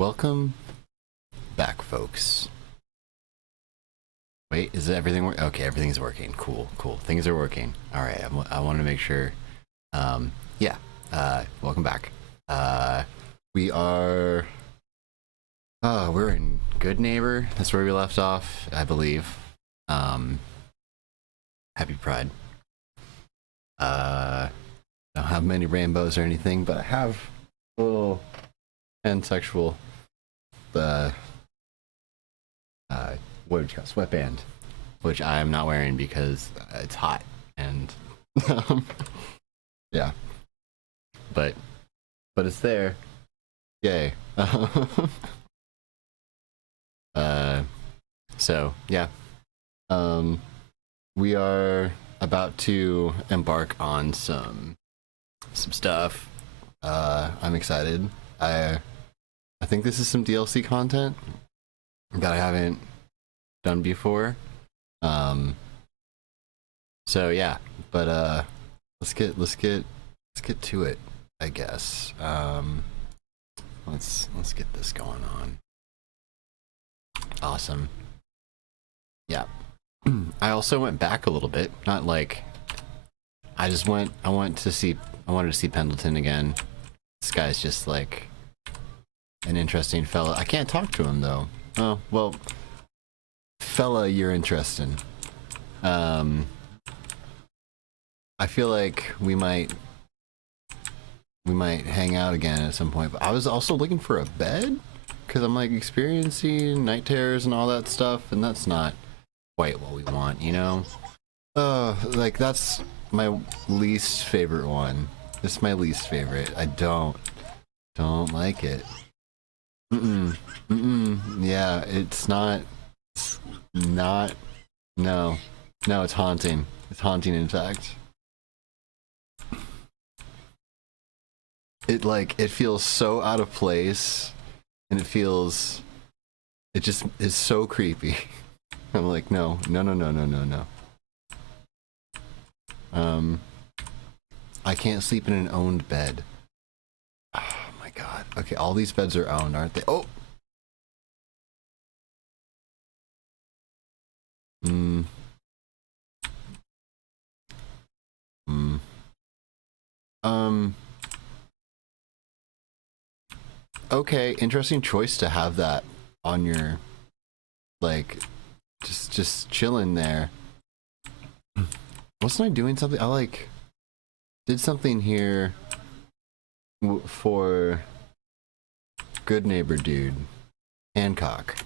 Welcome back, folks. Wait, is everything working? Okay, everything's working. Cool, cool. Things are working. All right, I want to make sure. Yeah. Welcome back. We are. We're in Good Neighbor. That's where we left off, I believe. Happy Pride. Don't have many rainbows or anything, but I have a little pansexual. What would you call sweatband, which I am not wearing because it's hot and yeah, but it's there. Yay. So yeah, we are about to embark on some stuff. I'm excited. I think this is some DLC content that I haven't done before. So yeah, but let's get to it, I guess. Let's get this going on. Awesome. Yeah. I also went back a little bit. Not like I wanted to see Pendleton again. This guy's just like an interesting fella. I can't talk to him though. Oh, well, fella, you're interesting. I feel like we might hang out again at some point. But I was also looking for a bed because I'm like experiencing night terrors and all that stuff, and that's not quite what we want, you know? Like that's my least favorite one. It's my least favorite. I don't like it. Yeah, it's not. No, it's haunting. It's haunting, in fact. It feels so out of place, and it just is so creepy. I'm like, no. I can't sleep in an owned bed. Oh my god. Okay, all these beds are owned, aren't they? Oh! Um, okay, interesting choice to have that on your, like, just chilling there. Wasn't I doing something? I did something here for Good Neighbor dude, Hancock.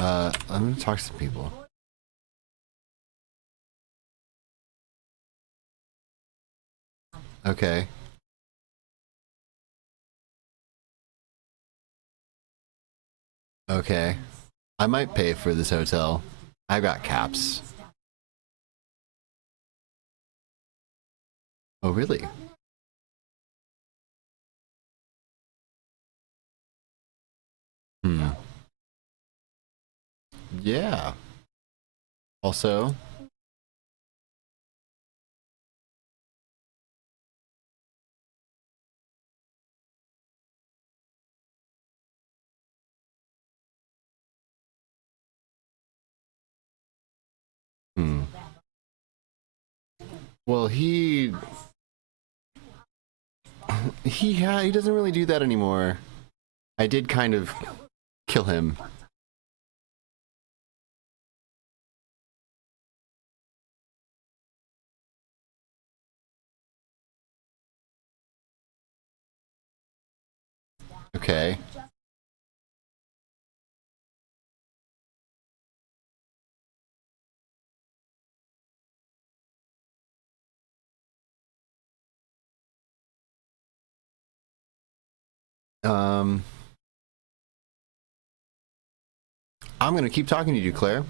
I'm gonna talk to some people. Okay. Okay. I might pay for this hotel. I've got caps. Oh, really? Hmm. Yeah. Also, hmm. Well, he doesn't really do that anymore. I did kind of kill him. Okay. Um, I'm gonna keep talking to you, Claire.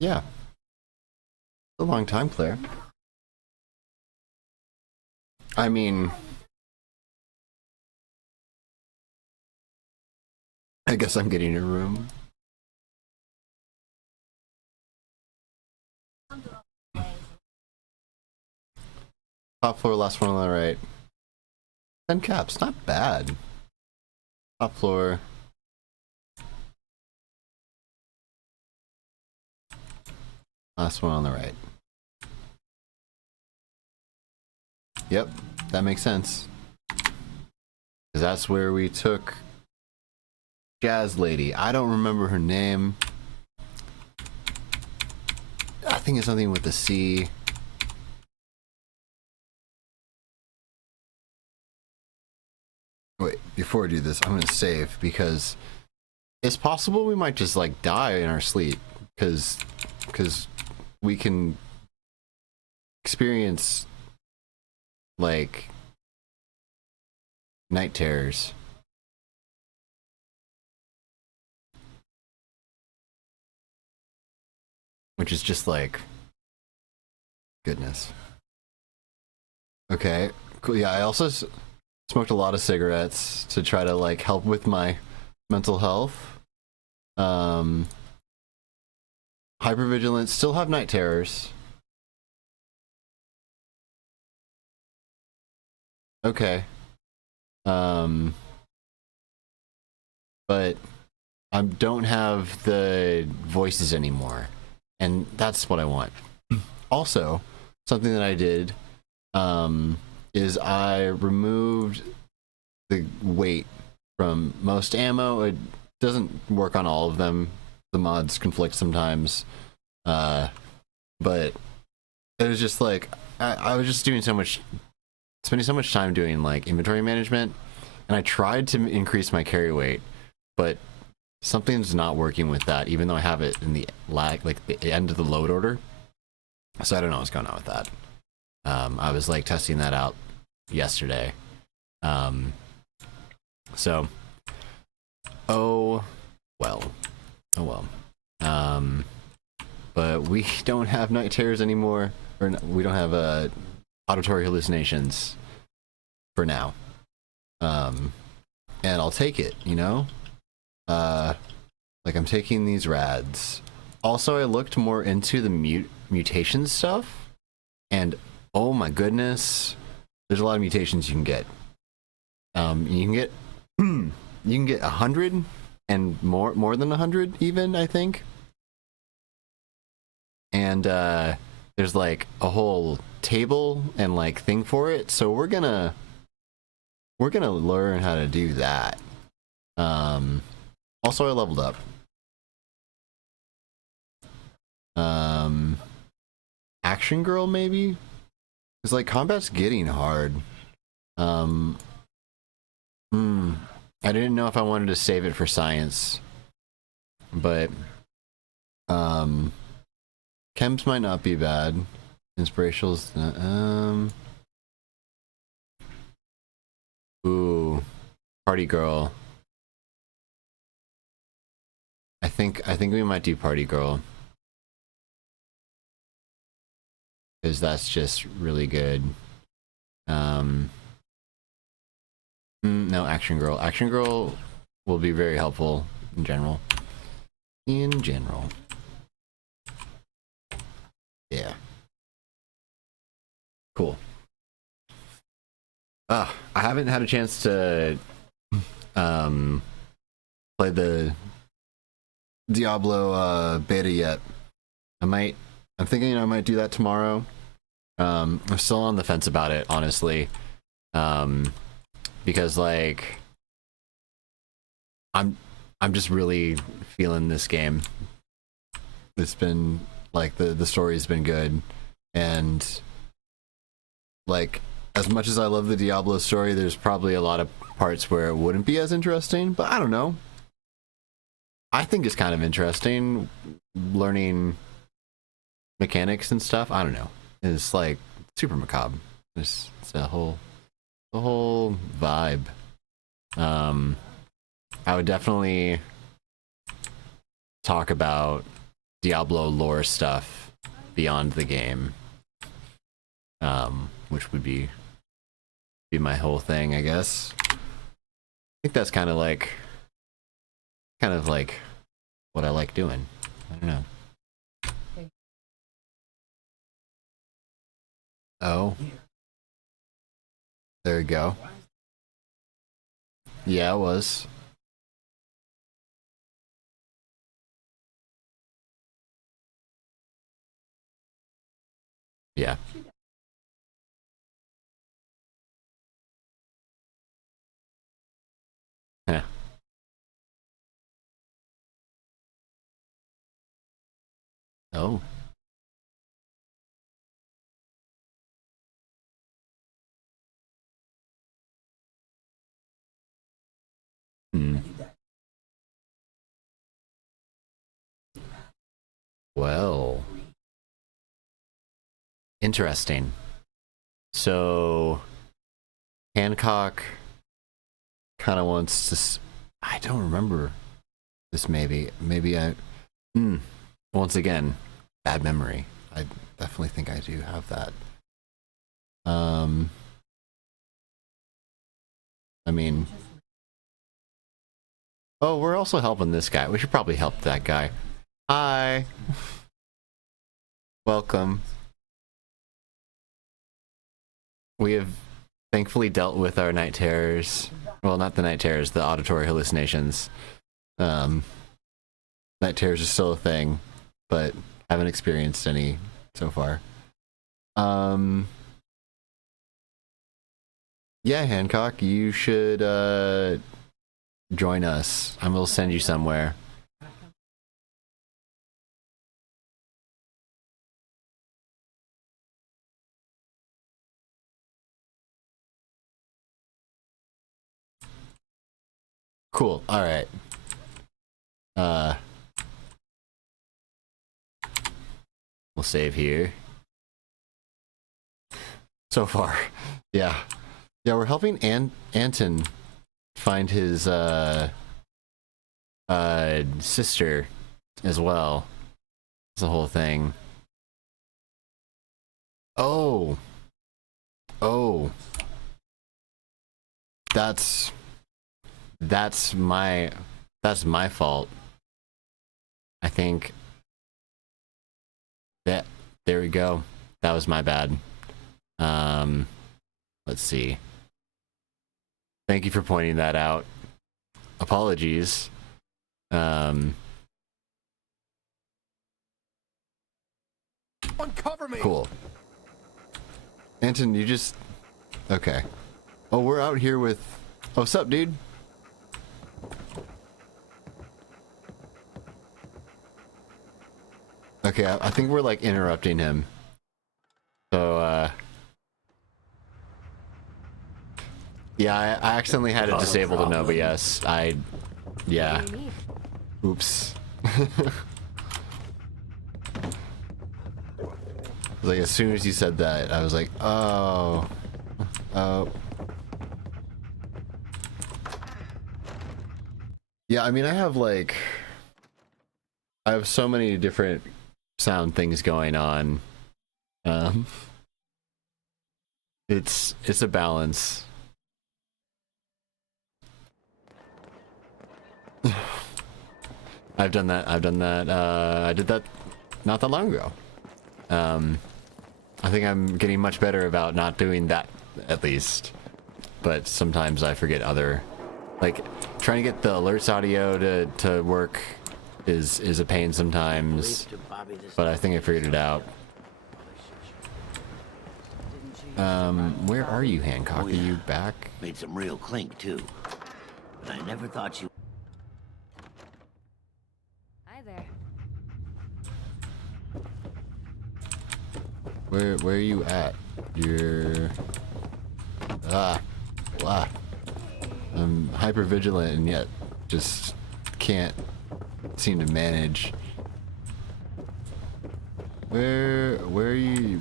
Yeah. A long time, Claire. I mean, I guess I'm getting a room. Top floor, last one on the right. 10 caps, not bad. Top floor. Last one on the right. Yep, that makes sense. Because that's where we took Jazz Lady. I don't remember her name. I think it's something with the C. Wait, before I do this, I'm gonna save because it's possible we might just like die in our sleep because we can experience like night terrors. Which is just like goodness. Okay, cool. Yeah, I also smoked a lot of cigarettes to try to like help with my mental health. Hypervigilance, still have night terrors. Okay. But I don't have the voices anymore. And that's what I want. Also, something that I did is I removed the weight from most ammo. It doesn't work on all of them. The mods conflict sometimes. But it was just like I was just doing spending so much time doing like inventory management, and I tried to increase my carry weight, but something's not working with that, even though I have it in the the end of the load order. So I don't know what's going on with that. I was like testing that out yesterday. So, oh well. But we don't have night terrors anymore, or we don't have auditory hallucinations for now. And I'll take it, you know? Like I'm taking these rads. Also, I looked more into the mutation stuff, and oh my goodness, there's a lot of mutations you can get. You can get you can get 100 and more than 100 even, I think. And there's like a whole table and like thing for it, so we're gonna learn how to do that. Also I leveled up. Action Girl maybe? It's like combat's getting hard. I didn't know if I wanted to save it for science, but chems might not be bad. Inspirationals, ooh, Party Girl. I think we might do Party Girl, because that's just really good. No, Action Girl. Action Girl will be very helpful in general. Yeah. Cool. I haven't had a chance to play the Diablo beta yet. I'm thinking I might do that tomorrow. I'm still on the fence about it, honestly. Because like I'm just really feeling this game. It's been like the story's been good, and like as much as I love the Diablo story, there's probably a lot of parts where it wouldn't be as interesting, but I don't know. I think it's kind of interesting learning mechanics and stuff. I don't know. It's like super macabre. It's a whole vibe. I would definitely talk about Diablo lore stuff beyond the game, which would be my whole thing, I guess. I think that's kind of like what I like doing. I don't know. Oh, there we go. Yeah, it was. Yeah. Yeah. Oh. Hmm. Well, interesting. So Hancock kind of wants to. I don't remember this. Maybe I. Hmm. Once again, bad memory. I definitely think I do have that. Um. I mean. Oh, we're also helping this guy. We should probably help that guy. Hi. Welcome. We have thankfully dealt with our night terrors. Well, not the night terrors, the auditory hallucinations. Um, night terrors are still a thing, but haven't experienced any so far. Um, yeah, Hancock, you should join us. I will send you somewhere. Cool. All right. Uh, we'll save here. So far, yeah, yeah. We're helping Anton find his sister as well. It's the whole thing. Oh, oh, that's that's my that's my fault. I think that there we go. That was my bad. Um, let's see. Thank you for pointing that out. Apologies. Um, Uncover me. cool. Anton, you just okay. Oh, we're out here with. Oh, what's up, dude? Okay, I think we're like interrupting him. So, yeah, I accidentally had it disabled to know, but yes, yeah. Oops. Like, as soon as you said that, I was like, oh. Oh. Yeah, I mean, I have so many different sound things going on. Um, it's a balance. I've done that. I did that not that long ago. I think I'm getting much better about not doing that, at least. But sometimes I forget other, like trying to get the alerts audio to work is a pain sometimes. But I think I figured it out. Where are you, Hancock? Oh, yeah. Are you back? Made some real clink, too. But I never thought you... Hi there. Where are you at? You're I'm hyper vigilant and yet just can't seem to manage. Where are you?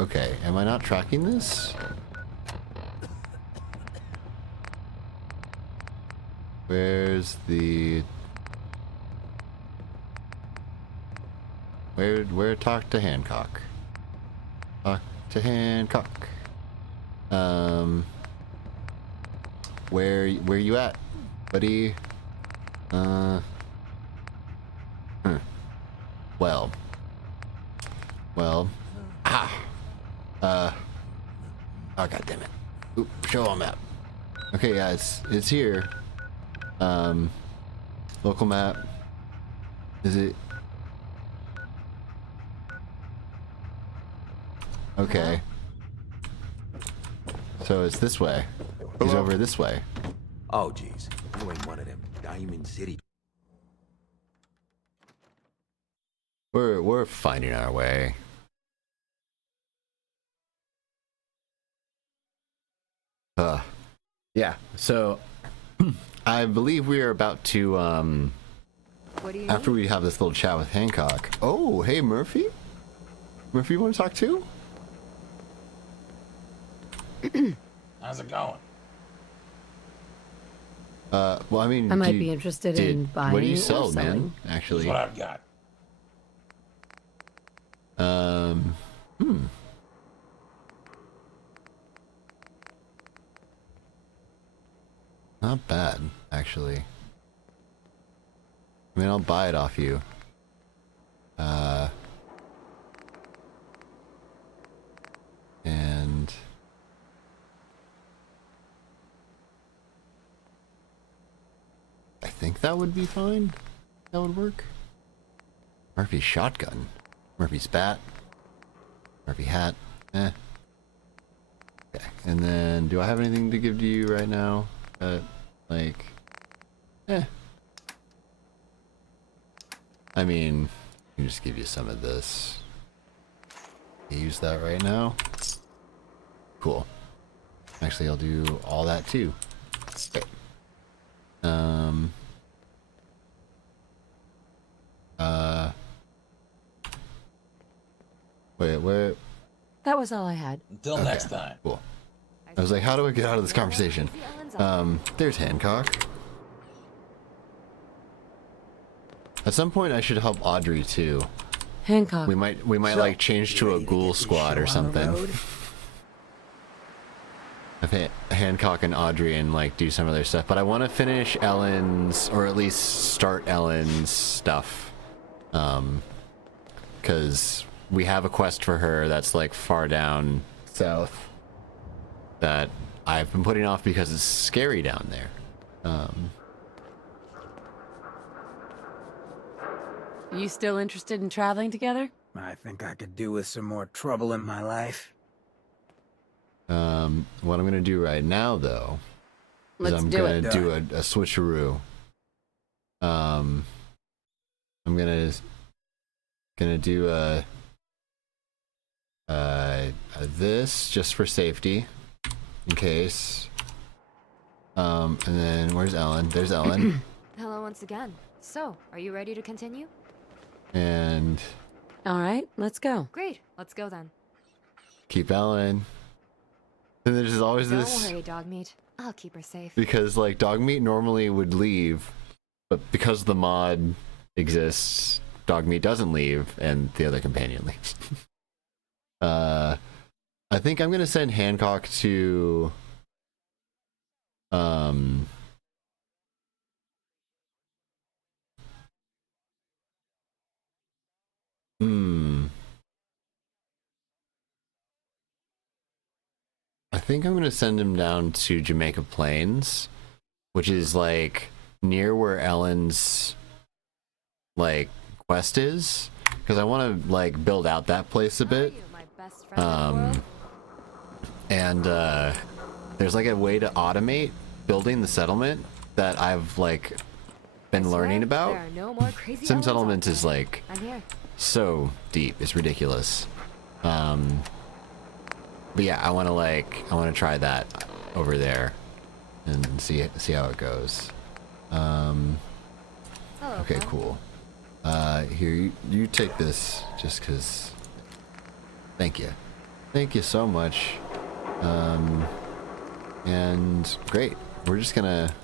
Okay, am I not tracking this? Where's the... Where talk to Hancock? Talk to Hancock. Where you at, buddy? Well. Oh, god damn it. Oop, show on map. Okay, yeah, it's here. Local map. Is it? Okay. So it's this way. He's Hello? over this way. Oh, jeez. You ain't one of them Diamond City. We're finding our way. Yeah. So I believe we are about to What do you after need? we have this little chat with Hancock. Oh, hey Murphy. Murphy, you want to talk too? How's it going? Well, I mean, I might do be you- interested in buying What do you or sell, man? selling. Here's Actually, what I've got. hmm. Not bad, actually. I mean, I'll buy it off you. And I think that would be fine. That would work. Murphy's shotgun. Murphy's bat. Murphy hat. Eh. Okay. And then, do I have anything to give to you right now? Like, eh. I mean, I can just give you some of this. Use that right now. Cool. Actually, I'll do all that too. Okay. Wait. That was all I had. Until next time. Cool. I was like, how do I get out of this conversation? There's Hancock. At some point, I should help Audrey too. Hancock. We might like change to a ghoul squad or something. Have Hancock and Audrey and like do some other stuff, but I want to finish Ellen's, or at least start Ellen's stuff, because we have a quest for her that's like far down south that I've been putting off because it's scary down there. You still interested in traveling together? I think I could do with some more trouble in my life. What I'm gonna do right now though is Let's I'm do gonna it. do a switcheroo. I'm gonna do a this just for safety, in case. And then where's Ellen? There's Ellen. Hello once again. So, are you ready to continue? And All right, let's go. Great, let's go then. keep Ellen. And there's always Don't this, worry, dog meat. I'll keep her safe. because like dog meat normally would leave, but because the mod exists, dog meat doesn't leave and the other companion leaves. I think I'm gonna send Hancock to I think I'm gonna send him down to Jamaica Plains, which is like near where Ellen's like quest is, because I want to like build out that place a bit. You, my best friend in the world. And there's like a way to automate building the settlement that I've like been I learning swear, about. There are no more crazy Sim Ellens Settlement out is there. like I'm here. so deep, it's ridiculous. But yeah, I want to try that over there and see how it goes. Hello, Okay, pal. cool. Here, you take this just because. Thank you so much. And great. We're just gonna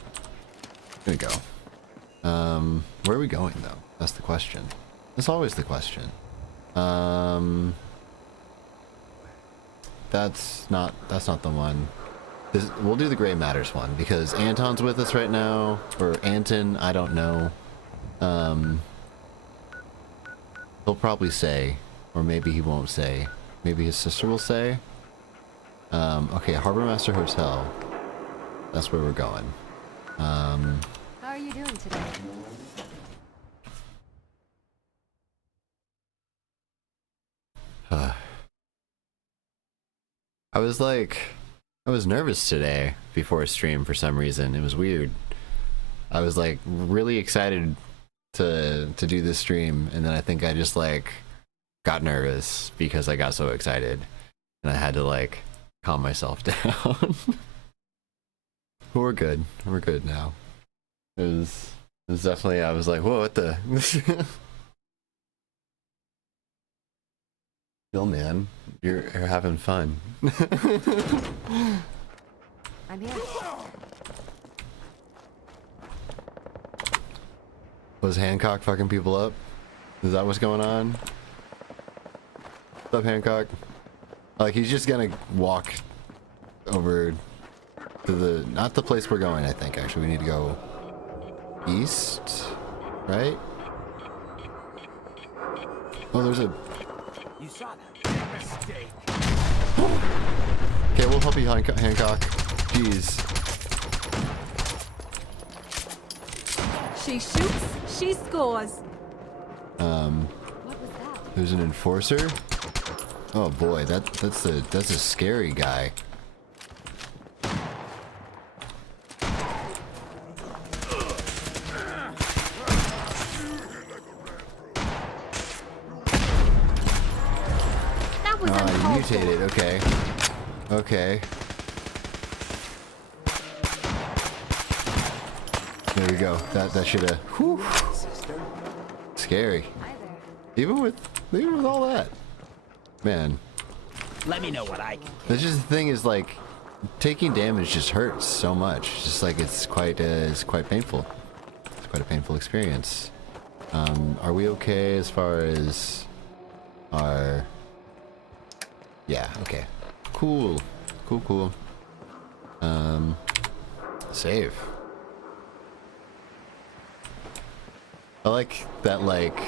go. Where are we going though? That's the question. That's always the question. That's not the one. We'll do the Gray Matters one because Anton's with us right now, or Anton, I don't know. He'll probably say, or maybe he won't say. Maybe his sister will say. Okay, Harbor Master Hotel. That's where we're going. How you doing today? I was nervous today before a stream for some reason. It was weird. I was like really excited to do this stream, and then I think I just like got nervous because I got so excited, and I had to like calm myself down. But we're good. We're good now. It was definitely. I was like, whoa, what the? Chill, man. You're having fun. I'm here. Was Hancock fucking people up? Is that what's going on? What's up, Hancock? Like, he's just gonna walk over to the... Not the place we're going, I think. Actually, we need to go east, right? Oh, there's a... You saw that mistake. Okay, we'll help you, Hancock. Jeez. She shoots, she scores. What was that? There's an enforcer. Oh boy, that's a scary guy. That was Ah, uncalled you mutated. Okay. Okay. There we go. That should have. Scary. Hi there. Even with all that, man. Let me know what I can. That's just the thing is like, taking damage just hurts so much. Just like it's quite painful. It's quite a painful experience. Are we okay as far as our? Yeah. Okay. Cool. Cool. Save. I like that, like,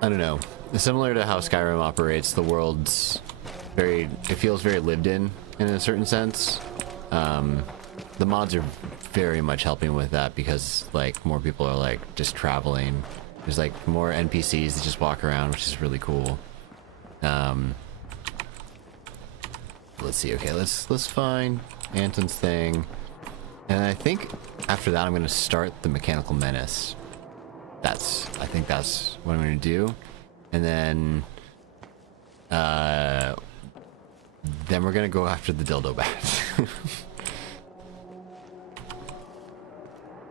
I don't know, similar to how Skyrim operates, the world's it feels very lived in a certain sense. The mods are very much helping with that because, like, more people are, like, just traveling. There's, like, more NPCs that just walk around, which is really cool. Let's see, okay, let's find Anton's thing. And I think after that, I'm going to start the Mechanical Menace. I think that's what I'm going to do. And then we're going to go after the dildo bat.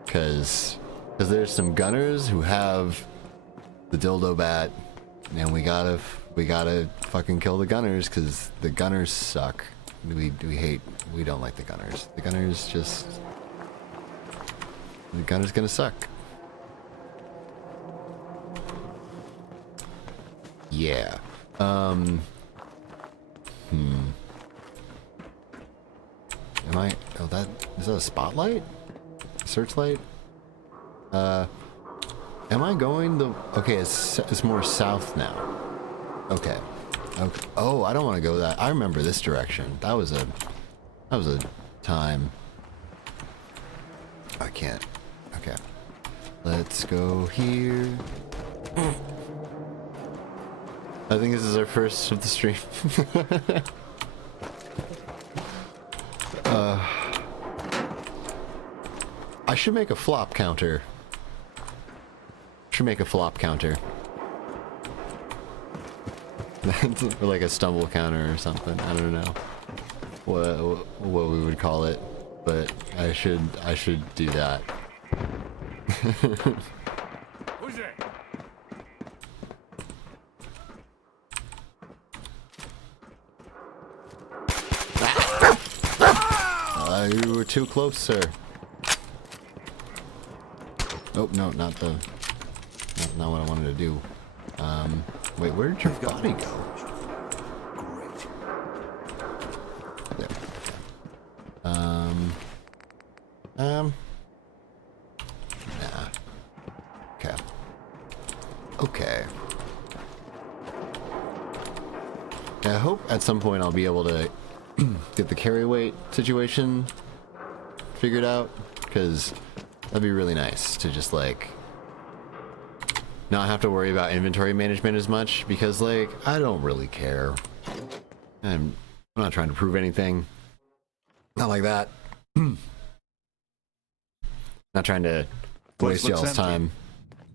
Because there's some gunners who have the dildo bat, and we gotta fucking kill the gunners, because the gunners suck. We don't like the gunners. The gunner's gonna suck. Yeah. Am I? Oh, is that a spotlight? Searchlight? Am I going the? Okay, it's more south now. Okay. Okay. Oh, I don't want to go that. I remember this direction. That was a time. I can't. Okay. Let's go here. I think this is our first of the stream. I should make a flop counter. Or like a stumble counter or something. I don't know what we would call it, but I should do that. Who's there? You were too close, sir. Oh no, not what I wanted to do. Wait, where did your body go? Great. There. Nah. Okay. Okay. I hope at some point I'll be able to get the carry weight situation figured out. Because that'd be really nice to just like not have to worry about inventory management as much, because like I don't really care. I'm not trying to prove anything. Not like that. Not trying to waste Looks y'all's empty. time.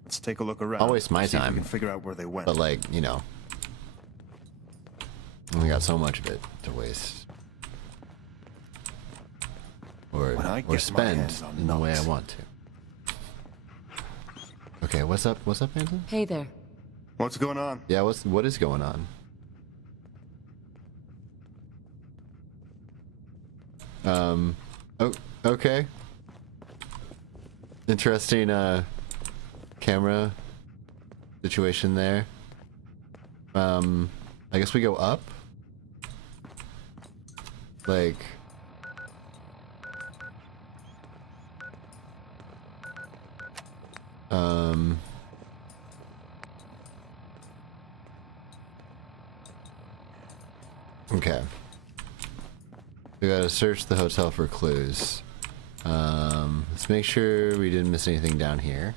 Let's take a look around. I'll waste my see if we time. can figure out where they went. But like, you know, we got so much of it to waste. Or When I get my spend hands on in the way I nuts. want to. Okay, what's up? What's up, Anton? Hey there. What's going on? Yeah, what is going on? Oh, okay. Interesting camera situation there. I guess we go up. Like okay. We gotta search the hotel for clues. Let's make sure we didn't miss anything down here.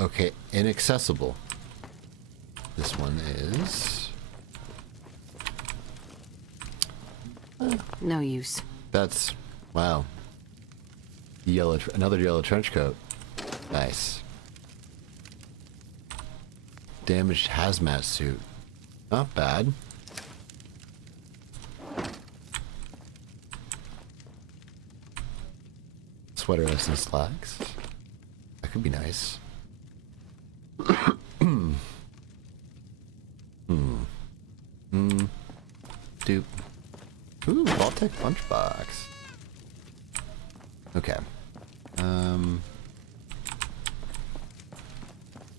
Okay, inaccessible. This one is... No use. That's... wow. Another yellow trench coat. Nice. Damaged hazmat suit. Not bad. Sweaterless and slacks. That could be nice. Dupe. Ooh, Vault-Tec lunchbox. Okay.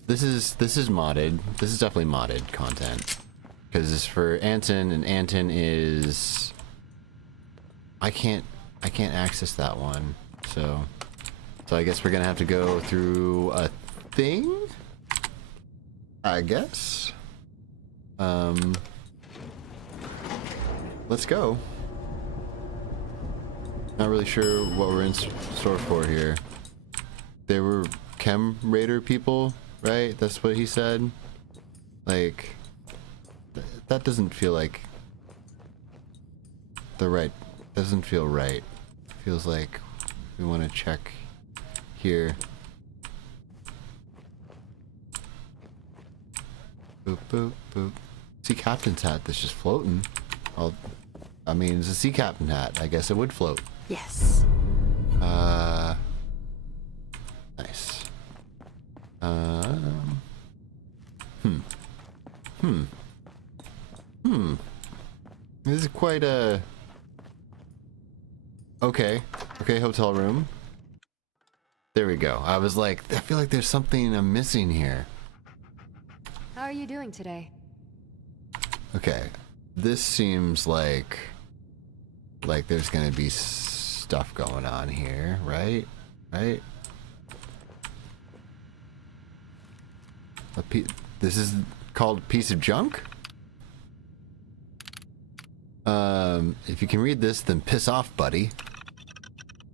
This is modded. This is definitely modded content. Because it's for Anton, and Anton is... I can't access that one. So I guess we're gonna have to go through a thing? I guess. Let's go. Not really sure what we're in store for here. They were Chem Raider people, right? That's what he said. Like, that doesn't feel like the right. Doesn't feel right. Feels like we want to check here. Boop boop boop. Sea captain's hat that's just floating. I mean, it's a sea captain hat. I guess it would float. Yes. Nice. This is quite a... Okay, hotel room. There we go. I was like, I feel like there's something I'm missing here. How are you doing today? Okay, this seems like there's gonna be stuff going on here, right? Right? This is called piece of junk? If you can read this, then piss off, buddy.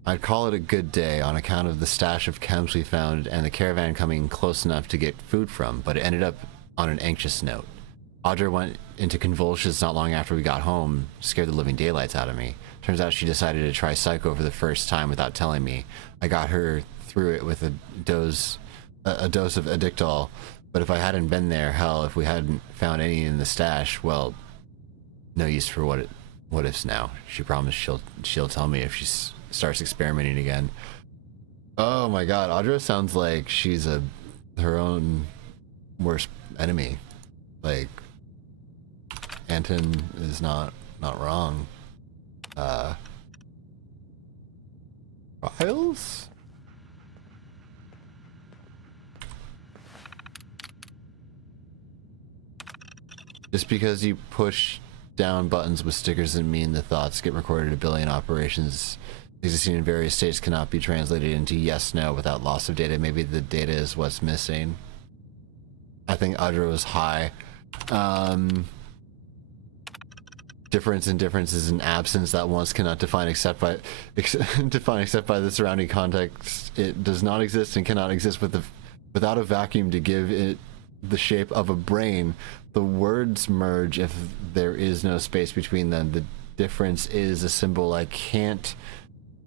I'd call it a good day on account of the stash of chems we found and the caravan coming close enough to get food from, but it ended up on an anxious note. Audra went into convulsions not long after we got home, scared the living daylights out of me. Turns out she decided to try psycho for the first time without telling me. I got her through it with a dose of Addictol, but if I hadn't been there, hell, if we hadn't found any in the stash, well, no use for what ifs now. She promised she'll tell me if she starts experimenting again. Oh my god, Audra sounds like she's her own worst enemy. Like, Anton is not wrong. Files? Just because you push down buttons with stickers doesn't mean the thoughts get recorded. A billion operations existing in various states cannot be translated into yes, no without loss of data. Maybe the data is what's missing. I think Audra was high. difference in difference is an absence that once cannot define except by the surrounding context. It does not exist and cannot exist without a vacuum to give it the shape of a brain. The words merge if there is no space between them. The difference is a symbol. I can't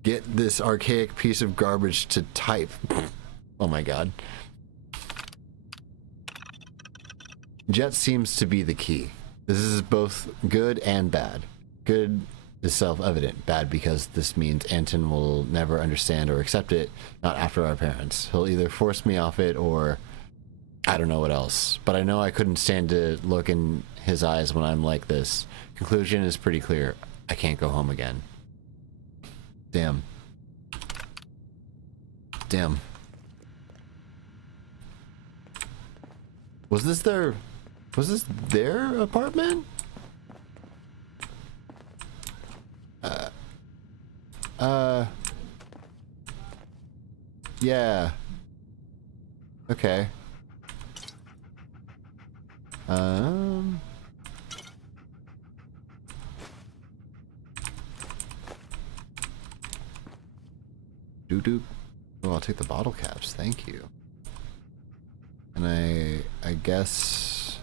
get this archaic piece of garbage to type. Oh my god. Jet seems to be the key. This is both good and bad. Good is self-evident. Bad because this means Anton will never understand or accept it, not after our parents. He'll either force me off it or I don't know what else. But I know I couldn't stand to look in his eyes when I'm like this. Conclusion is pretty clear. I can't go home again. Damn. Damn. Was this their apartment? Yeah. Okay. Doo-doo. Oh, I'll take the bottle caps, thank you. And I guess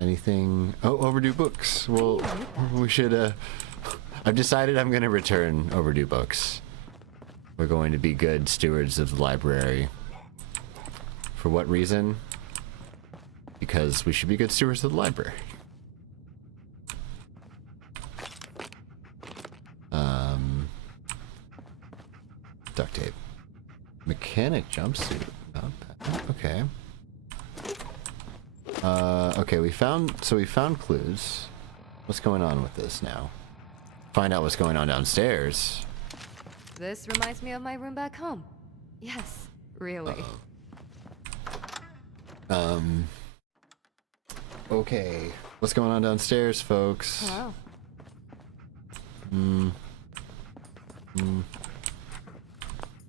anything. Oh, overdue books. Well, we should I've decided I'm gonna return overdue books. We're going to be good stewards of the library. For what reason? Because we should be good stewards of the library. Duct tape. Mechanic jumpsuit. Not bad. Okay. Okay, we found clues. What's going on with this now? Find out what's going on downstairs. This reminds me of my room back home. Yes, really. Okay. What's going on downstairs, folks? Hello.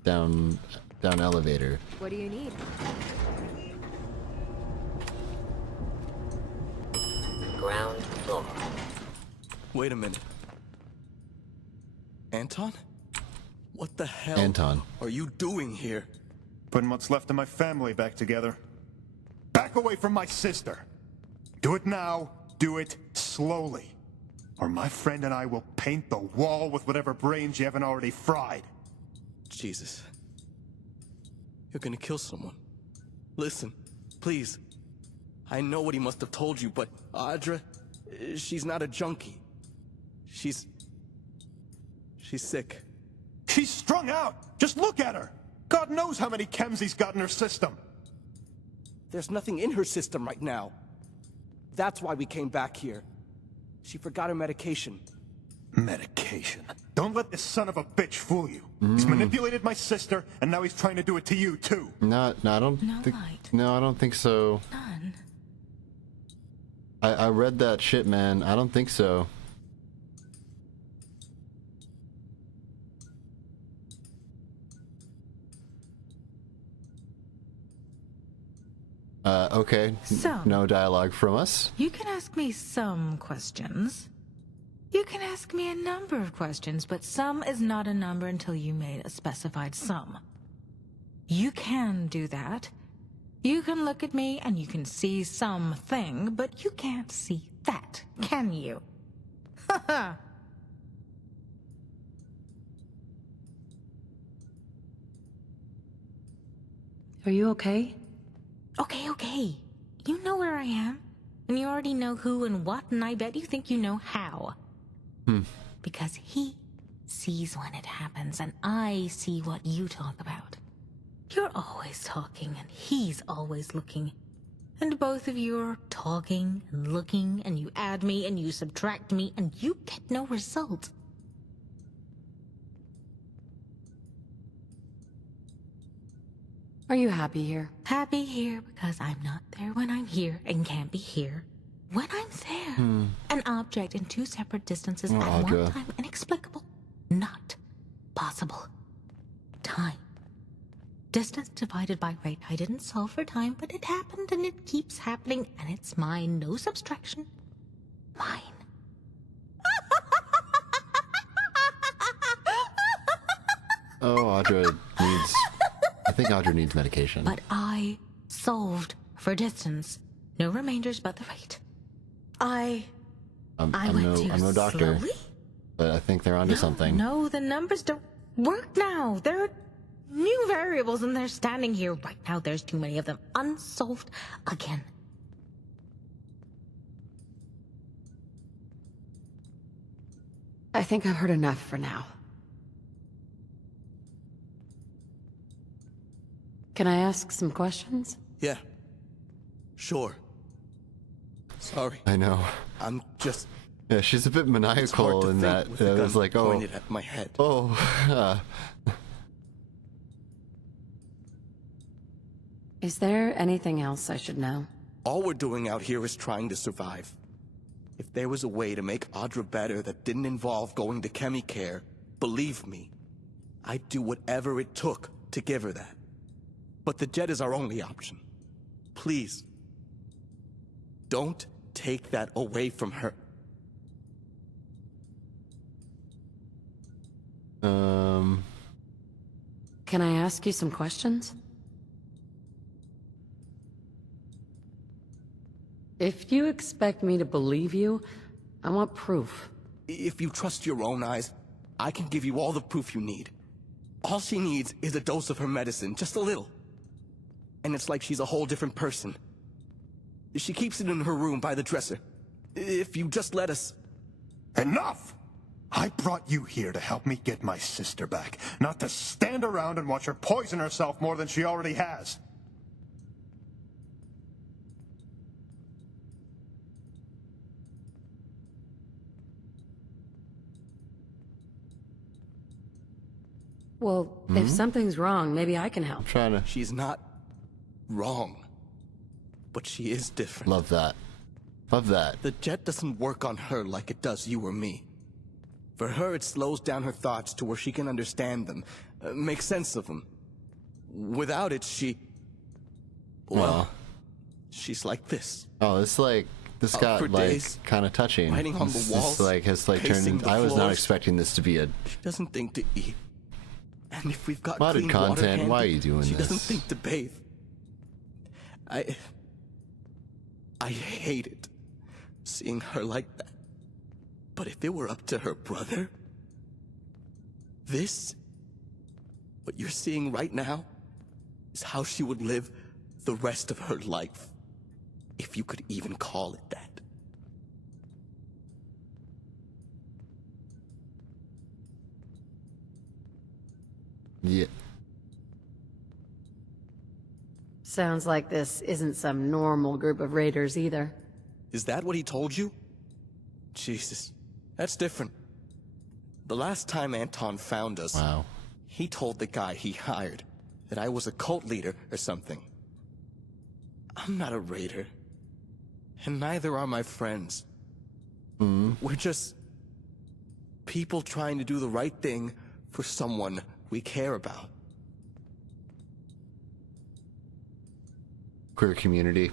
Down elevator. What do you need? Ground floor. Wait a minute. Anton? What the hell Anton. are you doing here? Putting what's left of my family back together. Back away from my sister. Do it now. Do it slowly. Or my friend and I will paint the wall with whatever brains you haven't already fried. Jesus. You're gonna kill someone. Listen, please. I know what he must have told you, but Audra, she's not a junkie. She's sick. She's strung out. Just look at her. God knows how many chems he's got in her system. There's nothing in her system right now. That's why we came back here. She forgot her medication. Medication. Don't let this son of a bitch fool you. He's manipulated my sister, and now he's trying to do it to you too. No, I don't think. No, I don't think so. None. I read that shit, man. I don't think so. Okay. So, no dialogue from us. you can ask me some questions. You can ask me a number of questions, but some is not a number until you made a specified sum. You can do that. You can look at me and you can see something, but you can't see that, can you? Haha. Are you okay? Okay. You know where I am. And you already know who and what, and I bet you think you know how. Because he sees when it happens, and I see what you talk about. You're always talking, and he's always looking. And both of you are talking and looking, and you add me, and you subtract me, and you get no result. Are you happy here? Happy here because I'm not there when I'm here and can't be here when I'm there. An object in two separate distances at Audra. one time. Inexplicable. Not possible. Time. Distance divided by rate. I didn't solve for time, but it happened and it keeps happening and it's mine. No subtraction. Mine. Oh, Audra needs... I think Audra needs medication. But I solved for distance. No remainders but the rate. I I'm went too no doctor, slowly? but I think they're onto something. No, the numbers don't work now. There are new variables and they're standing here right now. There's too many of them. Unsolved again. I think I've heard enough for now. Can I ask some questions? Yeah. Sure. Sorry. I know. I'm just... Yeah, she's a bit It's hard maniacal to in think that. with the It was gun like, oh, pointed at my head. oh. Is there anything else I should know? All we're doing out here is trying to survive. If there was a way to make Audra better that didn't involve going to Chemicare, believe me, I'd do whatever it took to give her that. But the jet is our only option. Please, don't take that away from her. Can I ask you some questions? If you expect me to believe you, I want proof. If you trust your own eyes, I can give you all the proof you need. All she needs is a dose of her medicine, just a little. And it's like she's a whole different person. She keeps it in her room by the dresser. If you just let us... Enough! I brought you here to help me get my sister back, not to stand around and watch her poison herself more than she already has. Well, if something's wrong, maybe I can help. Trying to She's not wrong. But she is different. love that. Love that. The jet doesn't work on her like it does you or me. For her, it slows down her thoughts to where she can understand them, make sense of them. Without it, she... Well, she's like this. Oh, it's like this got for like days, kind of touching. writing on the This walls, like has like turned. pacing the I was not floors. expecting this to be a She doesn't think to eat. And if we've got modded clean water content. handy, Why are you doing she this? doesn't think to bathe. I hate it, seeing her like that. But if it were up to her brother, what you're seeing right now, is how she would live the rest of her life. If you could even call it that. Yeah. Sounds like this isn't some normal group of raiders either. Is that what he told you? Jesus, that's different. The last time Anton found us, Wow. he told the guy he hired that I was a cult leader or something. I'm not a raider. And neither are my friends. We're just people trying to do the right thing for someone we care about. Queer community.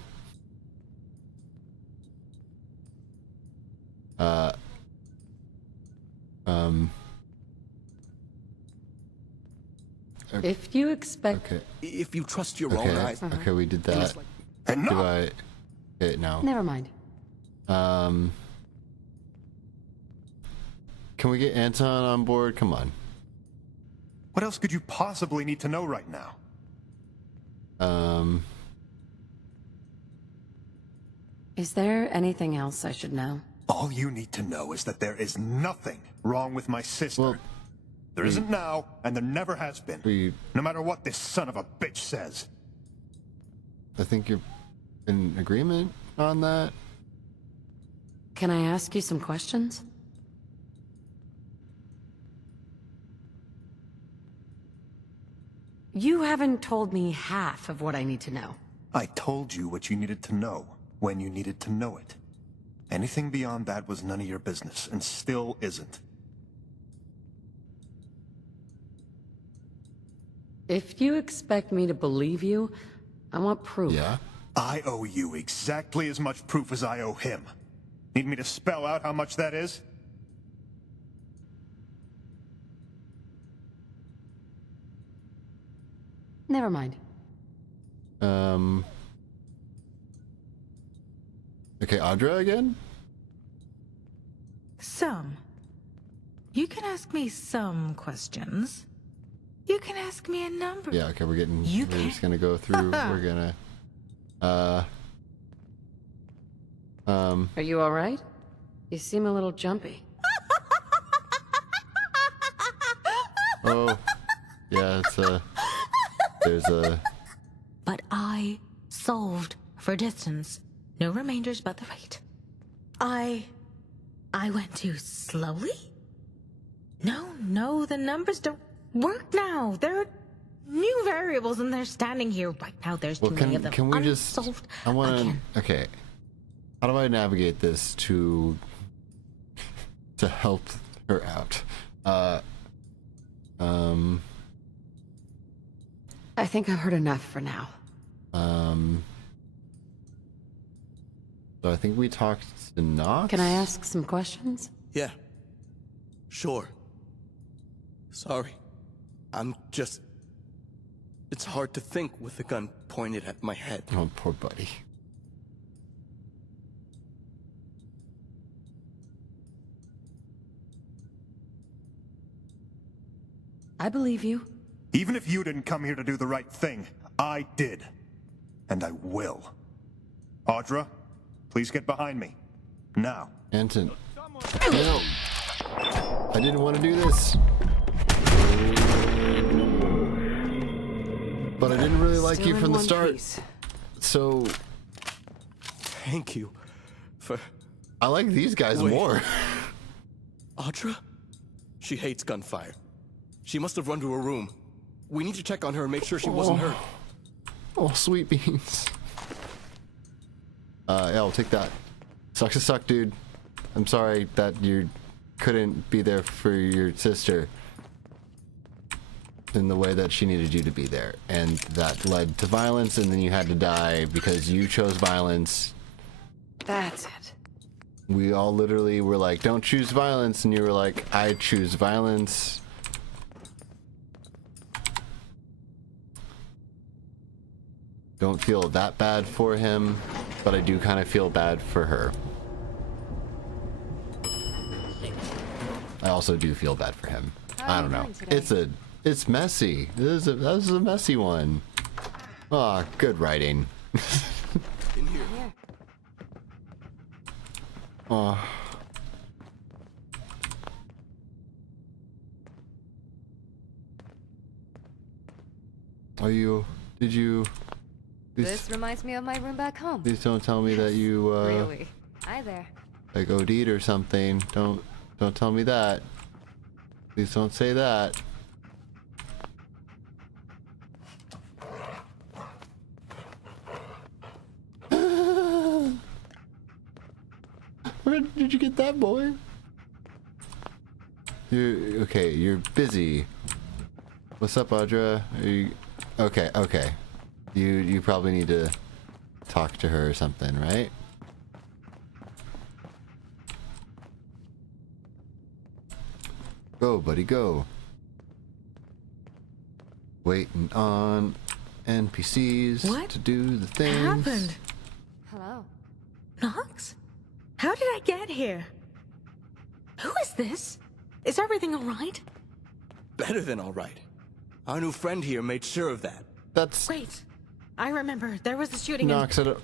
If you expect... Okay. If you trust your own Okay. eyes. Okay, we did that. Do Enough! I? No. Never mind. Can we get Anton on board? Come on. What else could you possibly need to know right now? Is there anything else I should know? All you need to know is that there is nothing wrong with my sister. Well, there isn't now, and there never has been. No matter what this son of a bitch says. I think you're in agreement on that. Can I ask you some questions? You haven't told me half of what I need to know. I told you what you needed to know, when you needed to know it. Anything beyond that was none of your business, and still isn't. If you expect me to believe you, I want proof. Yeah. I owe you exactly as much proof as I owe him. Need me to spell out how much that is? Never mind. Okay, Audra again? Some. You can ask me some questions. You can ask me a number. Yeah, okay, we're You just can. gonna go through, we're gonna, Are you alright? You seem a little jumpy. oh, yeah, there's a, But I solved for distance. No remainders but the rate. I went too slowly? No, the numbers don't work now. There are new variables and they're standing here right now. There's too many of them. can we just, Unsolved I wanna, again. okay, how do I navigate this to help her out? I think I've heard enough for now. So I think we talked to Nox? Can I ask some questions? Yeah. Sure. Sorry. I'm just... It's hard to think with the gun pointed at my head. Oh, poor buddy. I believe you. Even if you didn't come here to do the right thing, I did. And I will. Audra, please get behind me. Now. Anton. No! I didn't want to do this. But I didn't really like Still you in from the one start. piece. So, Thank you for... I like these guys Wait. more. Audra? She hates gunfire. She must have run to her room. We need to check on her and make sure she wasn't hurt. Oh, sweet beans. Yeah, I'll take that. Sucks to suck, dude. I'm sorry that you couldn't be there for your sister in the way that she needed you to be there. And that led to violence, and then you had to die because you chose violence. That's it. We all literally were like, don't choose violence, and you were like, I choose violence. Don't feel that bad for him, but I do kind of feel bad for her. I also do feel bad for him. How I are don't you know. doing today? It's messy. This is a messy one. Ah, good writing. In here. Here. Oh. Did you... This reminds me of my room back home. Please don't tell me that you, Really? Hi there. like OD'd or something. Don't tell me that. Please don't say that. Where did you get that, boy? You're busy. What's up, Audra? Are you... Okay. You probably need to talk to her or something, right? Go, buddy, go. Waiting on NPCs What to do the things. happened? Hello. Nox? How did I get here? Who is this? Is everything alright? Better than all right. Our new friend here made sure of that. That's Wait. I remember. There was a shooting Nox. I don't...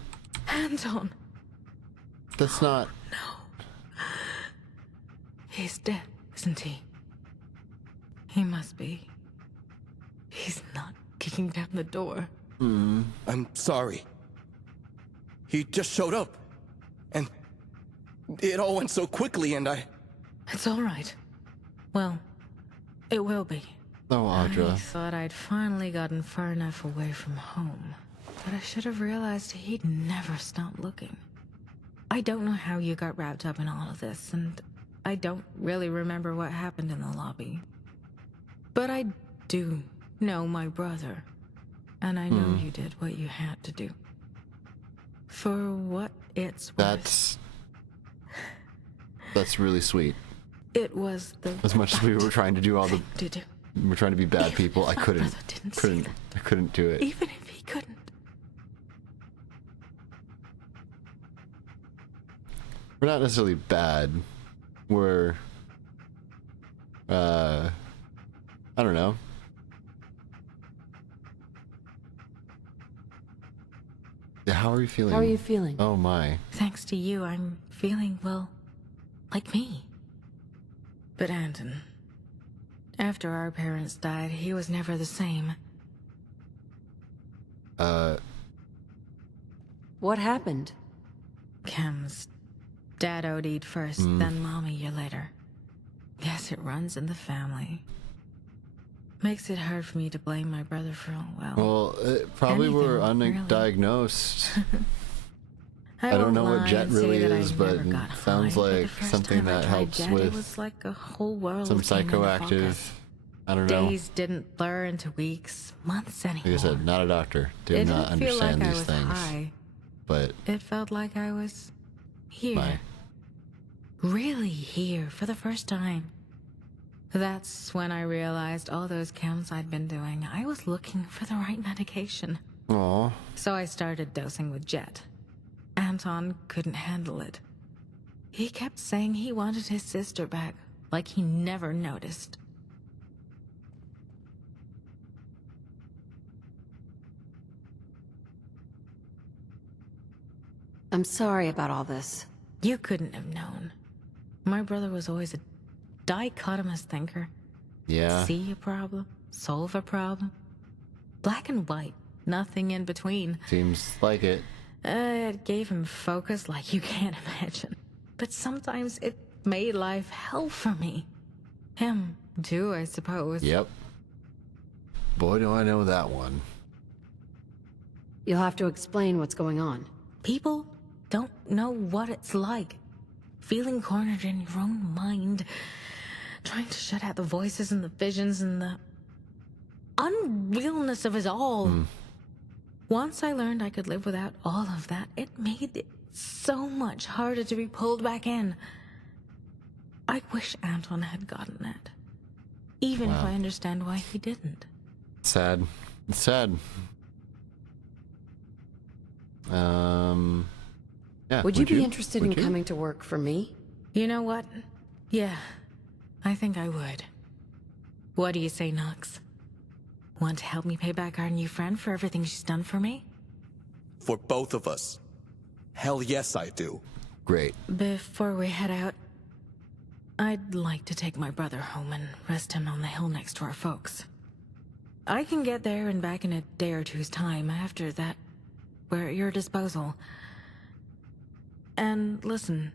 Anton. That's not... He's dead, isn't he? He must be. He's not kicking down the door. I'm sorry. He just showed up. And it all went so quickly and I... It's alright. Well, it will be. Oh, I Audra. thought I'd finally gotten far enough away from home. But I should have realized he'd never stop looking. I don't know how you got wrapped up in all of this, and I don't really remember what happened in the lobby. But I do know my brother. And I know you did what you had to do. For what it's worth. That's really sweet. It was the As much as we were trying to do all the, to do. we were trying to be bad people, I my couldn't, brother didn't see I couldn't do it. Even if he couldn't. We're not necessarily bad. We're, I don't know. Yeah, how are you feeling? How are you feeling? Oh my. Thanks to you, I'm feeling, well, like me. But Anton, after our parents died, he was never the same. What happened? Cam's dad OD'd first, then Mom a year later. Guess it runs in the family. Makes it hard for me to blame my brother for, Well, it probably were anything, undiagnosed. I won't don't know lie what Jet and say really that I is, but never it got sounds high, but the like first something time I that tried helps Jet, with it was like a whole world some came into psychoactive. focus. I don't know. Days didn't blur into weeks, months anymore. Like I said, not a doctor. Do It not didn't feel understand like I these was things. high. But It felt like I was here. my, Really here for the first time. That's when I realized all those chems I'd been doing, I was looking for the right medication. aw, So I started dosing with Jet. Anton couldn't handle it. He kept saying he wanted his sister back, like he never noticed. I'm sorry about all this. You couldn't have known. My brother was always a dichotomous thinker. yeah. See a problem, solve a problem. Black and white, nothing in between. Seems like it. It gave him focus like you can't imagine. But sometimes it made life hell for me. Him, too, I suppose. Yep. Boy, do I know that one. You'll have to explain what's going on. People don't know what it's like. Feeling cornered in your own mind. Trying to shut out the voices and the visions and the unrealness of it all. Once I learned I could live without all of that, it made it so much harder to be pulled back in. I wish Anton had gotten that. Even if I understand why he didn't. Sad. It's sad. Yeah. Would you be interested in coming to work for me? You know what? Yeah, I think I would. What do you say, Knox? Want to help me pay back our new friend for everything she's done for me? For both of us. Hell yes, I do. Great. Before we head out, I'd like to take my brother home and rest him on the hill next to our folks. I can get there and back in a day or two's time. After that, we're at your disposal. And listen,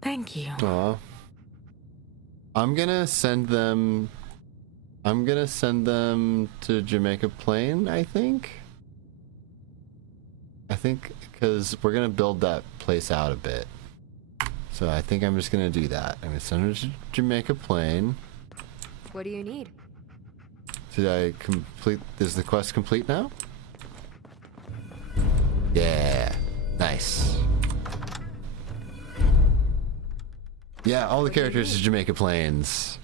thank you. Aw. I'm gonna send them to Jamaica Plain, I think. Because we're gonna build that place out a bit. So I think I'm just gonna do that. I'm gonna send them to Jamaica Plain. What do you need? Did I complete? Is the quest complete now? Yeah. Nice. Yeah, all the characters to Jamaica Plains.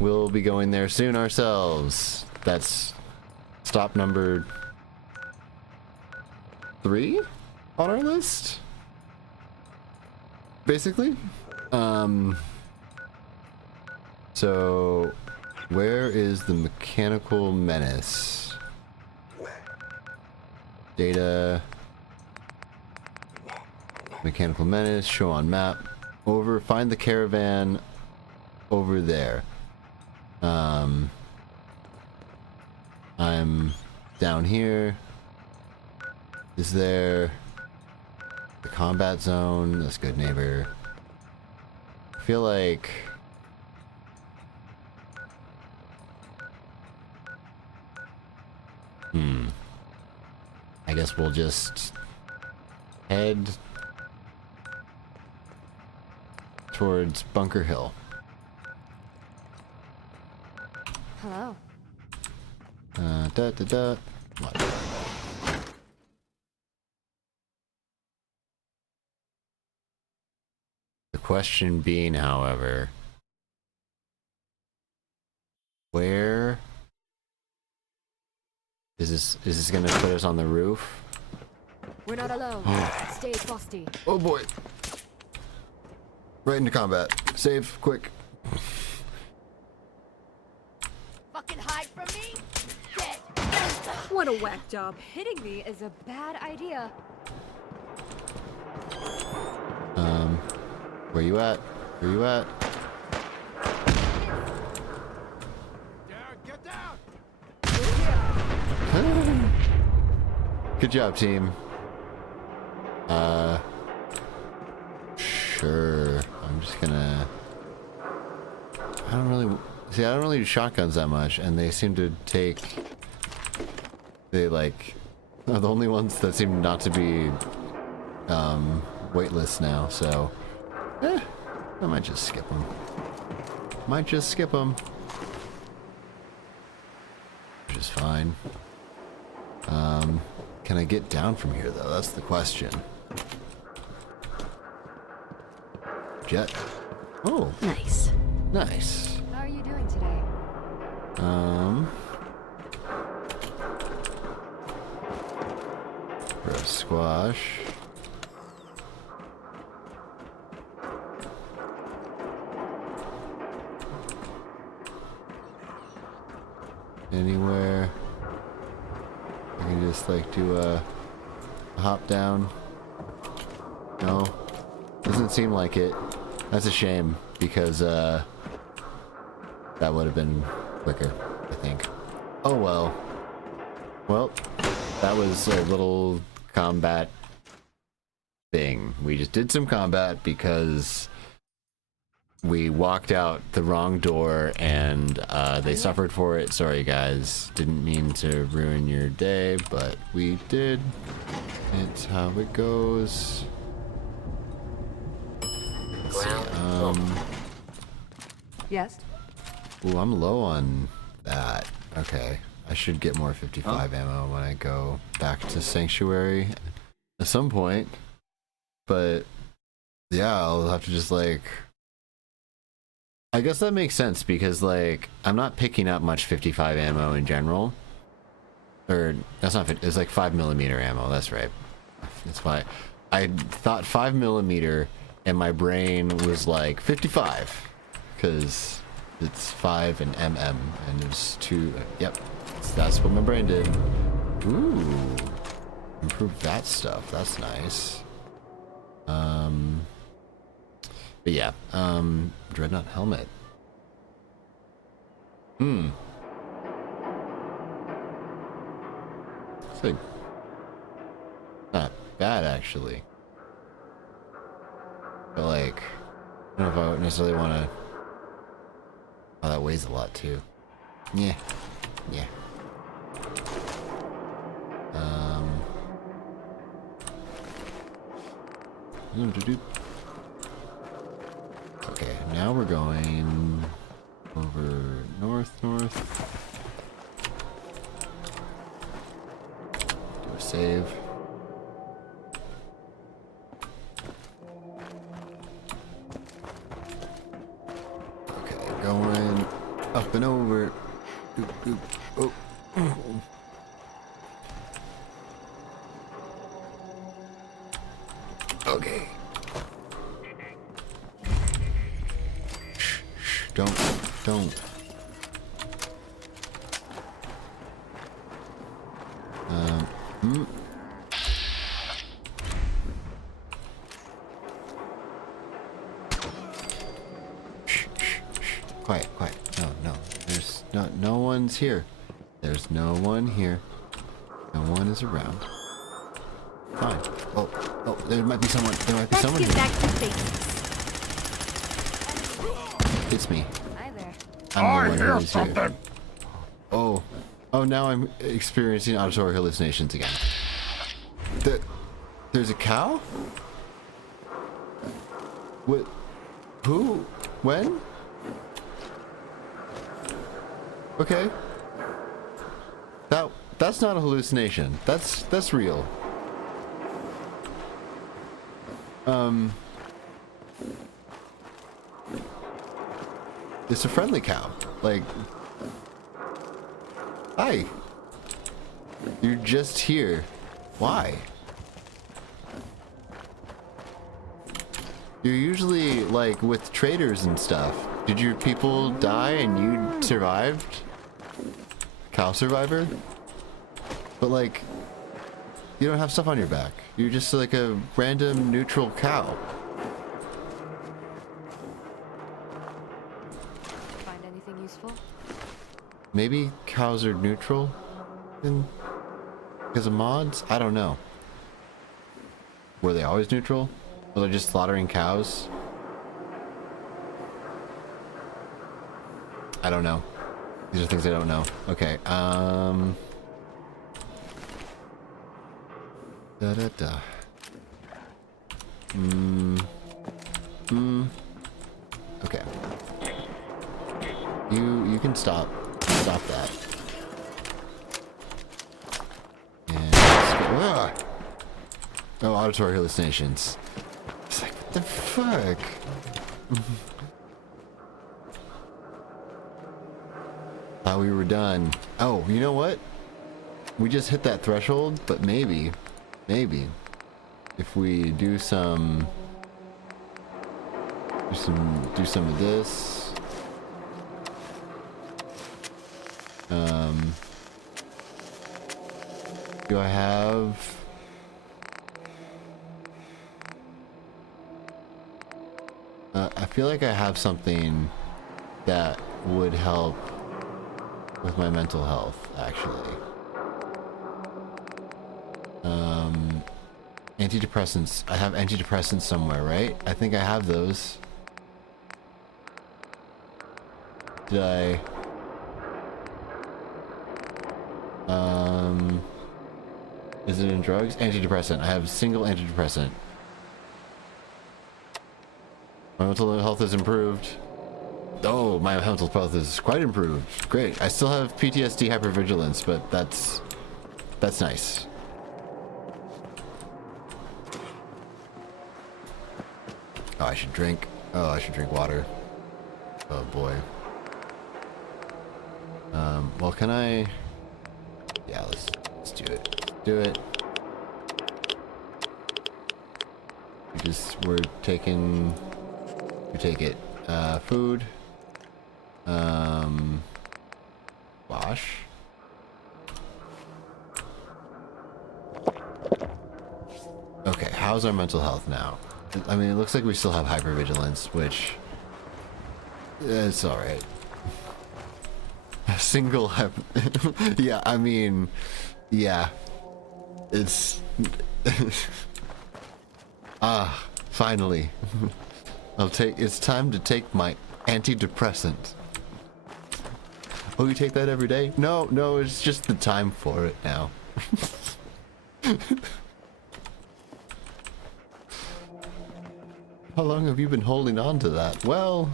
We'll be going there soon ourselves. That's stop number 3 on our list. Basically. So where is the mechanical menace? Data. Mechanical menace, show on map. Over, find the caravan over there. I'm down here. Is there the combat zone? That's good, neighbor. I feel like I guess we'll just head towards Bunker Hill. Hello. Da da da. What? The question being, however, where is this? Is this gonna put us on the roof? We're not alone. Stay frosty. Oh boy! Right into combat. Save quick. Fucking hide from me. Dead. What a whack job. Hitting me is a bad idea. Where you at? Where you at? Get down! Good job, team. Sure. I'm just gonna... I don't really do shotguns that much, and they seem to take... They, like... are the only ones that seem not to be, weightless now, so... I might just skip them. Might just skip them. Which is fine. Can I get down from here, though? That's the question. Jet. Oh. Nice. Nice. How are you doing today? Roast squash. Anywhere. I can just like do a hop down. No. Doesn't seem like it. That's a shame because that would have been quicker, I think. Oh well. Well, that was a little combat thing. We just did some combat because we walked out the wrong door and they suffered for it. Sorry guys, didn't mean to ruin your day, but we did. It's how it goes. Let's see, Yes. ooh, I'm low on that. Okay, I should get more 55 ammo when I go back to Sanctuary at some point. But yeah, I'll have to just like... I guess that makes sense because like I'm not picking up much 55 ammo in general. Or that's not, it's like 5mm ammo, that's right. That's why I thought 5mm and my brain was like 55 because it's 5 and mm and it's 2. Yep, that's what my brain did. Ooh, improve that stuff. That's nice. But yeah, Dreadnought helmet. It's like not bad actually. But like, I don't know if I necessarily want to. Oh, that weighs a lot too. Yeah, yeah. Okay, now we're going over north. Do a save. Okay, going up and over. Oh. Okay. Don't. Shh. Quiet. No. There's no one's here. There's no one here. No one is around. Fine. Oh, there might be someone. Let's get back to basics. It's me. Hi there. I'm the one who's here. Oh, now I'm experiencing auditory hallucinations again. There's a cow? What? Who? When? That's not a hallucination. That's real. It's a friendly cow. Like, hi. You're just here. Why? You're usually like with traders and stuff. Did your people die and you survived? Cow survivor? But like, you don't have stuff on your back. You're just like a random neutral cow. Find anything useful? Maybe cows are neutral because of mods? I don't know. Were they always neutral? Were they just slaughtering cows? I don't know. These are things I don't know. Okay, okay. You can stop that. And let's go. Ugh. Oh, auditory hallucinations. It's like, what the fuck? Thought we were done. Oh, you know what? We just hit that threshold, but maybe, if we do some of this. Do I have? I feel like I have something that would help with my mental health, actually. Antidepressants. I have antidepressants somewhere, right? I think I have those. Did I? Is it in drugs? Antidepressant. I have single antidepressant. My mental health is improved. Oh, my mental health is quite improved. Great. I still have PTSD hypervigilance, but that's nice. Oh, I should drink. Oh, I should drink water. Oh boy. Well, can I? Yeah, let's do it. Do it. We're taking. We take it. Food. Wash. Okay, how's our mental health now? I mean, it looks like we still have hypervigilance, which it's all right. Single yeah, I mean, yeah, it's finally. It's time to take my antidepressant. Oh, you take that every day? No, it's just the time for it now. How long have you been holding on to that? Well,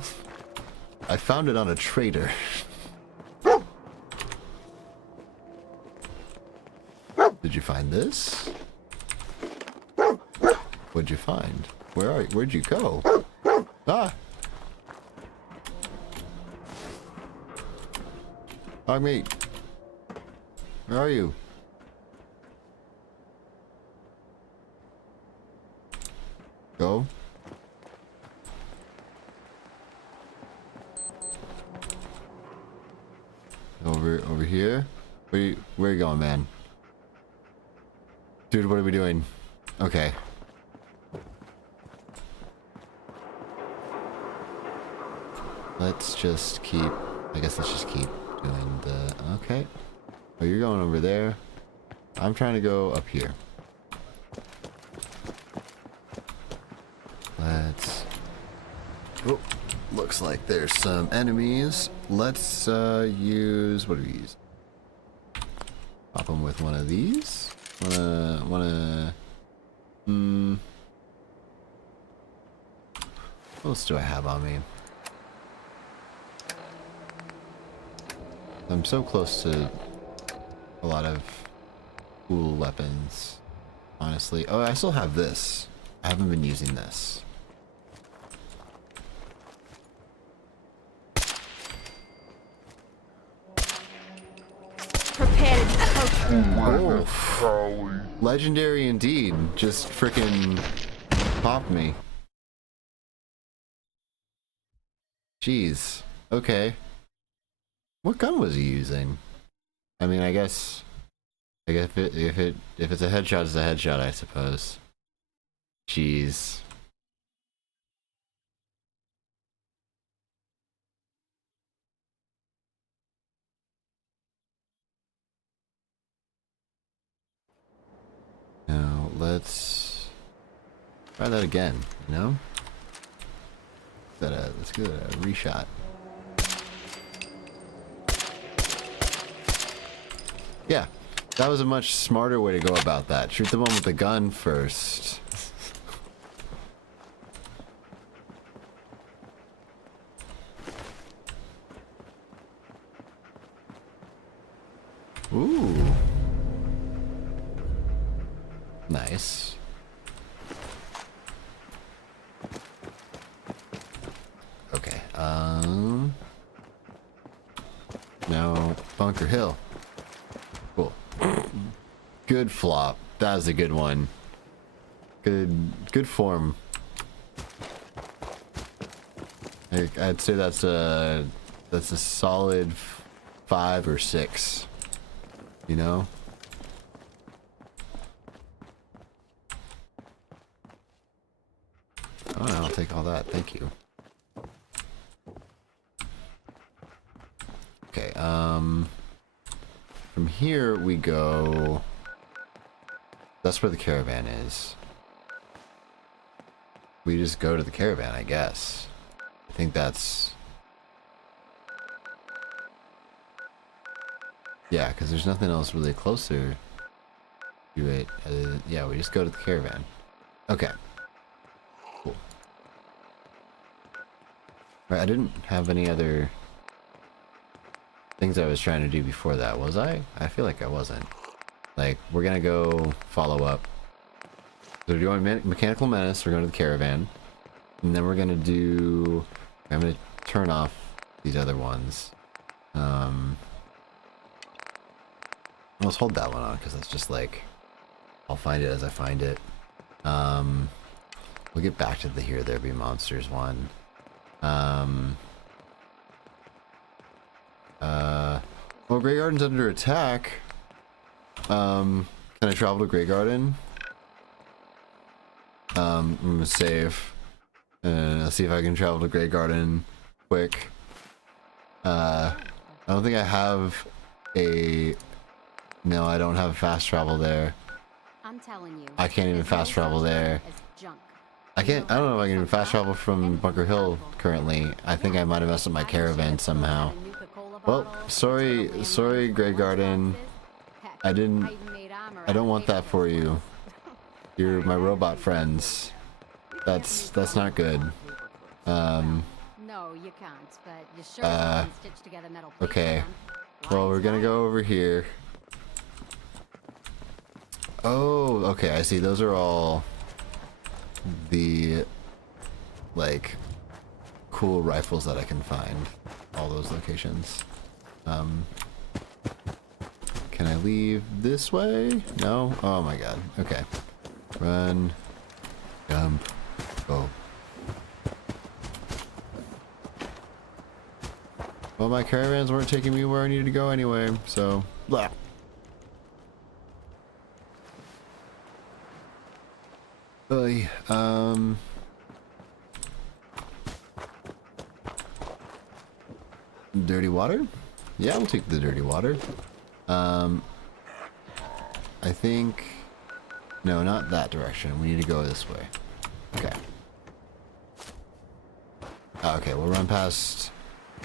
I found it on a trader. Did you find this? What'd you find? Where are you? Where'd you go? Ah! Dog meat. Where are you? Go. Over here? Where are you going, man? Dude, what are we doing? Okay. Let's just keep doing the... Okay. Oh, you're going over there. I'm trying to go up here. Let's... Oh, looks like there's some enemies. Let's use... What do we use? Pop them with one of these. What else do I have on me? I'm so close to a lot of cool weapons, honestly. Oh, I still have this. I haven't been using this. Prepare to be poached. Oh, legendary indeed. Just freaking popped me. Jeez. Okay. What gun was he using? I mean, I guess if it's a headshot, it's a headshot, I suppose. Jeez. Now let's try that again. You know, let's get a reshot. Yeah, that was a much smarter way to go about that. Shoot the one with the gun first. Ooh. Nice. Okay, now Bunker Hill. Cool. Good flop. That was a good one. Good form. I'd say that's a solid 5 or 6. You know? Oh, I'll take all that. Thank you. Okay, from here we go. That's where the caravan is. We just go to the caravan, I guess. I think that's... Yeah, because there's nothing else really closer to it. Yeah, we just go to the caravan. Okay. Cool. Right, I didn't have any other things I was trying to do before that, was I? I feel like I wasn't. Like, we're gonna go follow up. So we're doing Mechanical Menace, we're going to the caravan. And then we're gonna do... I'm gonna turn off these other ones. Let's hold that one on, because that's just like... I'll find it as I find it. We'll get back to the Here There Be Monsters one. Well, Grey Garden's under attack. Can I travel to Grey Garden? I'm gonna save. I'll see if I can travel to Grey Garden quick. I don't think I have a... No, I don't have fast travel there. I'm telling you. I can't even fast travel there. I don't know if I can even fast travel from Bunker Hill currently. I think I might have messed up my caravan somehow. Well, sorry, Grey Garden. I don't want that for you. You're my robot friends. That's not good. No, you can't, but you sure can stitch together metal plates Okay. on. Well, we're gonna go over here. Oh, okay, I see. Those are all the, like, cool rifles that I can find. All those locations. Can I leave this way? No? Oh my god. Okay. Run. Jump. Go. Well, my caravans weren't taking me where I needed to go anyway, so... Blah. Oy, dirty water? Yeah, we'll take the dirty water. I think... No, not that direction. We need to go this way. Okay. Okay, we'll run past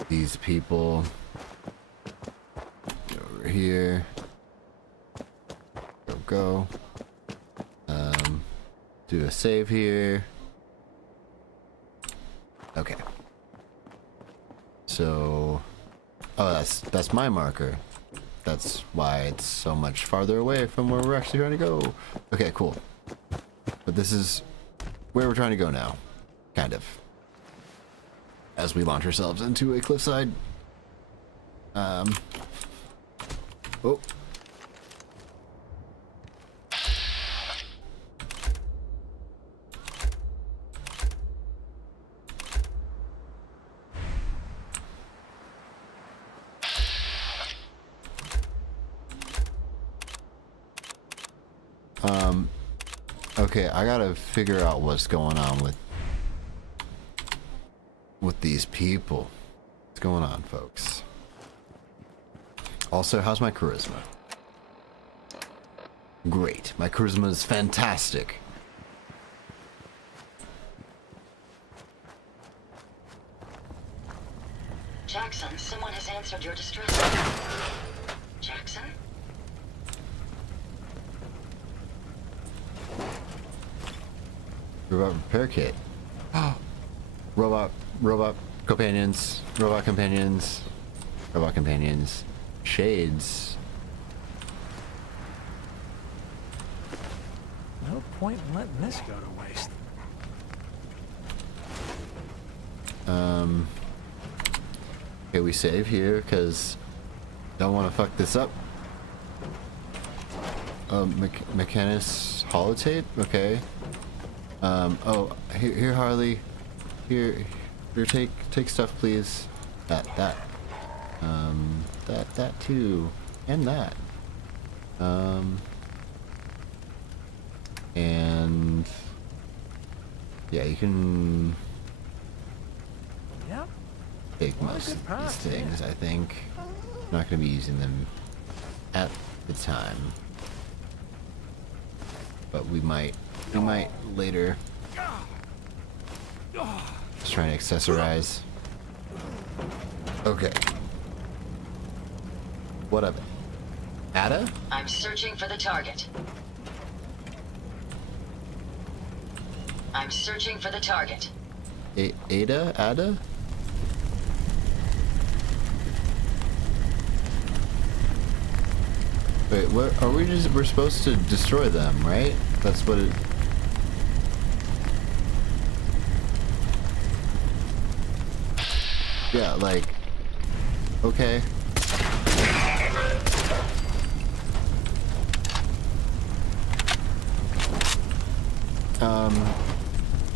these people. Over here. Go. Do a save here. Okay. So... Oh, that's my marker. That's why it's so much farther away from where we're actually trying to go. Okay, cool. But this is where we're trying to go now. Kind of. As we launch ourselves into a cliffside. Oh. Okay, I gotta figure out what's going on with these people. What's going on, folks? Also, how's my charisma? Great. My charisma is fantastic. Jackson, someone has answered your distress call. Jackson? Robot repair kit. Robot companions. Robot companions. Robot companions. Shades. No point in letting this go to waste. Okay, we save here because don't want to fuck this up. Mechanist holotape. Okay. Oh, here, Harley. Here, take stuff, please. That too, and that. And yeah, you can take most of these things. I think I'm not gonna be using them at the time, but we might later. Just trying to accessorize. Okay. What of it? Ada? I'm searching for the target. I'm searching for the target. Ada? Ada? Wait, what are we we're supposed to destroy them, right? That's what it... Yeah, like... Okay.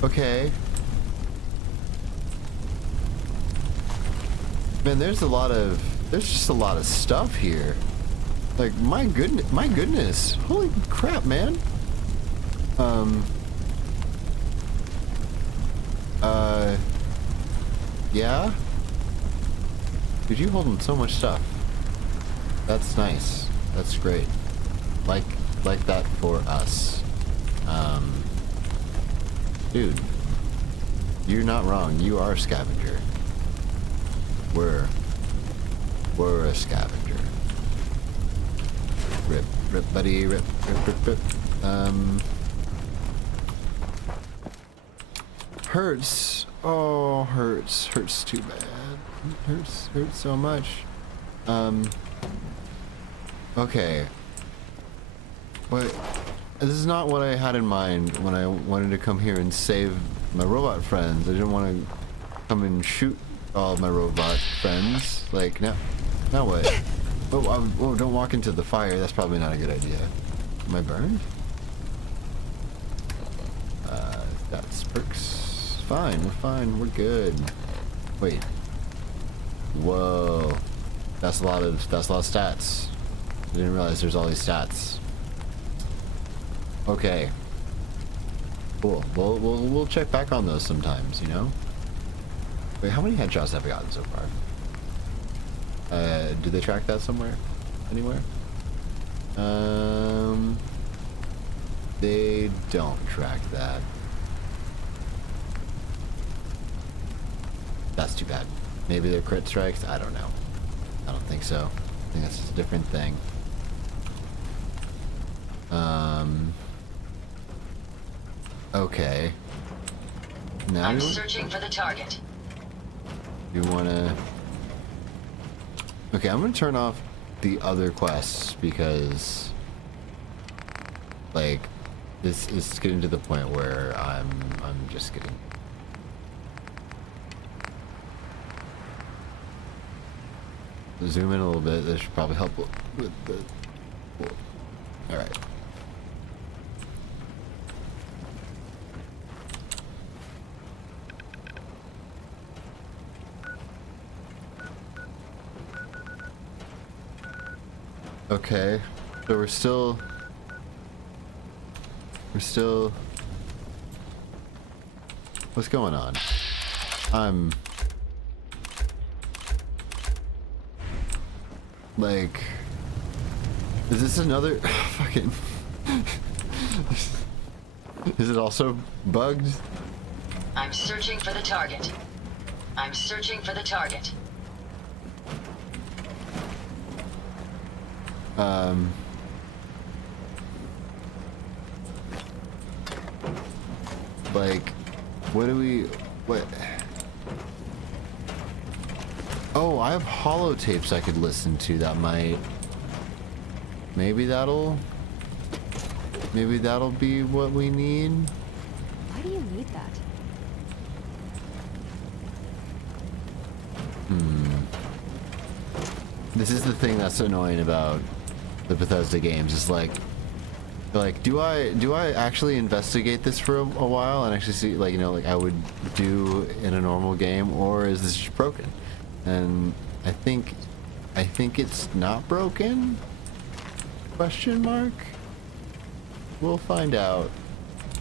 Okay. Man, there's just a lot of stuff here. Like, my goodness. Holy crap, man. Yeah? Dude, you holding so much stuff. That's nice. That's great. Like that for us. Dude, you're not wrong. You are a scavenger. We're a scavenger. Rip, buddy, rip. Hurts. Oh, hurts too bad. Hurts so much. Okay. But this is not what I had in mind when I wanted to come here and save my robot friends. I didn't want to come and shoot all of my robot friends. Like, now what? Oh, don't walk into the fire. That's probably not a good idea. Am I burned? That's perks. Fine, we're fine. We're good. Wait. Whoa. That's a lot of stats. I didn't realize there's all these stats. Okay. Cool. We'll check back on those sometimes, you know? Wait, how many headshots have I gotten so far? Do they track that somewhere? Anywhere? They don't track that. That's too bad. Maybe they're crit strikes? I don't know. I don't think so. I think that's just a different thing. Okay. Now I'm searching for the target. You wanna... Okay, I'm gonna turn off the other quests because like this is getting to the point where I'm just getting zoom in a little bit. This should probably help with the all right. Okay, so we're still what's going on? I'm like, is this another fucking is it also bugged? I'm searching for the target. I'm searching for the target. Like, what? Oh, I have holotapes I could listen to that might, maybe that'll be what we need. Why do you need that? This is the thing that's annoying about the Bethesda games. Is like do I actually investigate this for a while and actually see, like, you know, like I would do in a normal game, or is this just broken? And I think it's not broken? Question mark? We'll find out.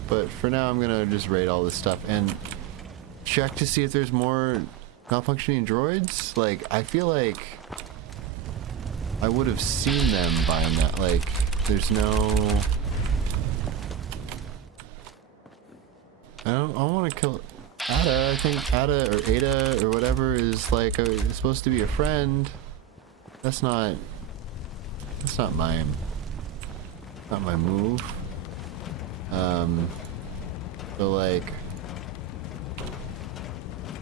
But for now, I'm gonna just raid all this stuff and check to see if there's more malfunctioning droids. Like, I feel like I would have seen them by now. Like, there's no... I don't want to kill Ada. I think Ada or Ada or whatever is like supposed to be a friend. That's not my move. So like,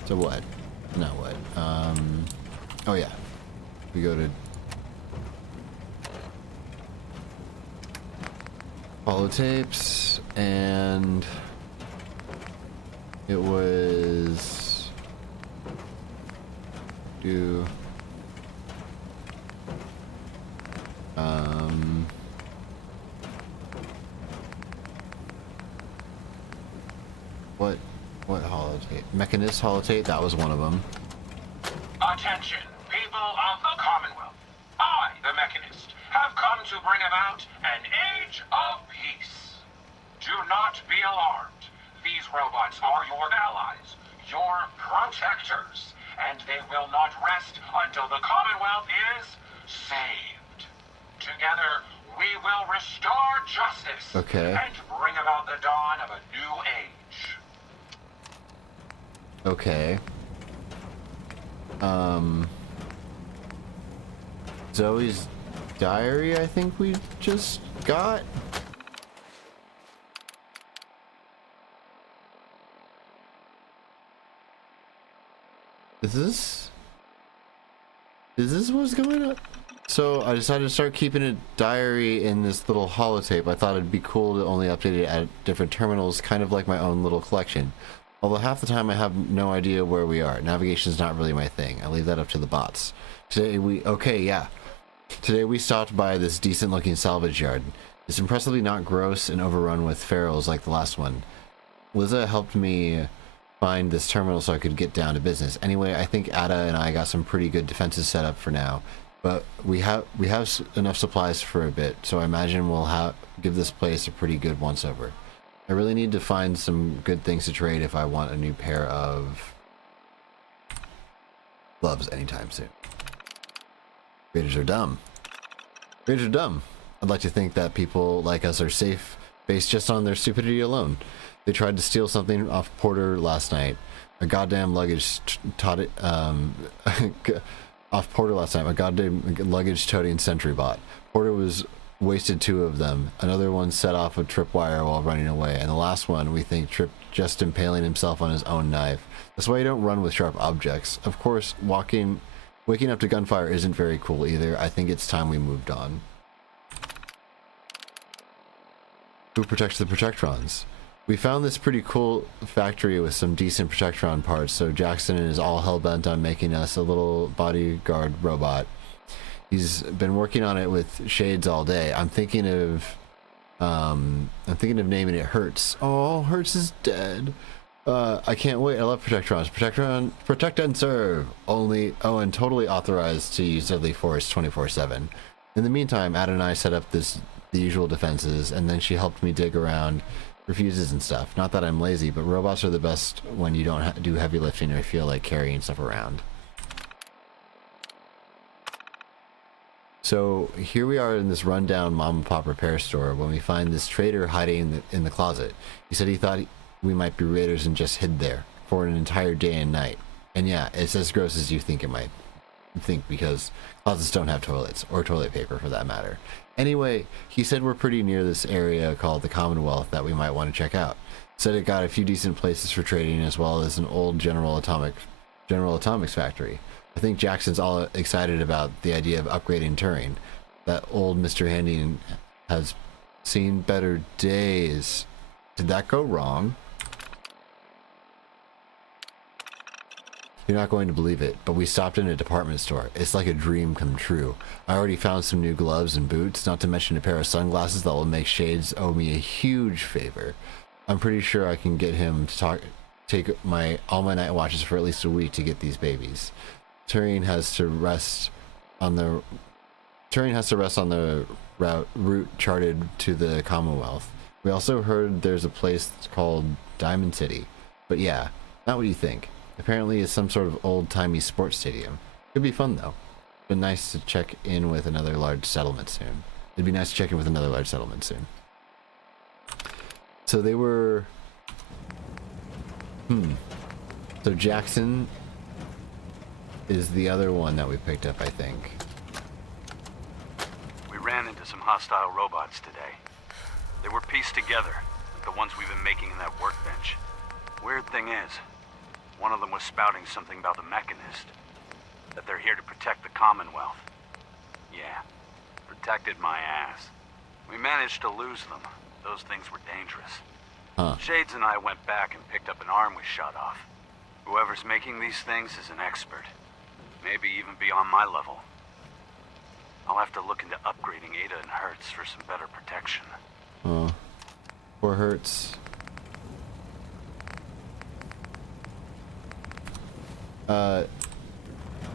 so what? Not what? Oh yeah, we go to holotapes, and it was do what holotape? Mechanist holotape, that was one of them. Attention, people of the Commonwealth. I, the Mechanist, have come to bring about an age of peace. Do not be alarmed. These robots are your allies, your protectors, and they will not rest until the Commonwealth is saved. Together, we will restore justice and bring about the dawn of a new age. Okay. Zoe's diary, I think we just got. Is this what's going on? So I decided to start keeping a diary in this little holotape. I thought it'd be cool to only update it at different terminals, kind of like my own little collection. Although half the time I have no idea where we are. Navigation is not really my thing. I leave that up to the bots. Today we stopped by this decent looking salvage yard. It's impressively not gross and overrun with ferals like the last one. Liza helped me find this terminal so I could get down to business. Anyway, I think Ada and I got some pretty good defenses set up for now. But we have enough supplies for a bit, so I imagine we'll give this place a pretty good once over. I really need to find some good things to trade if I want a new pair of gloves anytime soon. Raiders are dumb. Raiders are dumb. I'd like to think that people like us are safe based just on their stupidity alone. They tried to steal something off Porter last night. A goddamn luggage off Porter last night. A goddamn luggage toting sentry bot. Porter was wasted 2 of them. Another one set off a tripwire while running away, and the last one we think tripped just impaling himself on his own knife. That's why you don't run with sharp objects. Of course, walking Waking up to gunfire isn't very cool either. I think it's time we moved on. Who protects the Protectrons? We found this pretty cool factory with some decent Protectron parts, so Jackson is all hell-bent on making us a little bodyguard robot. He's been working on it with Shades all day. I'm thinking of naming it Hertz. Oh, Hertz is dead. I can't wait. I love Protectrons. Protect and serve. Only, and totally authorized to use deadly force 24/7. In the meantime, Ada and I set up the usual defenses, and then she helped me dig around for fuses and stuff. Not that I'm lazy, but robots are the best when you don't do heavy lifting or feel like carrying stuff around. So here we are in this rundown mom and pop repair store when we find this trader hiding in the closet. He said he thought we might be raiders and just hid there for an entire day and night. And yeah, it's as gross as you think it might think, because closets don't have toilets, or toilet paper for that matter. Anyway, he said we're pretty near this area called the Commonwealth that we might want to check out. Said it got a few decent places for trading, as well as an old General Atomics factory. I think Jackson's all excited about the idea of upgrading Turing. That old Mr. Handy has seen better days. Did that go wrong? You're not going to believe it, but we stopped in a department store. It's like a dream come true. I already found some new gloves and boots, not to mention a pair of sunglasses that will make Shades owe me a huge favor. I'm pretty sure I can get him to take all my night watches for at least a week to get these babies. Turing has to rest on the route charted to the Commonwealth. We also heard there's a place called Diamond City, but yeah, not what you think. Apparently it's some sort of old-timey sports stadium. Could be fun though. Been nice to check in with another large settlement soon. It'd be nice to check in with another large settlement soon. So they were... So Jackson is the other one that we picked up, I think. We ran into some hostile robots today. They were pieced together, like the ones we've been making in that workbench. Weird thing is, one of them was spouting something about the Mechanist. That they're here to protect the Commonwealth. Yeah, protected my ass. We managed to lose them. Those things were dangerous. Shades and I went back and picked up an arm we shot off. Whoever's making these things is an expert. Maybe even beyond my level. I'll have to look into upgrading Ada and Hertz for some better protection. Poor Hertz.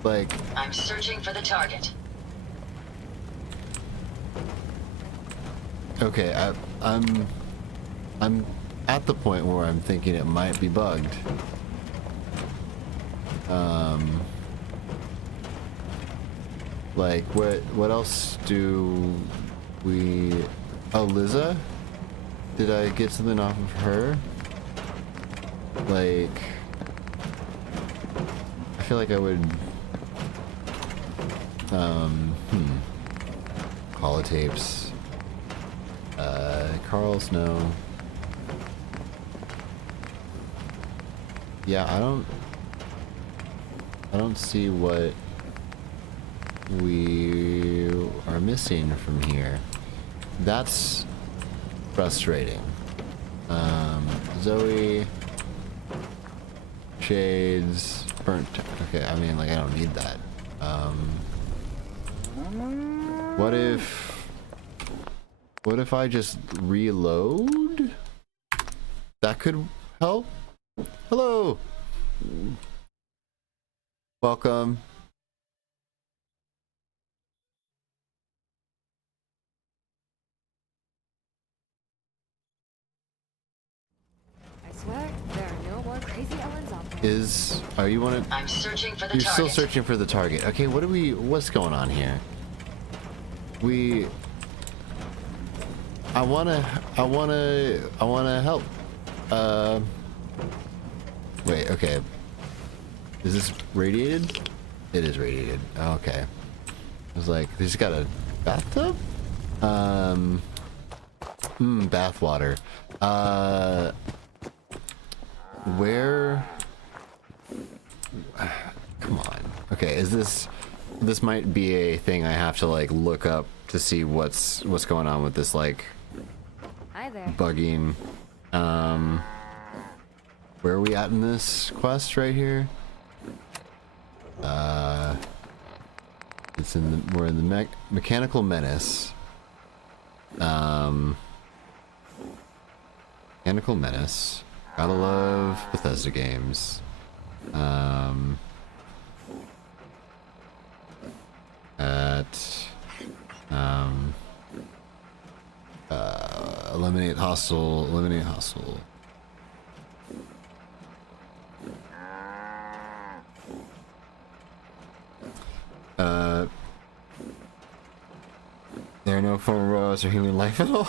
Like... I'm searching for the target. Okay, I'm at the point where I'm thinking it might be bugged. Like, what else do we... Oh, Liza? Did I get something off of her? Like... I feel like I would... Holotapes. Carl's, no. Yeah, I don't see what we are missing from here. That's frustrating. Zoe, Shades, burnt. Okay, I mean, like, I don't need that. What if I just reload? That could help. Hello. Welcome. I swear, there are no more crazy Ellens out there. Are you wanna... I'm searching for the You're target. still searching for the target. Okay, what's going on here? I wanna help. Wait, okay. Is this radiated? It is radiated. Okay. I was like, they just got a bathtub? Bath water. Where? Come on. Okay, is this... this might be a thing I have to like look up to see what's going on with this like Hi there. bugging. Where are we at in this quest right here? It's in the, we're in the mechanical menace. Mechanical menace. Gotta love Bethesda games. Eliminate hostile. Eliminate hostile. There are no former robots or human life at all.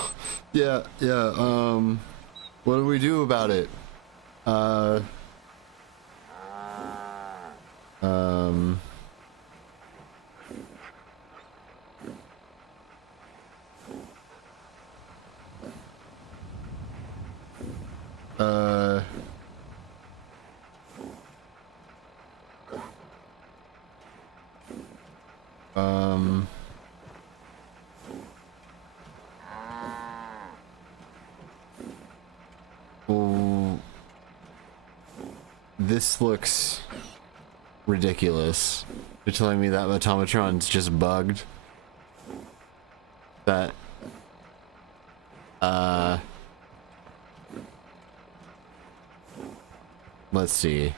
Yeah. What do we do about it? Well, this looks ridiculous. You're telling me that automatron's just bugged? That let's see.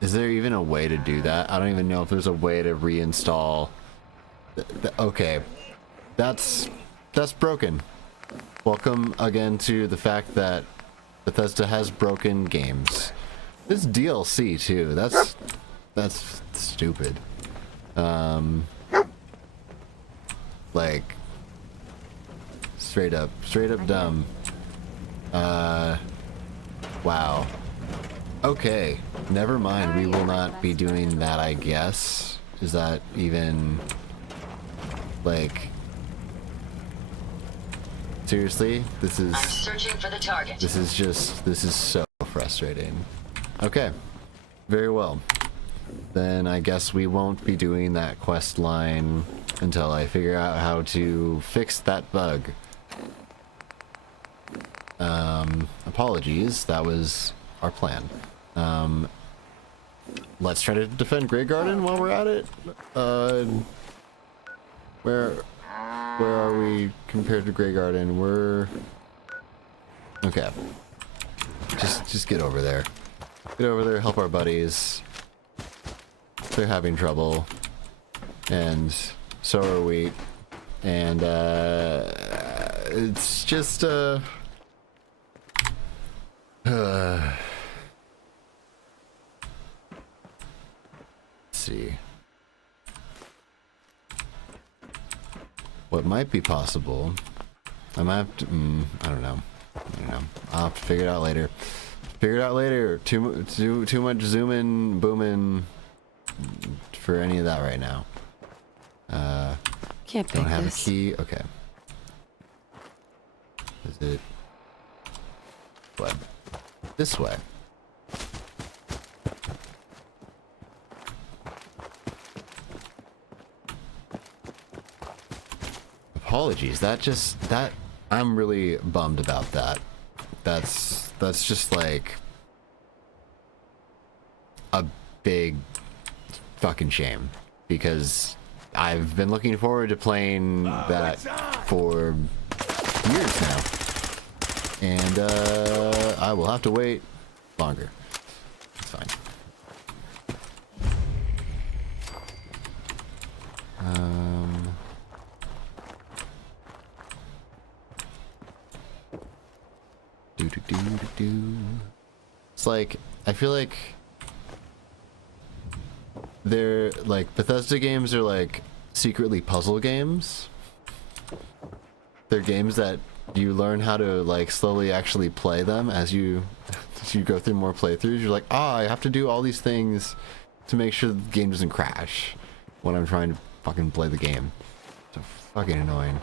Is there even a way to do that? I don't even know if there's a way to reinstall. Okay, that's broken. Welcome again to the fact that Bethesda has broken games. This DLC too. That's stupid. Like straight up dumb. Wow. Okay, never mind. We will not be doing that, I guess. Is that even like seriously? This is I'm searching for the target. This is so frustrating. Okay. Very well. Then I guess we won't be doing that quest line until I figure out how to fix that bug. Apologies, that was our plan. Let's try to defend Grey Garden while we're at it. Where are we compared to Grey Garden? We're okay. Just get over there. Get over there, help our buddies. They're having trouble. And so are we. And it's just let's see. What might be possible? I might have to. I don't know. I'll have to figure it out later. Too much zooming, booming for any of that right now. Can't don't pick have this. a key. Okay. Is it what? This way. Apologies. That I'm really bummed about that. That's just like a big fucking shame because I've been looking forward to playing that for years now, and I will have to wait longer. It's fine. It's like I feel like they're like Bethesda games are like secretly puzzle games. They're games that you learn how to like slowly actually play them as you go through more playthroughs. You're like, I have to do all these things to make sure the game doesn't crash when I'm trying to fucking play the game. So fucking annoying.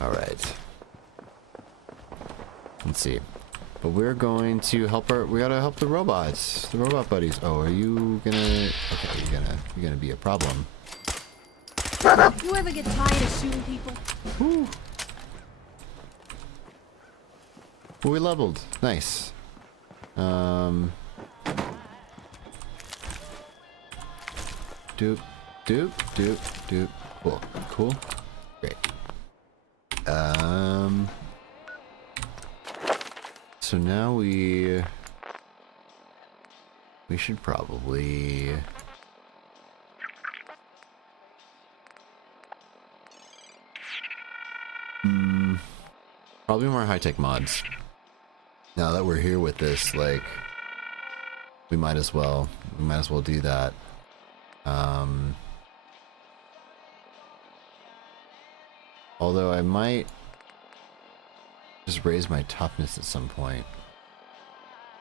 Alright. Let's see. But we're going to help we gotta help the robots. The robot buddies. Oh, are you gonna... Okay, you're gonna be a problem. You ever get tired of shooting people? Woo. Well, we leveled. Nice. Doop, doop, doop, doop. Cool. Cool. Great. So now we should probably probably more high-tech mods. Now that we're here with this, like, we might as well do that. Although I might just raise my toughness at some point.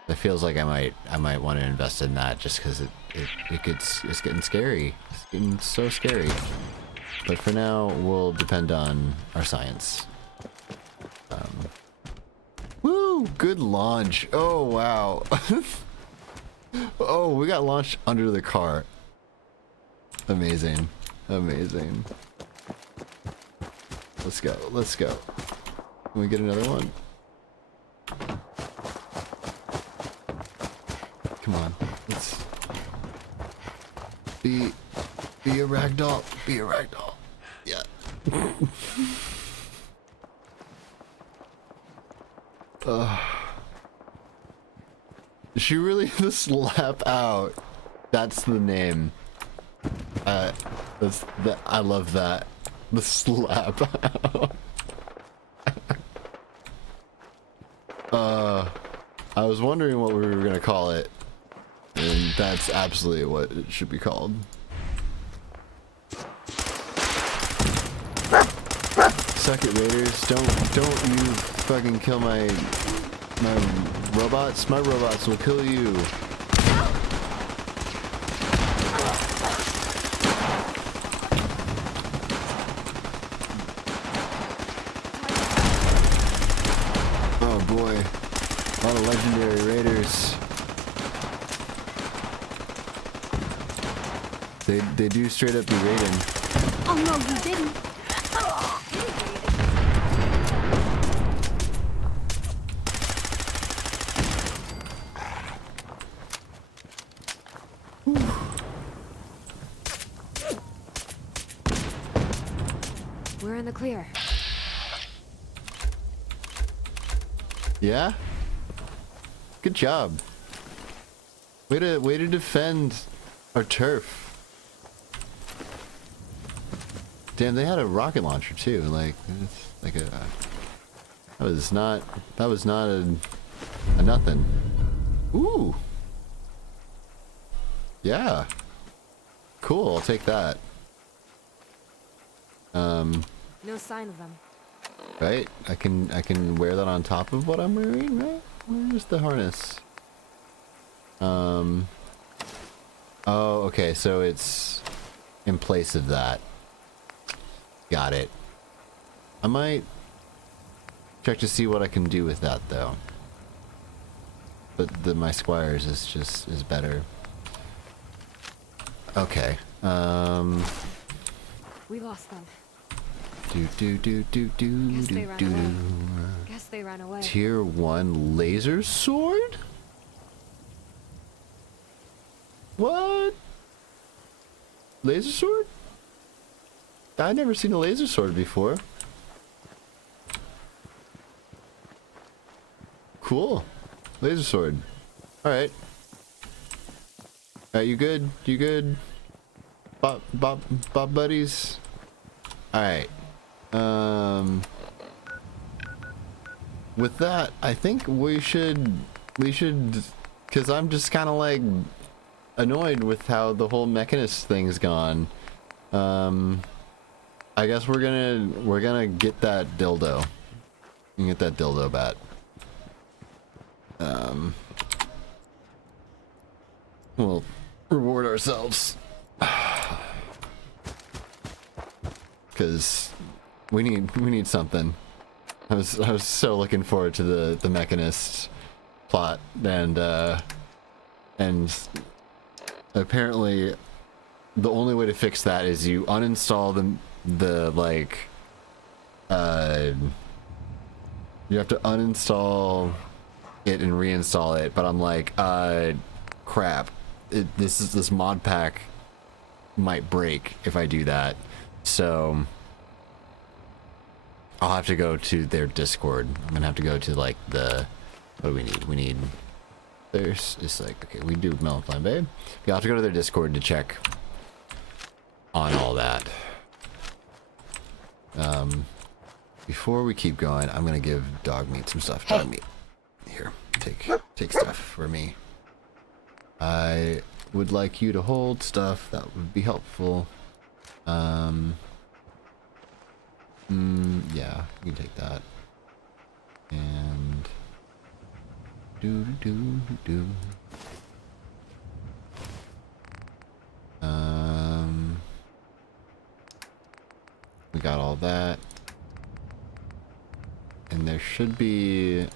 It feels like I might want to invest in that just because it's getting scary. It's getting so scary. But for now, we'll depend on our science. Woo! Good launch. Oh wow. Oh, we got launched under the car. Amazing. Amazing. Let's go. Let's go. Can we get another one? Come on. Let's be a ragdoll. Be a ragdoll. Yeah. She really the slap out. That's the name. I love that. The slap out. I was wondering what we were gonna call it, and that's absolutely what it should be called. Suck it, Raiders. Don't you fucking kill my robots. My robots will kill you. Oh boy. A lot of legendary raiders. They do straight up be raiding. Oh no, you didn't. We're in the clear. Yeah? Good job. Way to defend our turf. Damn, they had a rocket launcher too. Like, it's like a that was not a nothing. Ooh. Yeah. Cool. I'll take that. No sign of them. Right? I can wear that on top of what I'm wearing, right? Where's the harness? Oh, okay, so it's in place of that. Got it. I might check to see what I can do with that though. But my Squires is better. Okay. We lost them. Guess they ran away. Tier 1 laser sword? What? Laser sword? I've never seen a laser sword before. Cool. Laser sword. Alright. Alright, you good? You good? Bob buddies? Alright. With that, I think we should, because I'm just kind of like annoyed with how the whole mechanist thing's gone. I guess we're gonna get that dildo. You can get that dildo bat. We'll reward ourselves. Because we need something. I was so looking forward to the Mechanist plot, and apparently the only way to fix that is you uninstall the like you have to uninstall it and reinstall it, but I'm like crap, this mod pack might break if I do that, so I'll have to go to their Discord. I'm gonna have to go to like the, what do we need there's it's like, okay, we do Melon Flambe. You have to go to their Discord to check on all that. Before we keep going, I'm gonna give dog meat some stuff. Dog meat, here, take stuff for me. I would like you to hold stuff. That would be helpful. Yeah, you can take that. And do. We got all that. And there should be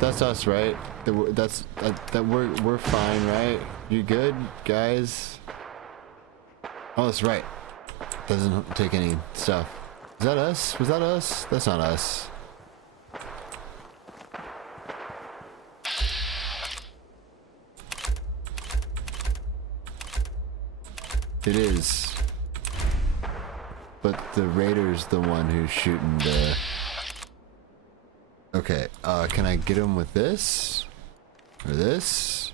that's us, right? We're fine, right? You good, guys? Oh, that's right. Doesn't take any stuff. Is that us? Was that us? That's not us. It is. But the Raider's the one who's shooting the... Okay, can I get him with this? Or this?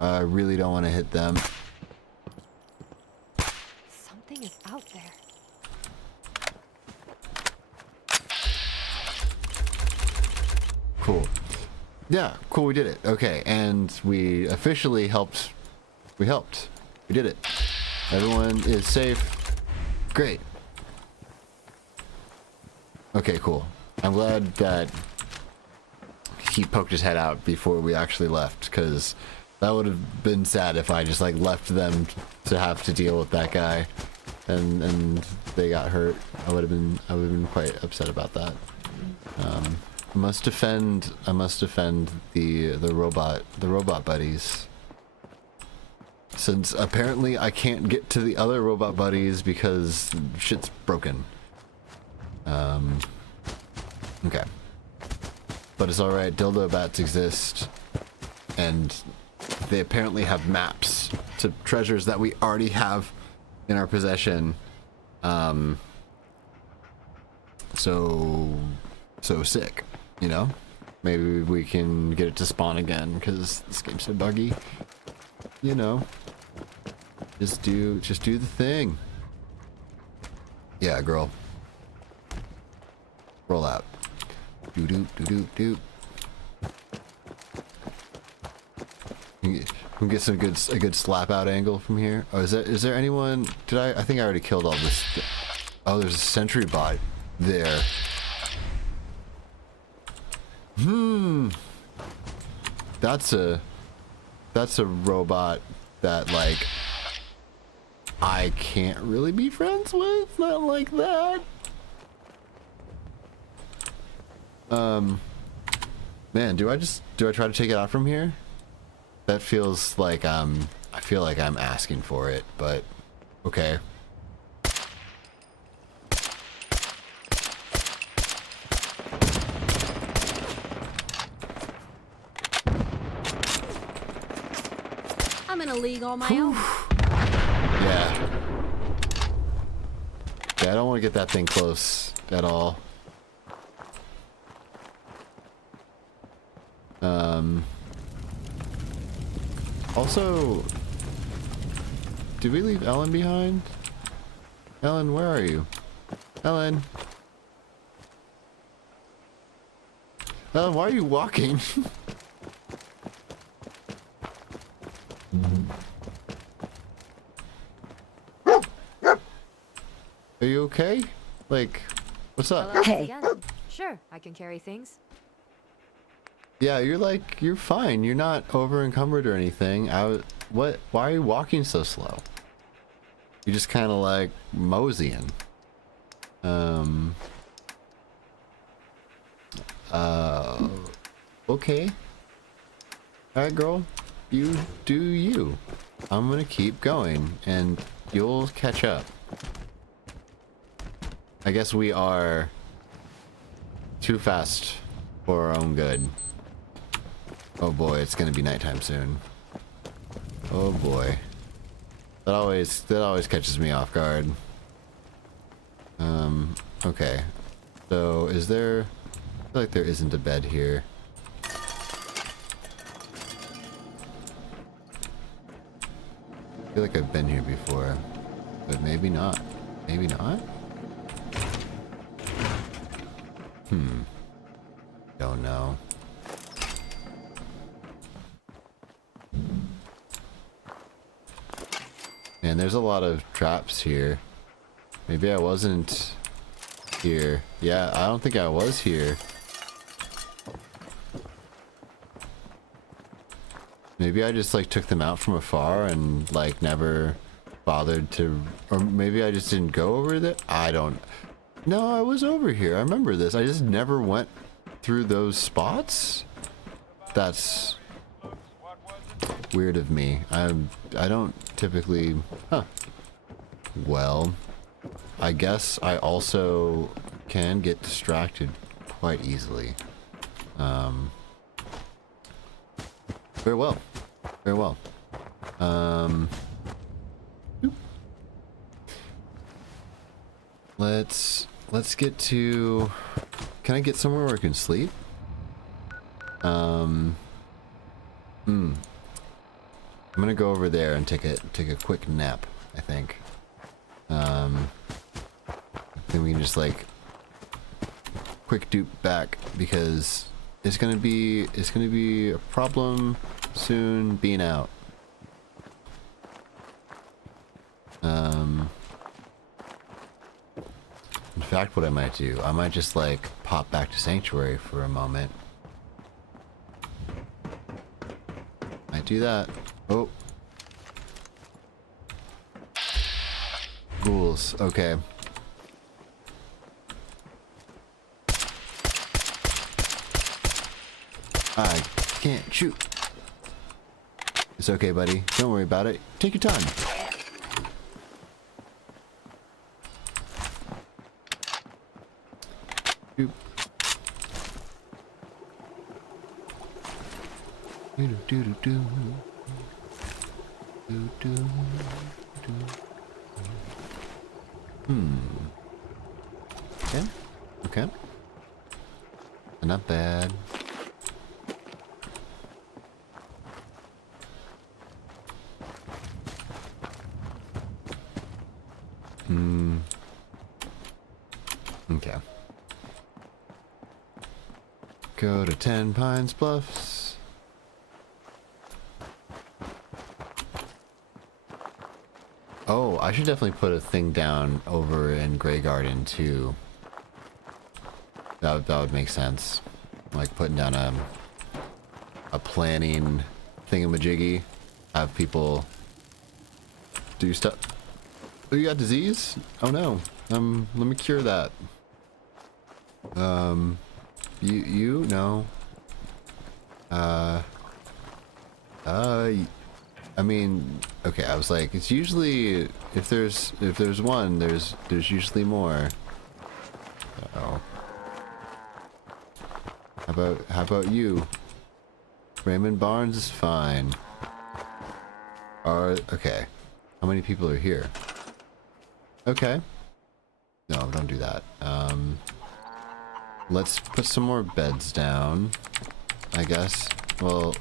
I really don't want to hit them. Something is out there. Cool. Yeah, cool, we did it. Okay, and we officially helped. We helped. We did it. Everyone is safe. Great. Okay, cool. I'm glad that he poked his head out before we actually left, because that would have been sad if I just like left them to have to deal with that guy and they got hurt. I would have been quite upset about that. I must defend the robot buddies. Since apparently I can't get to the other robot buddies because shit's broken. Okay. But it's alright, dildo bats exist. And they apparently have maps to treasures that we already have in our possession. So sick, you know? Maybe we can get it to spawn again because this game's so buggy. You know. Just do the thing. Yeah, girl. Roll out. Do. We can get a good slap out angle from here. Oh, is there anyone? I think I already killed all this. Oh, there's a sentry bot there. That's a robot that like I can't really be friends with. Not like that. Man, do I try to take it out from here? That feels like I feel like I'm asking for it, but okay. I'm in a league all my own. Yeah. Yeah, I don't want to get that thing close at all. Also, did we leave Ellen behind? Ellen, where are you? Ellen? Ellen, why are you walking? Are you okay? Like, what's up? Hello again. Sure, I can carry things. Yeah, you're fine. You're not over encumbered or anything. Why are you walking so slow? You're just kind of like moseying. Okay. Alright, girl. You do you. I'm gonna keep going, and you'll catch up. I guess we are too fast for our own good. Oh boy, it's gonna be nighttime soon. Oh boy. That always catches me off guard. Okay. So, is there... I feel like there isn't a bed here. I feel like I've been here before. But maybe not. Maybe not? Don't know. Man, there's a lot of traps here. Maybe I wasn't here. Yeah, I don't think I was here. Maybe I just like took them out from afar and like never bothered to, or maybe I just didn't go over there. I don't. No, I was over here. I remember this. I just never went through those spots. That's weird of me. I don't typically. Huh. Well, I guess I also can get distracted quite easily. Very well. Very well. Let's get to... Can I get somewhere where I can sleep? I'm gonna go over there and take a quick nap, I think. Then we can just like quick dupe back because it's gonna be a problem soon being out. In fact, what I might do, I might just like pop back to Sanctuary for a moment. Might do that. Oh. Ghouls. Okay. I can't shoot. It's okay, buddy. Don't worry about it. Take your time. Shoot. Do-do-do-do-do. Do-do-do-do. Okay. Okay. Not bad. Okay. Go to 10 Pines Bluffs. Oh, I should definitely put a thing down over in Grey Garden too. That would make sense. Like putting down a planning thingamajiggy. Have people do stuff. Oh, you got disease? Oh no. Let me cure that. You no. I mean, okay, I was like, it's usually if there's one, there's usually more. Oh. How about you? Raymond Barnes is fine. Okay. How many people are here? Okay. No, don't do that. Let's put some more beds down, I guess. Well,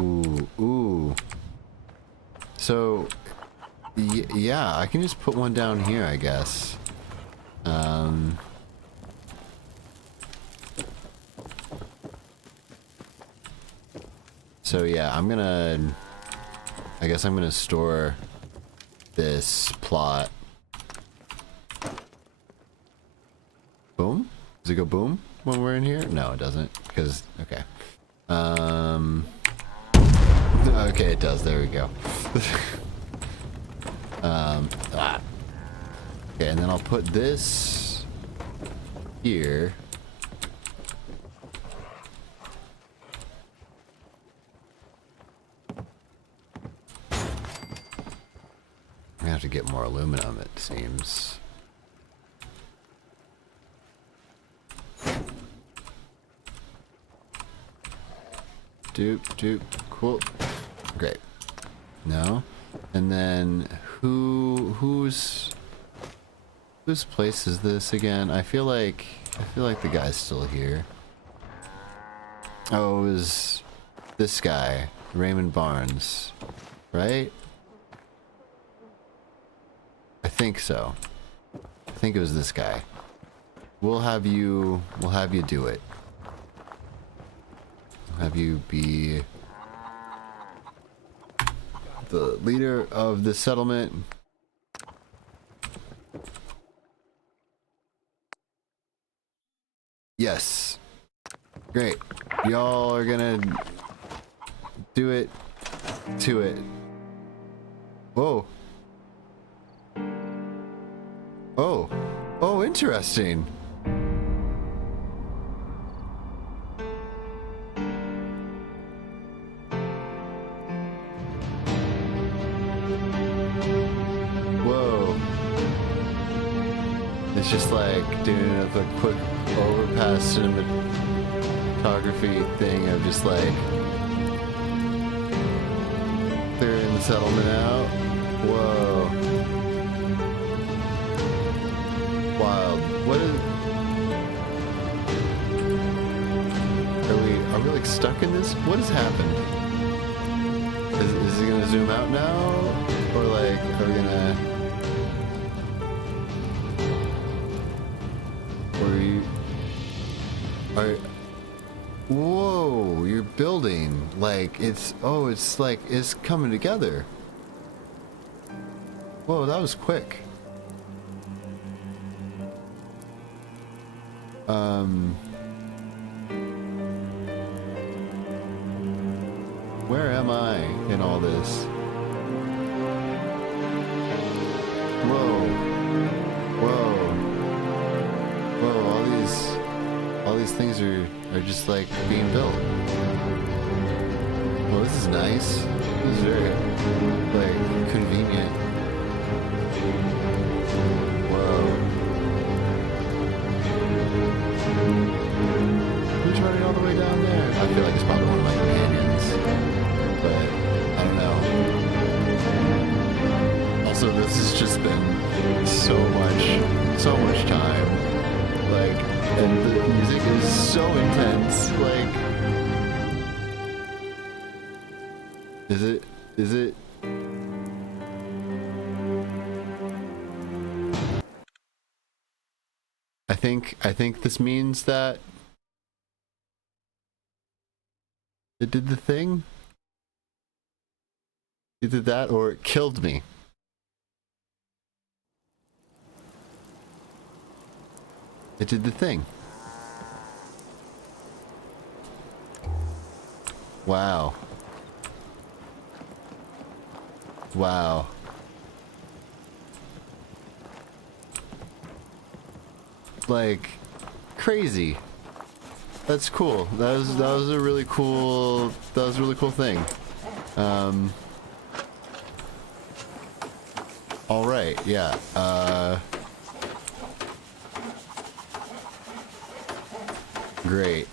ooh. So, yeah, I can just put one down here, I guess. So yeah, I guess I'm gonna store this plot. Boom? Does it go boom when we're in here? No, it doesn't. Because, okay. Okay, it does. There we go. Okay, and then I'll put this here. I'm gonna have to get more aluminum, it seems. Doop, cool. Great. No. And then whose place is this again? I feel like the guy's still here. Oh, it was this guy, Raymond Barnes, right? I think so. I think it was this guy. We'll have you do it. Have you be the leader of the settlement. Yes. Great. Y'all are gonna do it to it. Whoa. Oh. Oh, interesting. It's just like doing a quick overpass cinematography thing of just like clearing the settlement out. Whoa. Wild. What is... Are we like stuck in this? What has happened? Is it gonna zoom out now? Or like, are we gonna... Whoa, you're building like it's like it's coming together. Whoa, that was quick. Where am I in all this? Whoa. All these things are just like being built. Well, this is nice. This is very like convenient. Whoa. Who's running all the way down there? I feel like it's probably one of my companions, but I don't know. Also, this has just been so much time. Like, and the music is so intense. Like, is it? I think this means that it did the thing. It did that, or it killed me. It did the thing. Wow. Wow. Like crazy. That's cool. That was a really cool thing. All right. Yeah. Great.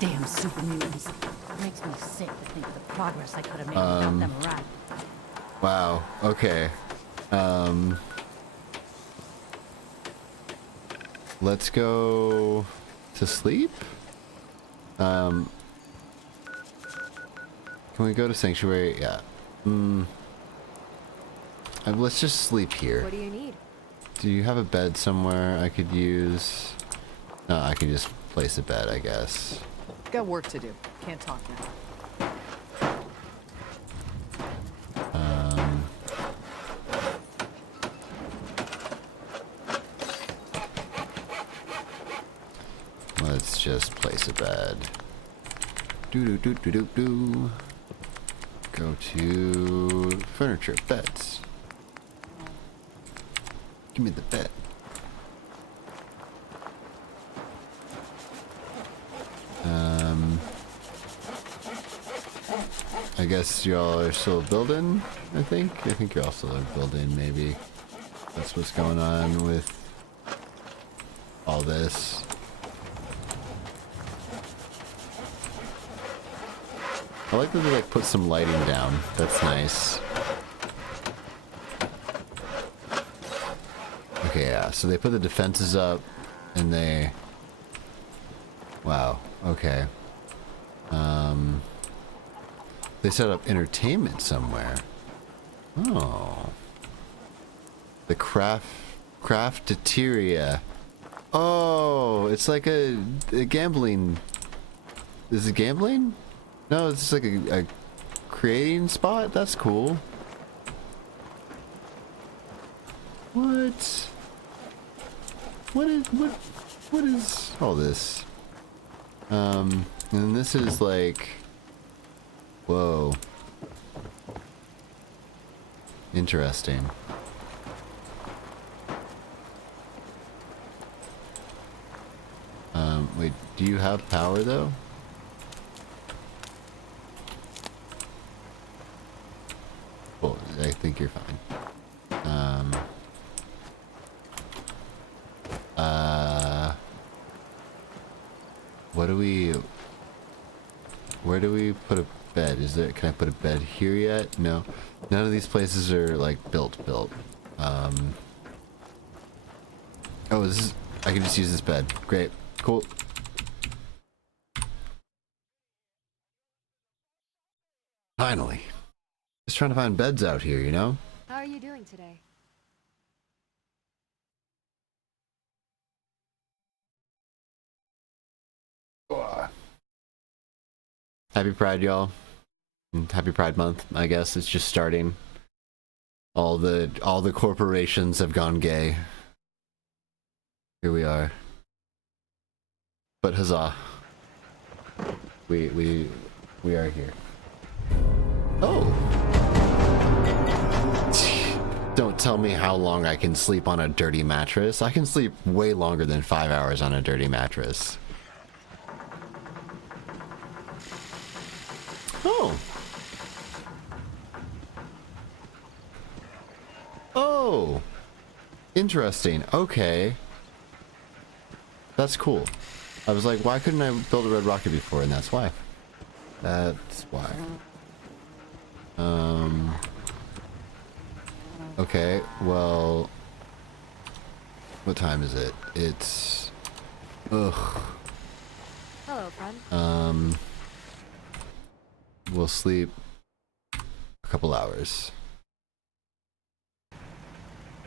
Damn super mutants. It makes me sick to think of the progress I could have made without them around. Wow. Okay. Let's go to sleep. Can we go to Sanctuary? Yeah. Let's just sleep here. What do you need? Do you have a bed somewhere I could use? No, I could just place a bed, I guess. Got work to do. can't talk now. Let's just place a bed. Do. Go to furniture, beds. Give me the bed. I guess y'all are still building, I think you're all still building, maybe. That's what's going on with all this. I like that they like put some lighting down. That's nice. Okay, yeah, so they put the defenses up and they... Wow, okay. They set up entertainment somewhere. Oh. The crafteteria. Oh, it's like a gambling... Is it gambling? No, it's just like a creating spot? That's cool. What? What is all this? And this is like... Whoa. Interesting. Wait, do you have power though? Cool, I think you're fine. Where do we put a bed? Can I put a bed here yet? No. None of these places are like built. Oh, I can just use this bed. Great. Cool. Finally. Just trying to find beds out here, you know? How are you doing today? Happy Pride, y'all. Happy Pride Month, I guess. It's just starting. All the corporations have gone gay. Here we are. But huzzah. We are here. Oh! Don't tell me how long I can sleep on a dirty mattress. I can sleep way longer than 5 hours on a dirty mattress. Oh. Oh. Interesting. Okay. That's cool. I was like, why couldn't I build a red rocket before? And that's why. That's why. Okay, well... What time is it? It's... Ugh. Hello, friend. We'll sleep a couple hours.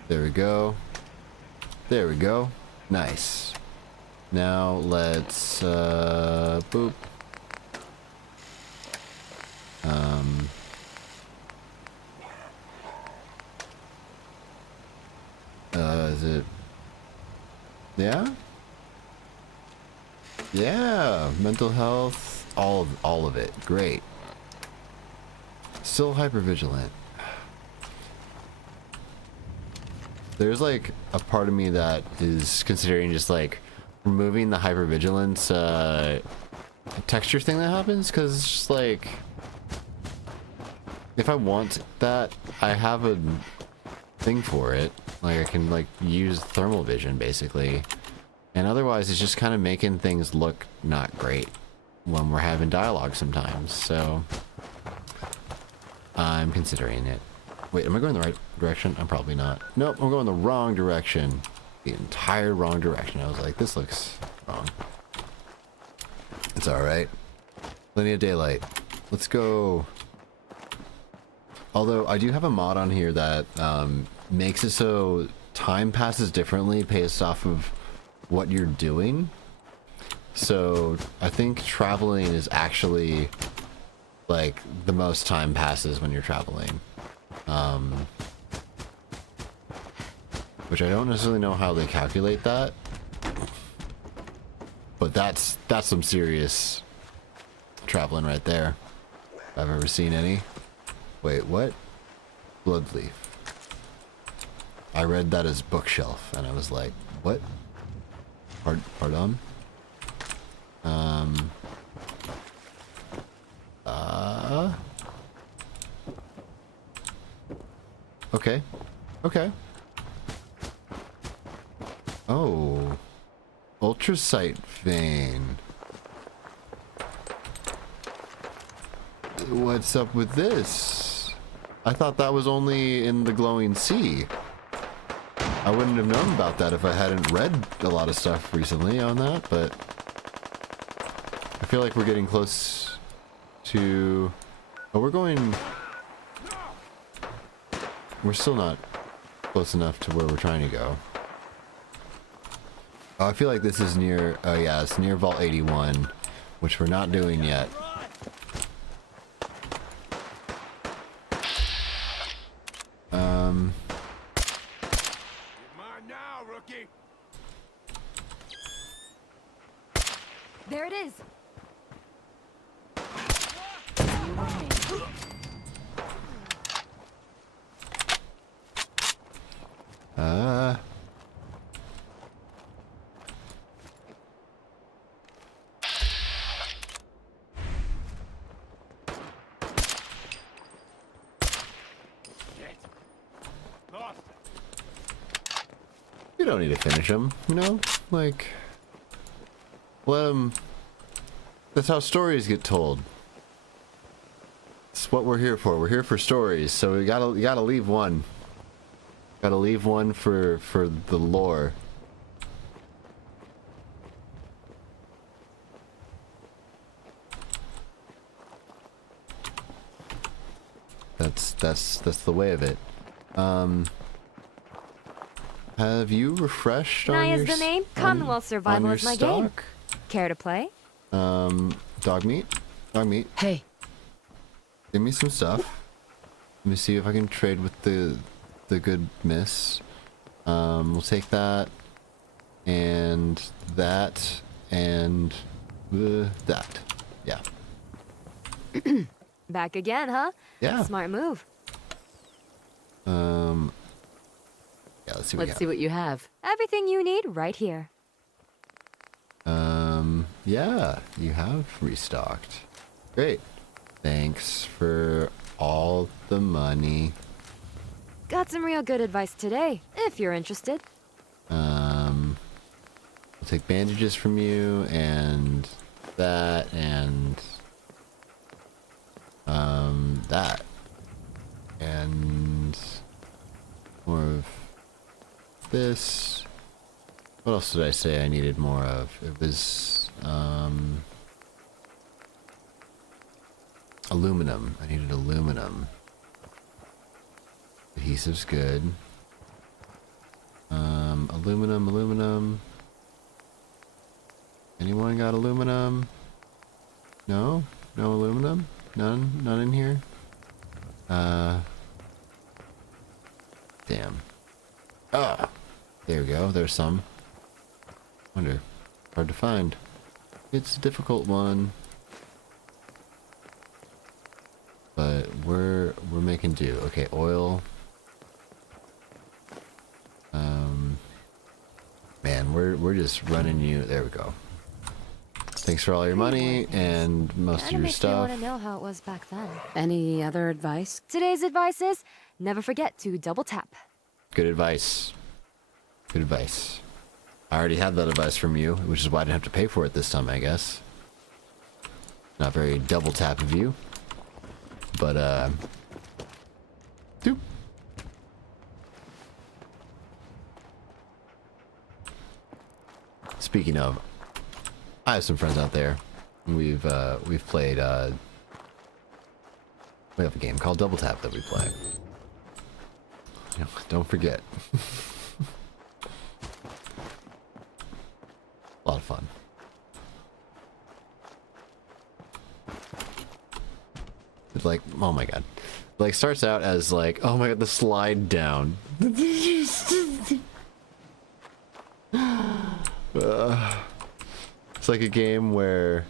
There we go. There we go. Nice. Now let's boop. Is it? Yeah? Yeah, mental health, all of it. Great. Still hypervigilant. There's like a part of me that is considering just like removing the hypervigilance texture thing that happens, because it's just like, if I want that, I have a thing for it. Like I can like use thermal vision basically, and otherwise it's just kind of making things look not great when we're having dialogue sometimes. So I'm considering it. Wait, am I going the right direction? I'm probably not. Nope, I'm going the wrong direction. The entire wrong direction. I was like, this looks wrong. It's alright. Plenty of daylight. Let's go. Although, I do have a mod on here that makes it so time passes differently based off of what you're doing. So I think traveling is actually like the most time passes when you're traveling. Which I don't necessarily know how they calculate that. But that's some serious traveling right there. If I've ever seen any. Wait, what? Bloodleaf. I read that as bookshelf and I was like, what? Pardon? Okay. Okay. Oh. Ultrasight vein. What's up with this? I thought that was only in the glowing sea. I wouldn't have known about that if I hadn't read a lot of stuff recently on that, but I feel like we're getting close to... Oh, we're still not close enough to where we're trying to go. Oh, I feel like this is near... Oh yeah, it's near Vault 81, which we're not doing yet. There it is. You don't need to finish them, you know? Like, let them... That's how stories get told. It's what we're here for. We're here for stories, so you gotta leave one. Gotta leave one for the lore. That's the way of it. Have you refreshed on your... Naya's the name. Commonwealth survival is my game. Care to play? Dog meat? Dog meat. Hey. Give me some stuff. Let me see if I can trade with the good miss. We'll take that. And that. And that. Yeah. Back again, huh? Yeah. Smart move. Yeah, let's see what you have. Everything you need right here. Yeah, you have restocked. Great. Thanks for all the money. Got some real good advice today, if you're interested. I'll take bandages from you, and that, and that. And more of this. What else did I say I needed more of? It was, aluminum. I needed aluminum. Adhesive's good. Aluminum. Anyone got aluminum? No? No aluminum? None in here? Damn. Ah! There we go, there's some. Wonder. Hard to find. It's a difficult one. But we're making do. Okay, oil. Man, we're just running you. There we go. Thanks for all your money and most of your stuff. I want to know how it was back then. Any other advice? Today's advice is never forget to double tap. Good advice. Good advice. I already had that advice from you, which is why I didn't have to pay for it this time, I guess. Not very double tap of you. But, doop. Speaking of, I have some friends out there. We've played, we have a game called Double Tap that we play. You know, don't forget. A lot of fun. like, oh my god. Like, starts out as like, oh my god, the slide down. It's like a game where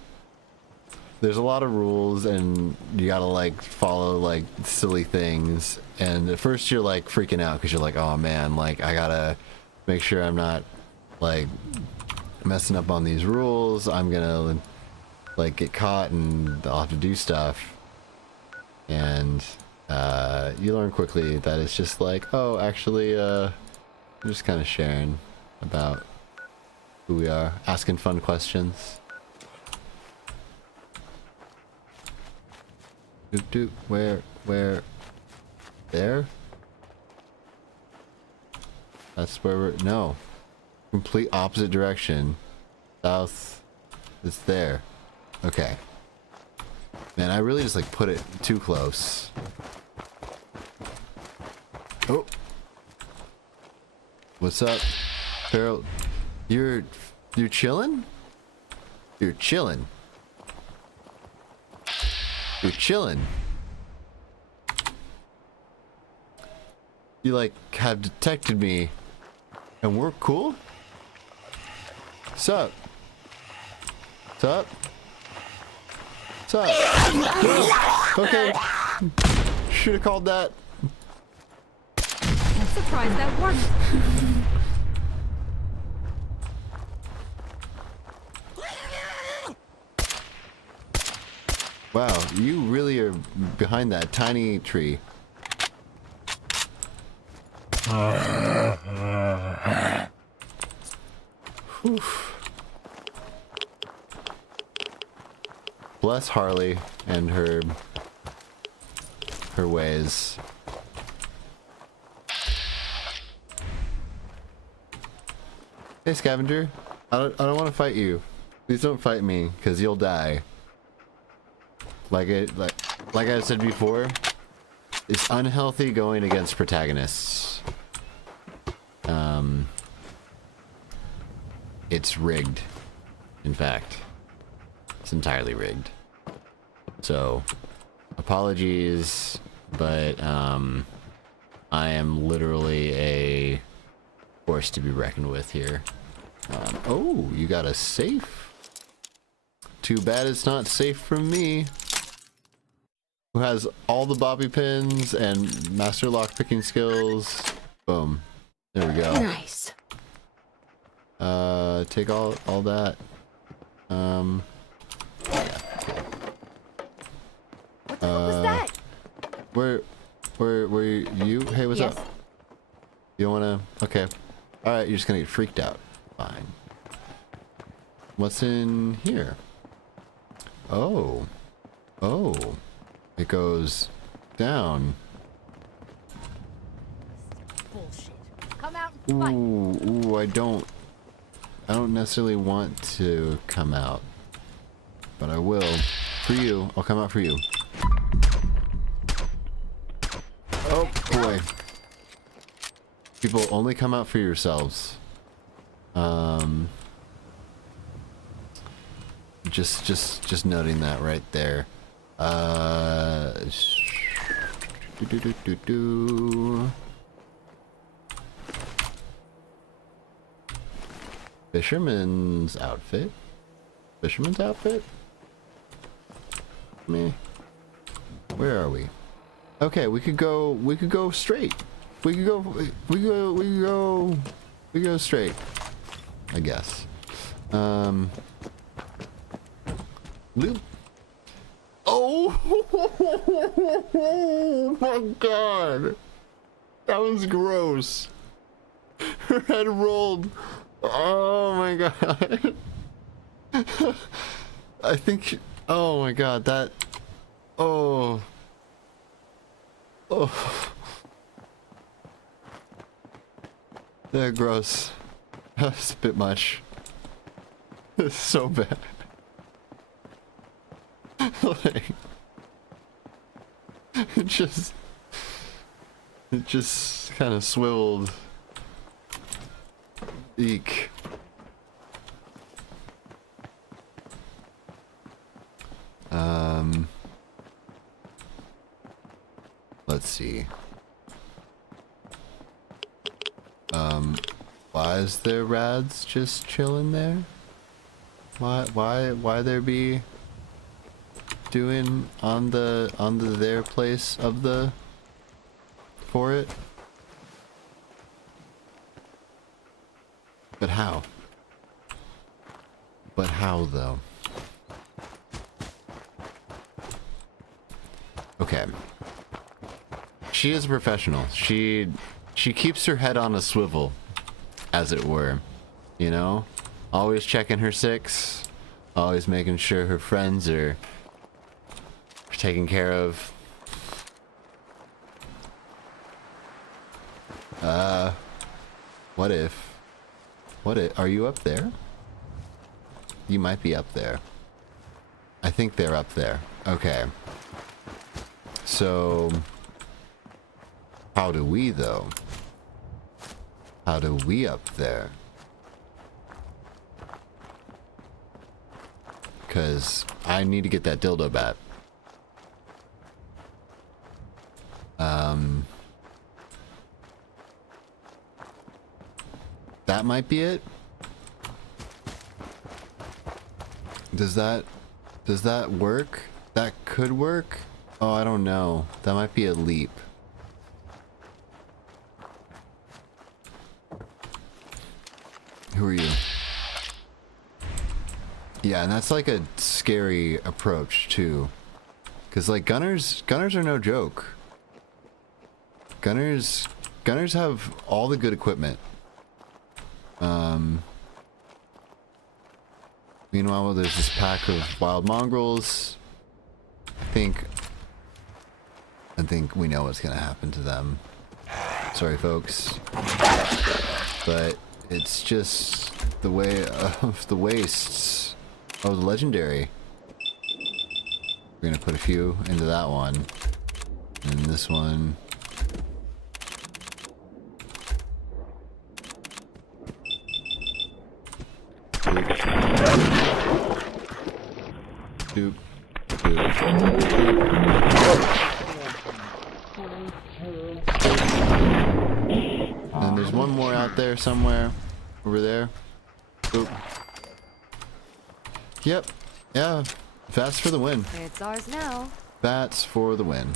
there's a lot of rules and you gotta like follow like silly things, and at first you're like freaking out because you're like, oh man, like I gotta make sure I'm not like messing up on these rules. I'm gonna like get caught and I'll have to do stuff, and you learn quickly that it's just like, oh, actually I'm just kind of sharing about who we are, asking fun questions. Where? There? That's where we're, no. Complete opposite direction. South is there. Okay. Man, I really just like put it too close. Oh. What's up? Farrell, you're chilling? You're chilling. You're chilling. You like have detected me and we're cool? Sup? Sup? Sup? Okay. Should have called that. I'm surprised that worked. Wow, you really are behind that tiny tree. Bless Harley and her ways. Hey Scavenger, I don't want to fight you. Please don't fight me, cause you'll die. Like I said before, it's unhealthy going against protagonists. It's rigged. In fact, it's entirely rigged. So, apologies, but I am literally a force to be reckoned with here. Oh, you got a safe? Too bad it's not safe from me, who has all the bobby pins and master lock picking skills. Boom. There we go. Nice. Take all that. Yeah, okay. What the hell was that? Where you? Hey, what's Yes. up? You don't wanna? Okay. Alright, you're just gonna get freaked out. Fine. What's in here? Oh. Oh. It goes down. Bullshit. Come out and fight. Ooh, I don't necessarily want to come out, but I will. For you, I'll come out for you. Oh boy. People, only come out for yourselves. Just noting that right there. Fisherman's outfit? Fisherman's outfit? Meh. Where are we? Okay, we could go straight. We could go straight. I guess. Loop. Oh my god. That was gross. Her head rolled. Oh my god. I think, oh my god, that, oh. They're gross. That's a bit much. It's so bad. Like, it just kind of swiveled. Eek. let's see. Why is there rads just chilling there? Why there be doing on the their place of the for it? But how? But how though? Okay. She is a professional. She keeps her head on a swivel, as it were. You know? Always checking her six. Always making sure her friends are taken care of. What if, are you up there? You might be up there. I think they're up there. Okay. So, how do we though? How do we up there? Because I need to get that dildo bat. That might be it. Does that work? That could work? Oh, I don't know. That might be a leap. Who are you? Yeah, and that's like a scary approach too. Cause like gunners are no joke. Gunners have all the good equipment. Meanwhile, there's this pack of wild mongrels. I think we know what's gonna happen to them. Sorry, folks, but it's just the way of the wastes. Oh, the legendary. We're gonna put a few into that one, and this one. Doop. Doop. And there's one more out there somewhere. Over there. Oop. Yep. Yeah. Bats for the win. It's ours now. Bats for the win.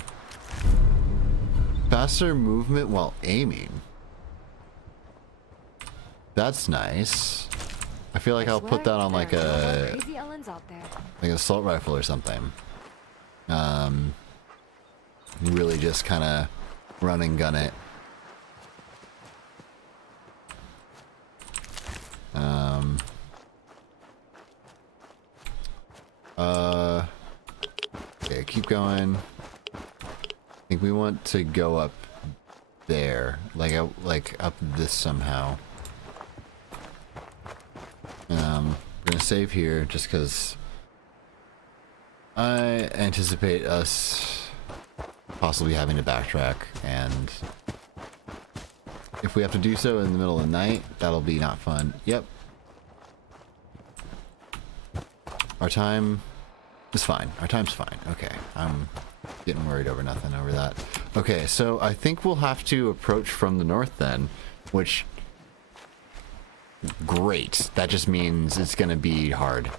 Faster movement while aiming. That's nice. I feel like I'll put that on like a like an assault rifle or something. Really just kind of run and gun it. Okay, keep going. I think we want to go up there, like up this somehow. We're gonna save here just because I anticipate us possibly having to backtrack, and if we have to do so in the middle of the night, that'll be not fun. Yep. Our time is fine. Our time's fine. Okay. I'm getting worried over nothing over that. Okay, so I think we'll have to approach from the north then, which... Great. That just means it's gonna be hard.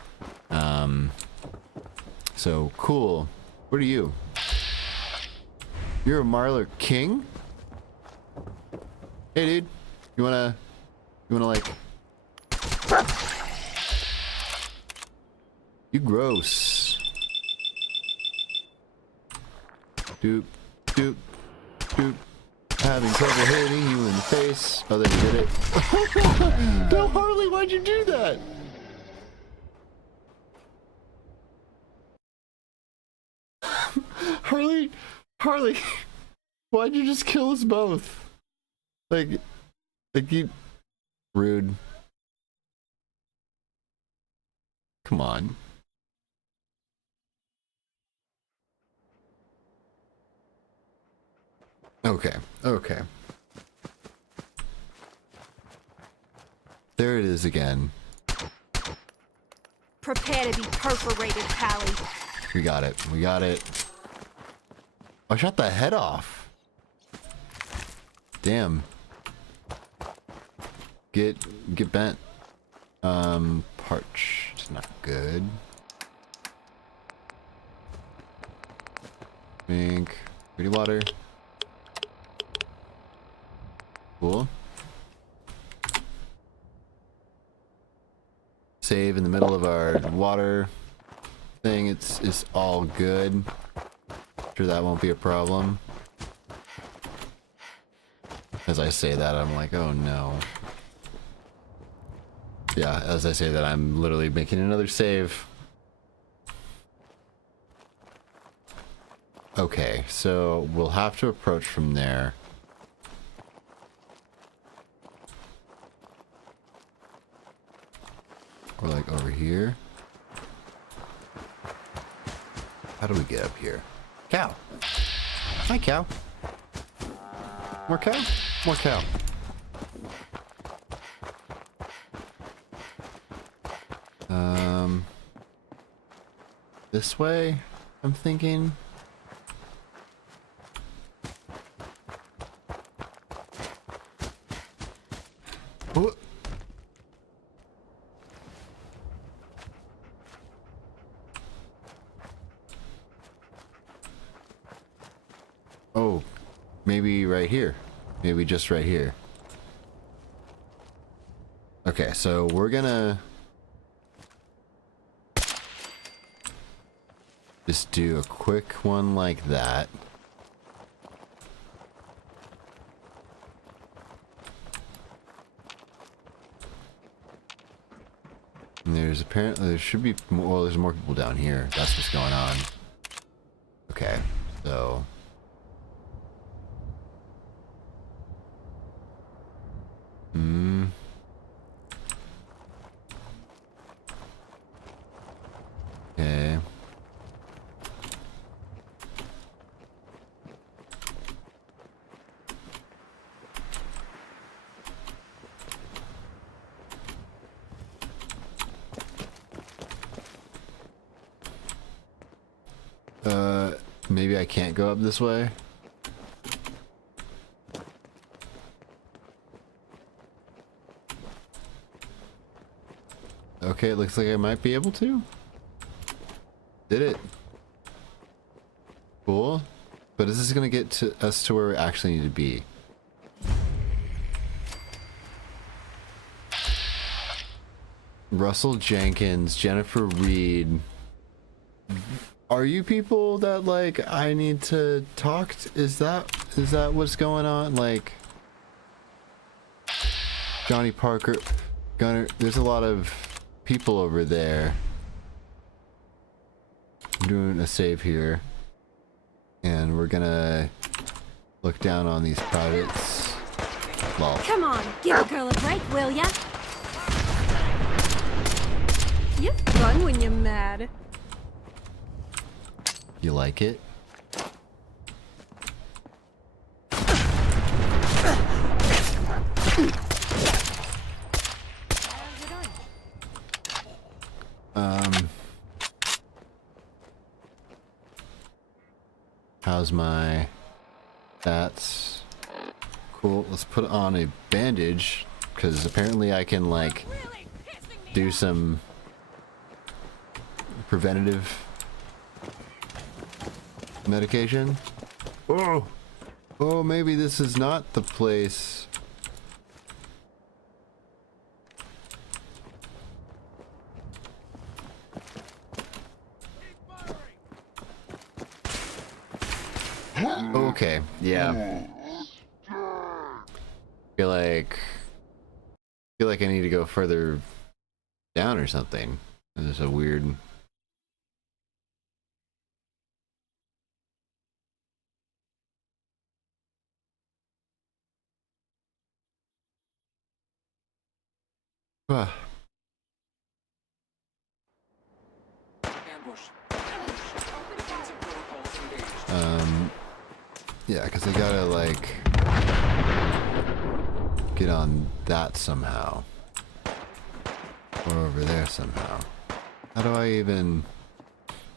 So, cool. What are you? You're a Marler King? Hey, dude. You wanna like... You gross. Doop, doop, doop. Having trouble hitting you in the face. Oh, there you did it. No, Harley, why'd you do that? Harley, why'd you just kill us both? Like you... Rude. Come on. Okay. There it is again. Prepare to be perforated, Pally. We got it. I shot the head off. damn. Get bent. Parched. Not good. Drink. Pretty water. Cool. Save in the middle of our water thing. It's all good. Sure that won't be a problem. As I say that, I'm like, oh no. Yeah, as I say that, I'm literally making another save. Okay, so we'll have to approach from there. Or like over here. How do we get up here? Cow. Hi, cow. More cow? More cow. This way, I'm thinking. Oh. Oh, maybe right here. Maybe just right here. Okay, so we're gonna just do a quick one like that. And there's apparently, there should be more, well, there's more people down here. That's what's going on. Okay, so. Okay. Maybe I can't go up this way. Okay, it looks like I might be able to. Did it. Cool. But is this gonna get to us to where we actually need to be? Russell Jenkins, Jennifer Reed. Are you people that like I need to talk to? Is that what's going on? Like Johnny Parker, Gunner, there's a lot of people over there. I'm doing a save here. And we're gonna look down on these privates. Lol. Come on, give a girl a break, will ya? You're fun when you're mad. You like it? How's my stats? Cool. Let's put on a bandage because apparently I can like do some preventative medication. Oh, maybe this is not the place. Okay, yeah. Feel like I need to go further down or something. This is a weird. Yeah, because I gotta like get on that somehow, or over there somehow. How do I even?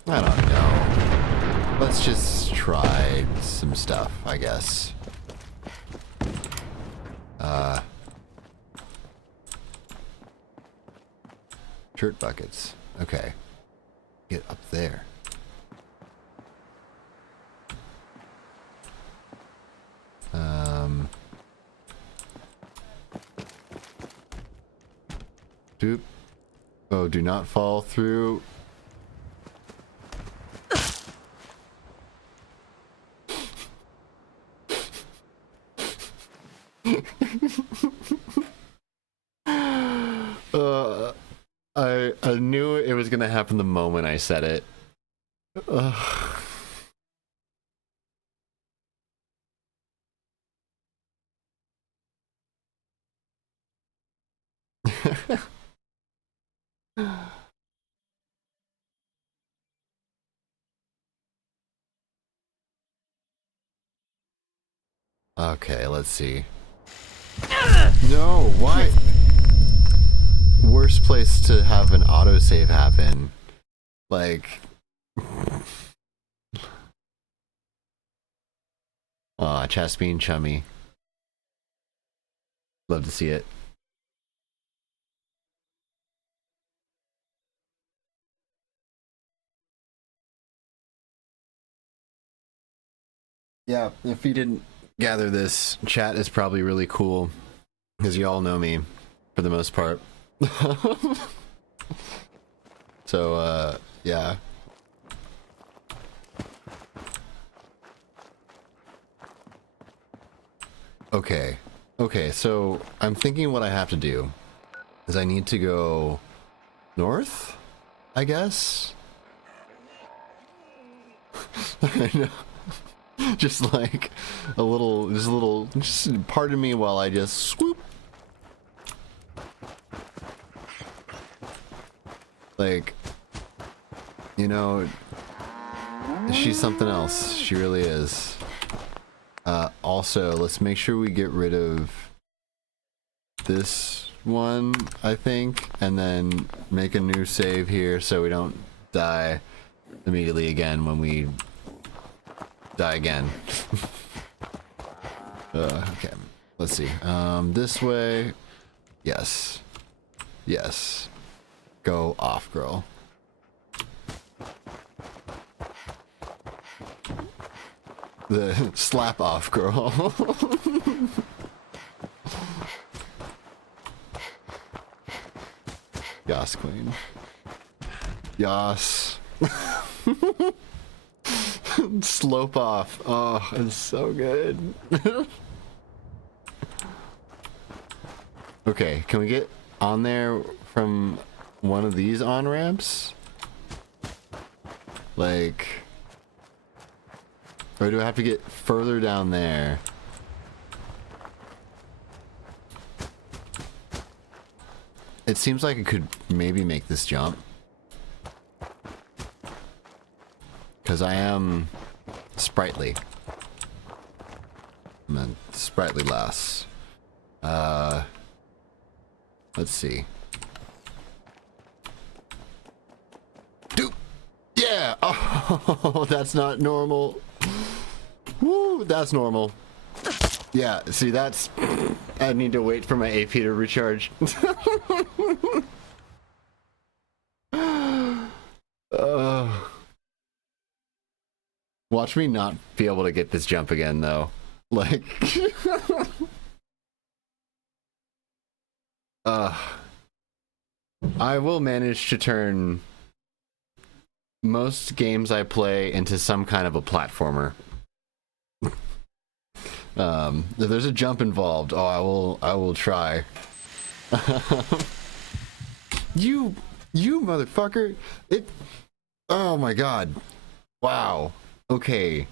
I don't know. Let's just try some stuff, I guess. Shirt buckets. Okay. Get up there. Doop. Oh, do not fall through. I knew it was gonna happen the moment I said it. Okay, let's see. No, why? Worst place to have an autosave happen. Like... Aw, chat's being chummy. Love to see it. Yeah, if you didn't gather this, chat is probably really cool. Because you all know me, for the most part. So, yeah. Okay. Okay, so I'm thinking what I have to do is I need to go north, I guess? I know. Just like a little, just pardon me while I just swoop. Like, you know, she's something else. She really is. Also, let's make sure we get rid of this one, I think, and then make a new save here so we don't die immediately again when we die again. Okay, let's see. This way. Yes. Yes. Go off, girl. The slap off, girl. Yas, queen. Yas. Slope off. Oh, it's so good. Okay, can we get on there from one of these on-ramps? Like... Or do I have to get further down there? It seems like I could maybe make this jump. Because I am sprightly. I'm a sprightly lass. Let's see. Doop! Yeah! Oh, that's not normal. Woo, that's normal. Yeah, see, that's... I need to wait for my AP to recharge. Watch me not be able to get this jump again, though. Like... I will manage to turn most games I play into some kind of a platformer. If there's a jump involved, oh, I will try. You motherfucker! Oh my god! Wow. Okay.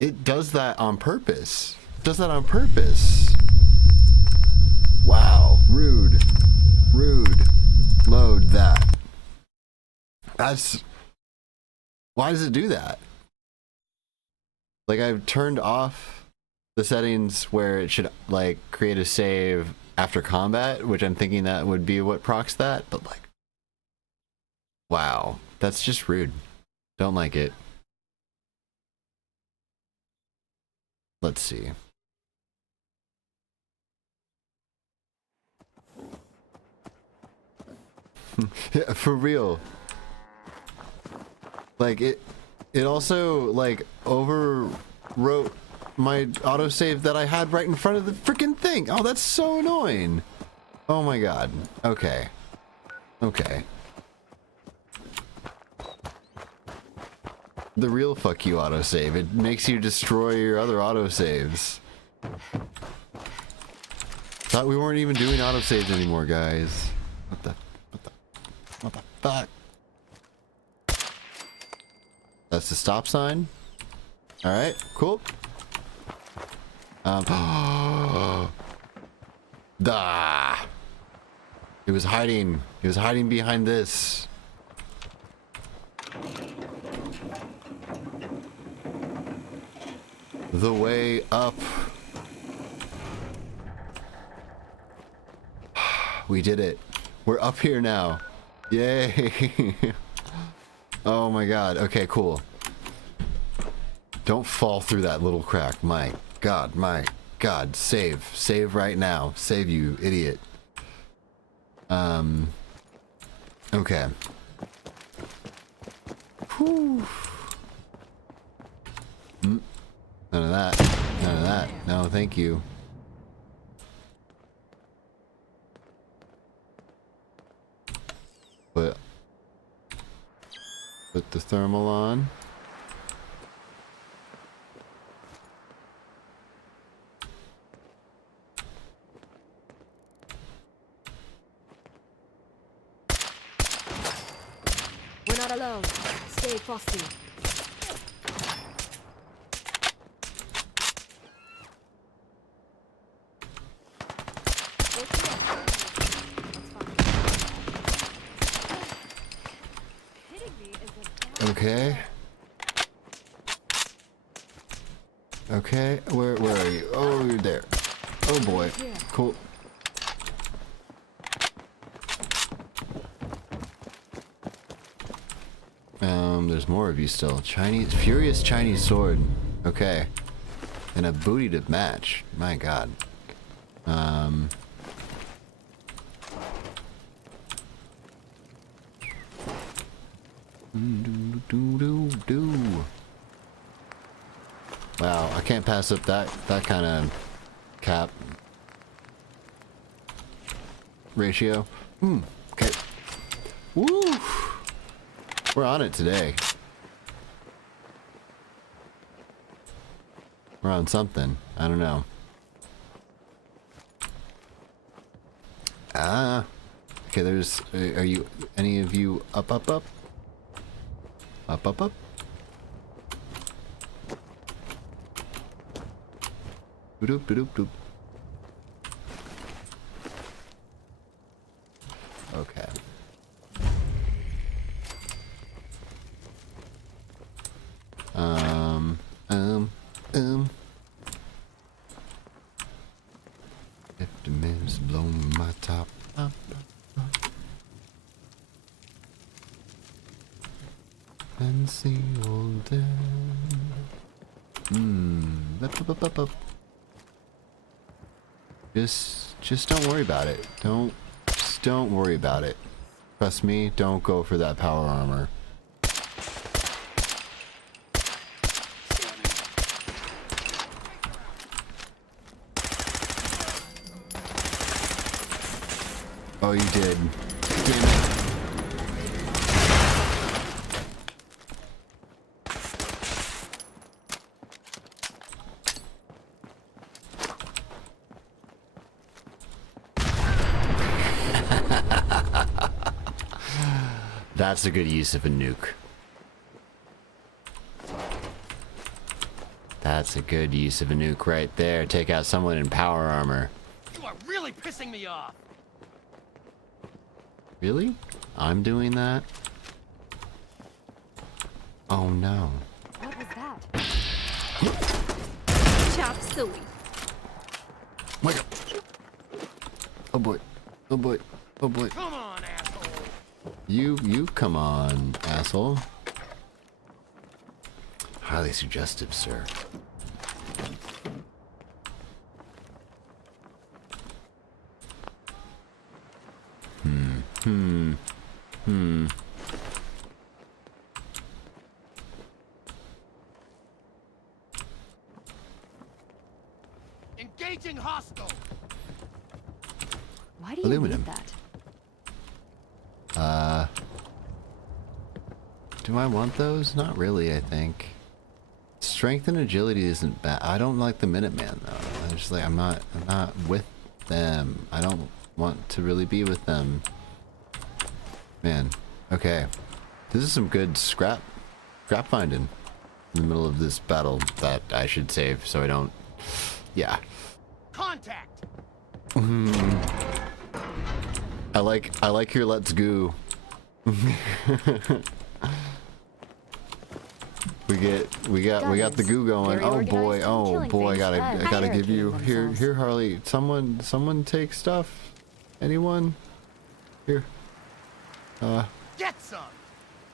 It does that on purpose. Does that on purpose. Wow. Rude. Rude. Load that. That's... Why does it do that? Like, I've turned off the settings where it should, like, create a save after combat, which I'm thinking that would be what procs that, but, like... Wow. That's just rude. Don't like it. Let's see. Yeah, for real. Like it also like overwrote my autosave that I had right in front of the freaking thing. Oh, that's so annoying. Oh my god. Okay. Okay. The real fuck you autosave. It makes you destroy your other autosaves. Thought we weren't even doing autosaves anymore, guys. What the fuck? That's the stop sign. Alright, cool. It was hiding. He was hiding behind this. The way up. We did it. We're up here now. Yay. Oh my god. Okay, cool. Don't fall through that little crack. My god, my god. Save. Save right now. Save, you idiot. Okay. Whew. None of that. None of that. No, thank you. Put the thermal on. We're not alone. Stay frosty. Okay. Okay, where are you? Oh, you're there. Oh boy. Cool. There's more of you still. Furious Chinese sword. Okay. And a booty to match. My god. Wow, I can't pass up that kind of cap ratio. Okay. Woo! We're on it today. We're on something. I don't know. Ah. Okay, there's... Are you... Any of you up, up, up? Up, up, up? Doop, doop, doop. Okay. If the minutes blow my top up. And see all day. Up, up, up. Just don't worry about it. Just don't worry about it. Trust me, don't go for that power armor. Oh, you did. Damn it. That's a good use of a nuke. That's a good use of a nuke right there. Take out someone in power armor. You are really pissing me off. Really? I'm doing that? Oh no. What was that? Chop suey. My god. Oh boy. Oh boy. Oh boy. Come on, asshole. You come on, asshole. Highly suggestive, sir. Engaging hostile. Why do you Aluminum. need that? Do I want those? Not really, I think. Strength and agility isn't bad. I don't like the Minuteman though. I'm just like I'm not with them. I don't want to really be with them. Man. Okay. This is some good scrap finding in the middle of this battle that I should save so I don't. Yeah. Contact. I like your let's go. we got the goo going. Very Oh boy, organized oh killing boy, things. I gotta give you Barricading here Harley. Someone take stuff. Anyone? Here. Get some.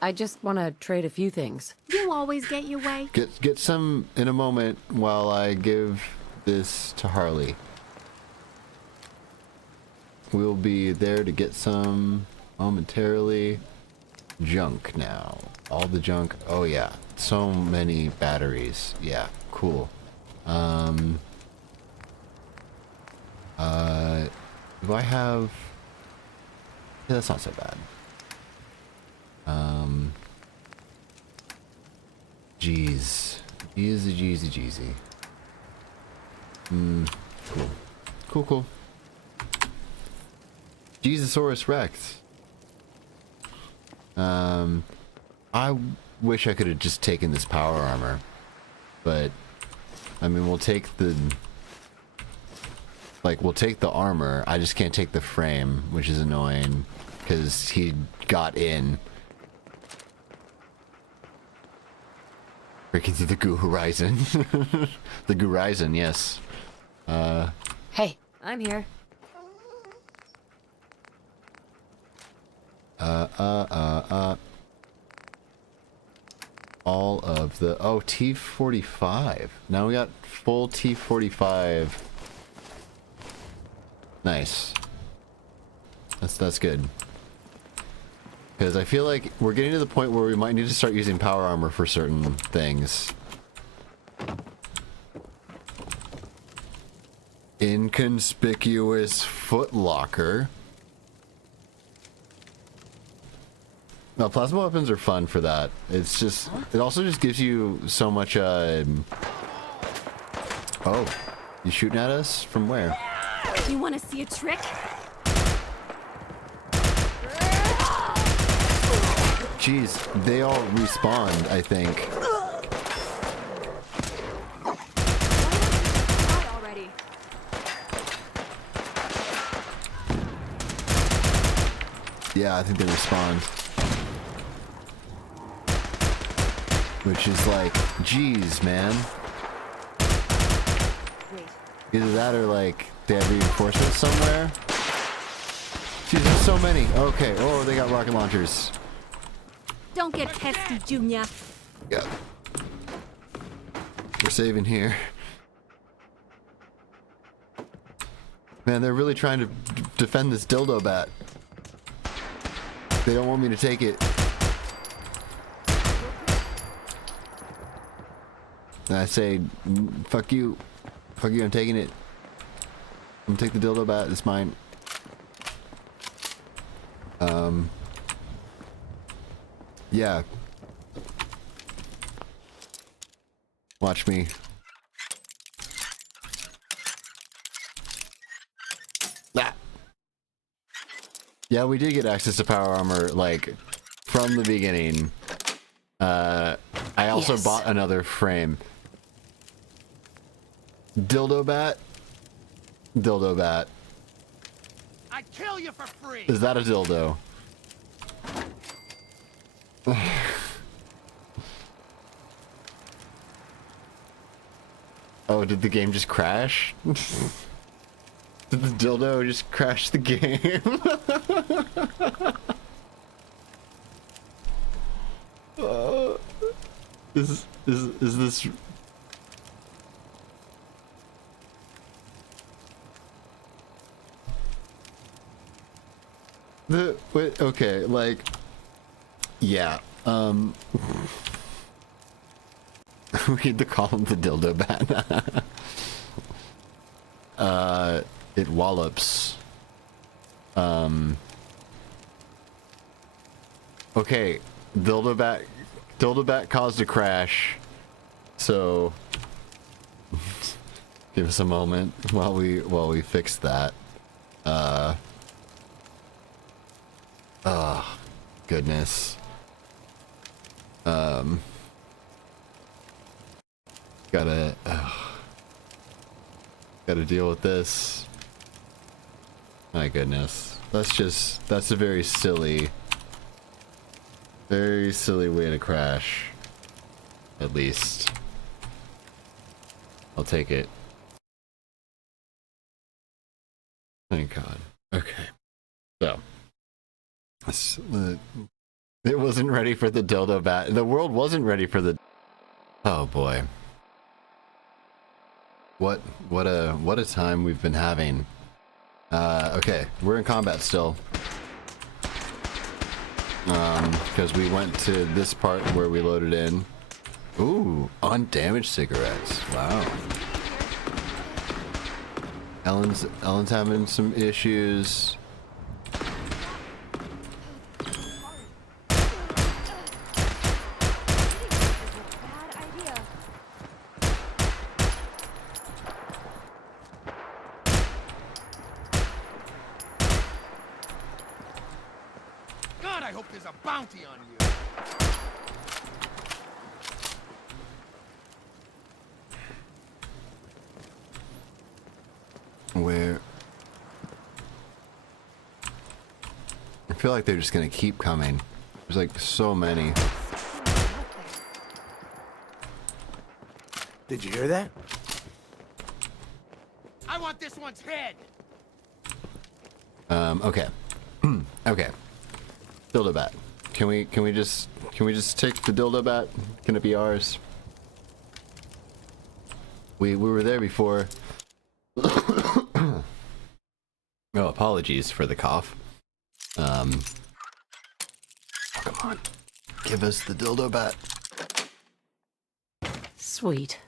I just want to trade a few things. You always get your way. Get some in a moment while I give this to Harley. We'll be there to get some momentarily. Junk now. All the junk. Oh yeah. So many batteries. Yeah. Cool. Do I have... Yeah, that's not so bad. Jeez. Jeezy. Cool. Jesusaurus Rex. I wish I could have just taken this power armor, but I mean, we'll take the armor. I just can't take the frame, which is annoying because he got in. Breaking through the goo horizon. The goo horizon, yes. Hey, I'm here. All of the T45. Now we got full T45. Nice. That's good. Because I feel like we're getting to the point where we might need to start using power armor for certain things. Inconspicuous footlocker. No, plasma weapons are fun for that. It's just, it also just gives you so much, Oh, you shooting at us? From where? You want to see a trick? Jeez, they all respawned, I think. Already. Yeah, I think they respawned. Which is like, geez, man. Wait. Either that or like, they have reinforcements somewhere. Jeez, there's so many. Okay, oh, they got rocket launchers. Don't get testy, Junior. Yeah. We're saving here. Man, they're really trying to defend this dildo bat. They don't want me to take it. And I say, fuck you. Fuck you, I'm taking it. I'm gonna take the dildo bat, it's mine. Yeah. Watch me. Ah. Yeah, we did get access to power armor, like, from the beginning. I also bought another frame. Dildo bat? Dildo bat. I'd kill you for free. Is that a dildo? Oh, did the game just crash? Did the dildo just crash the game? Is this... Wait, okay, like... Yeah. We need to call him the dildo bat. It wallops. Okay, dildo bat caused a crash. So give us a moment while we fix that. Oh, goodness. Gotta deal with this. My goodness. That's a very silly way to crash. At least. I'll take it. Thank God. Okay. So. It wasn't ready for the dildo bat. The world wasn't ready for the... Oh boy. What a time we've been having. Okay, we're in combat still. Because we went to this part where we loaded in. Ooh, undamaged cigarettes. Wow. Ellen's having some issues. God, I hope there's a bounty on you. Where... I feel like they're just gonna keep coming. There's like so many. Did you hear that? I want this one's head. Okay. Okay. Dildo bat. Can we just take the dildo bat? Can it be ours? We were there before. Oh, apologies for the cough. Come on. Give us the dildo bat. Sweet.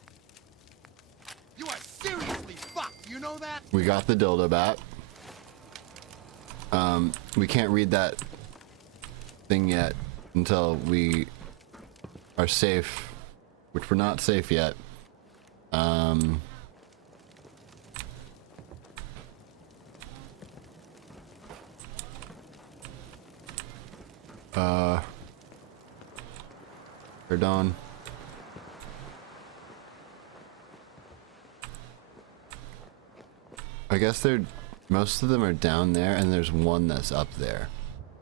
You are seriously fucked, you know that? We got the dildo bat. We can't read that thing yet until we are safe, which we're not safe yet. Pardon. I guess most of them are down there, and there's one that's up there.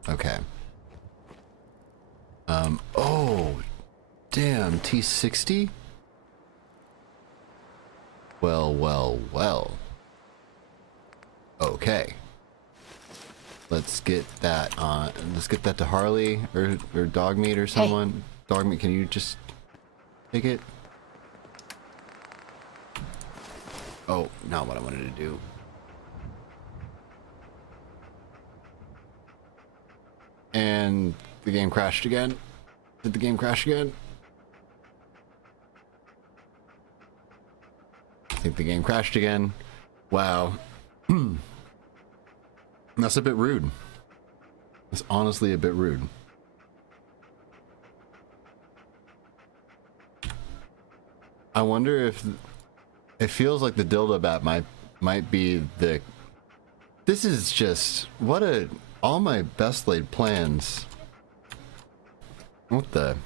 Okay. Oh, damn, T60? Well. Okay. Let's get that on. Let's get that to Harley or Dogmeat or someone. Hey. Dogmeat, can you just take it? Oh, not what I wanted to do. And the game crashed again. Did the game crash again? I think the game crashed again. Wow. That's a bit rude. That's honestly a bit rude. I wonder if it feels like the dildo bat might be the... This is just all my best laid plans. What the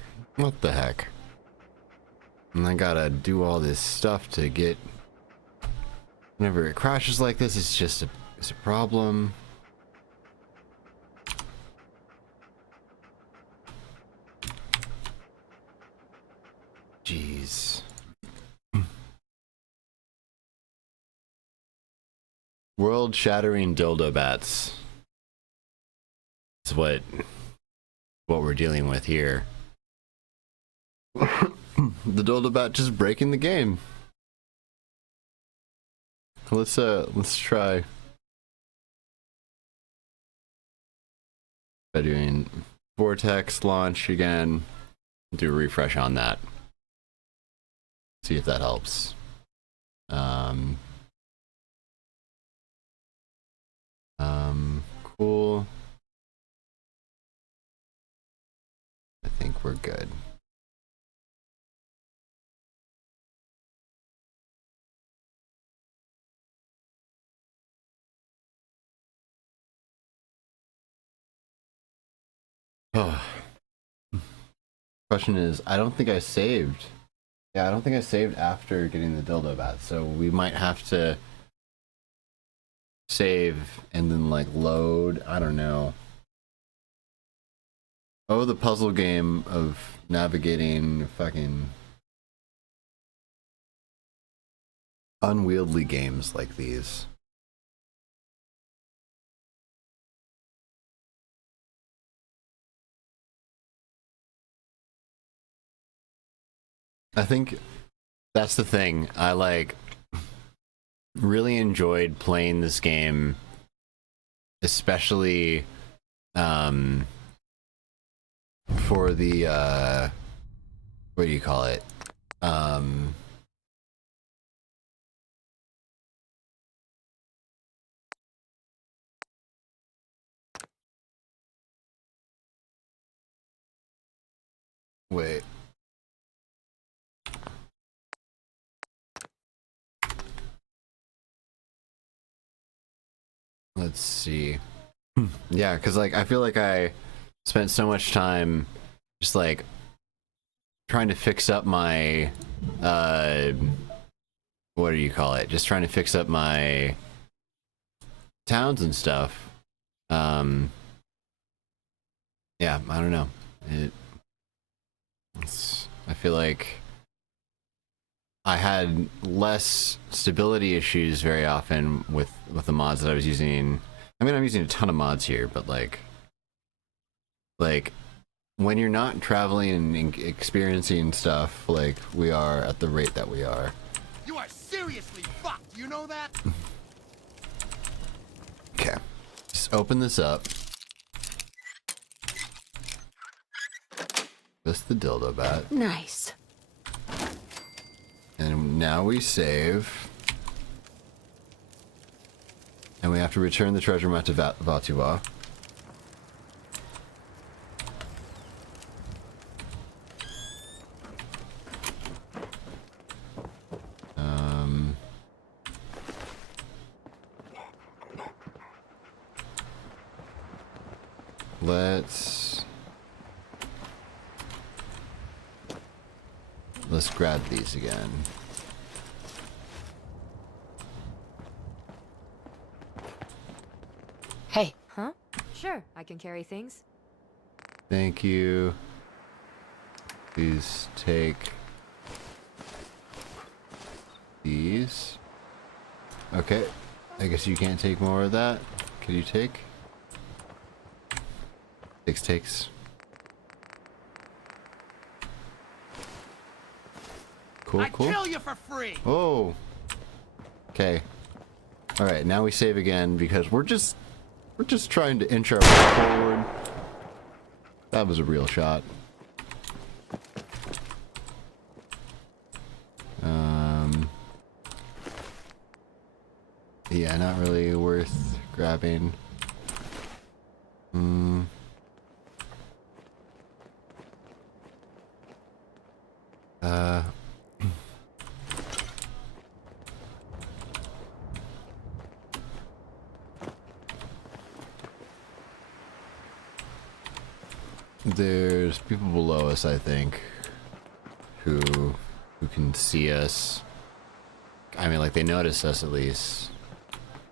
heck? And I gotta do all this stuff to get... Whenever it crashes like this, it's a problem. Jeez. World-shattering dildo bats. That's what we're dealing with here. The dildo bat just breaking the game. Let's try doing Vortex launch again. Do a refresh on that. See if that helps. Cool. I think we're good. Oh. Question is, I don't think I saved. Yeah, I don't think I saved after getting the dildo bat, so we might have to save and then like load. I don't know. Oh, the puzzle game of navigating fucking unwieldy games like these. I think that's the thing. I like really enjoyed playing this game, especially for the what do you call it? Wait. Let's see. Yeah, because like I feel like I spent so much time just like trying to fix up my what do you call it? Just trying to fix up my towns and stuff. Yeah, I don't know. I feel like I had less stability issues very often with the mods that I was using. I mean, I'm using a ton of mods here, but like when you're not traveling and experiencing stuff like we are at the rate that we are. You are seriously fucked, you know that? Okay. Just open this up. This the dildo bat. Nice. And now we save. And we have to return the treasure map to Vatua. Let's grab these again. Hey. Huh? Sure, I can carry things. Thank you. Please take these. Okay. I guess you can't take more of that. Can you take? Takes. Cool. I'd kill you for free. Oh. Okay. All right. Now we save again because we're just trying to inch our way forward. That was a real shot. Yeah, not really worth grabbing. There's people below us, I think, who can see us. I mean, like, they notice us at least.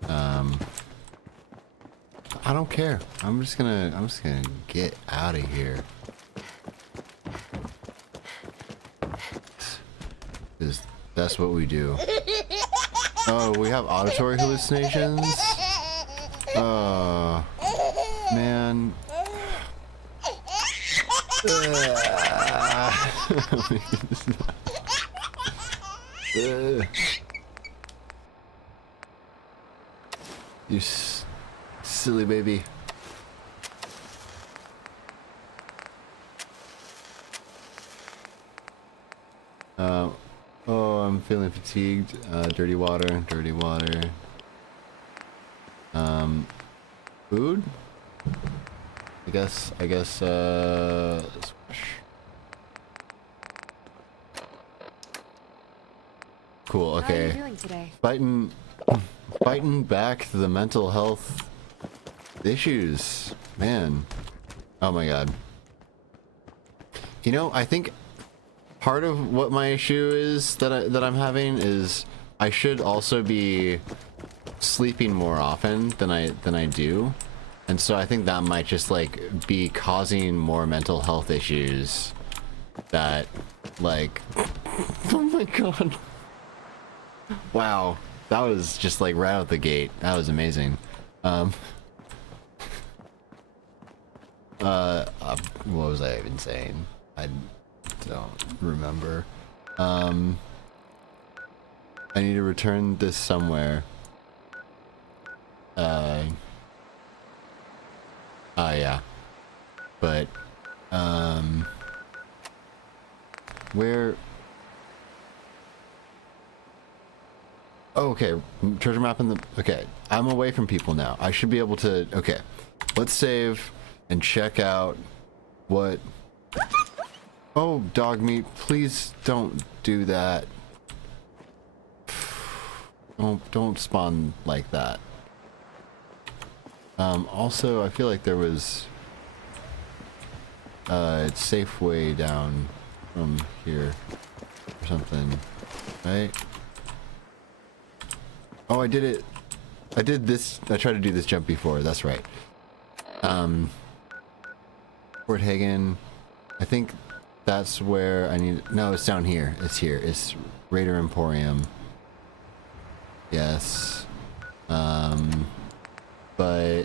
I don't care. I'm just gonna get out of here. 'Cause that's what we do. Oh, we have auditory hallucinations? Oh, man. You silly baby. Oh, I'm feeling fatigued. Dirty water, dirty water. Food? I guess, swish. Cool, okay. How are you doing today? Fighting back the mental health issues. Man. Oh my god. You know, I think part of what my issue is that I'm having is I should also be sleeping more often than I do. And so I think that might just like be causing more mental health issues that like oh my god. Wow. That was just like right out the gate. That was amazing. What was I even saying? I don't remember. I need to return this somewhere. Yeah. But, where... Oh, okay. Treasure map in the... Okay. I'm away from people now. I should be able to... Okay. Let's save and check out what... Oh, dog meat. Please don't do that. Don't spawn like that. Also, I feel like there was a safe way down from here or something, right? Oh, I did it. I did this. I tried to do this jump before. That's right. Fort Hagen. I think that's where I need. No, it's down here. It's here. It's Raider Emporium. Yes. But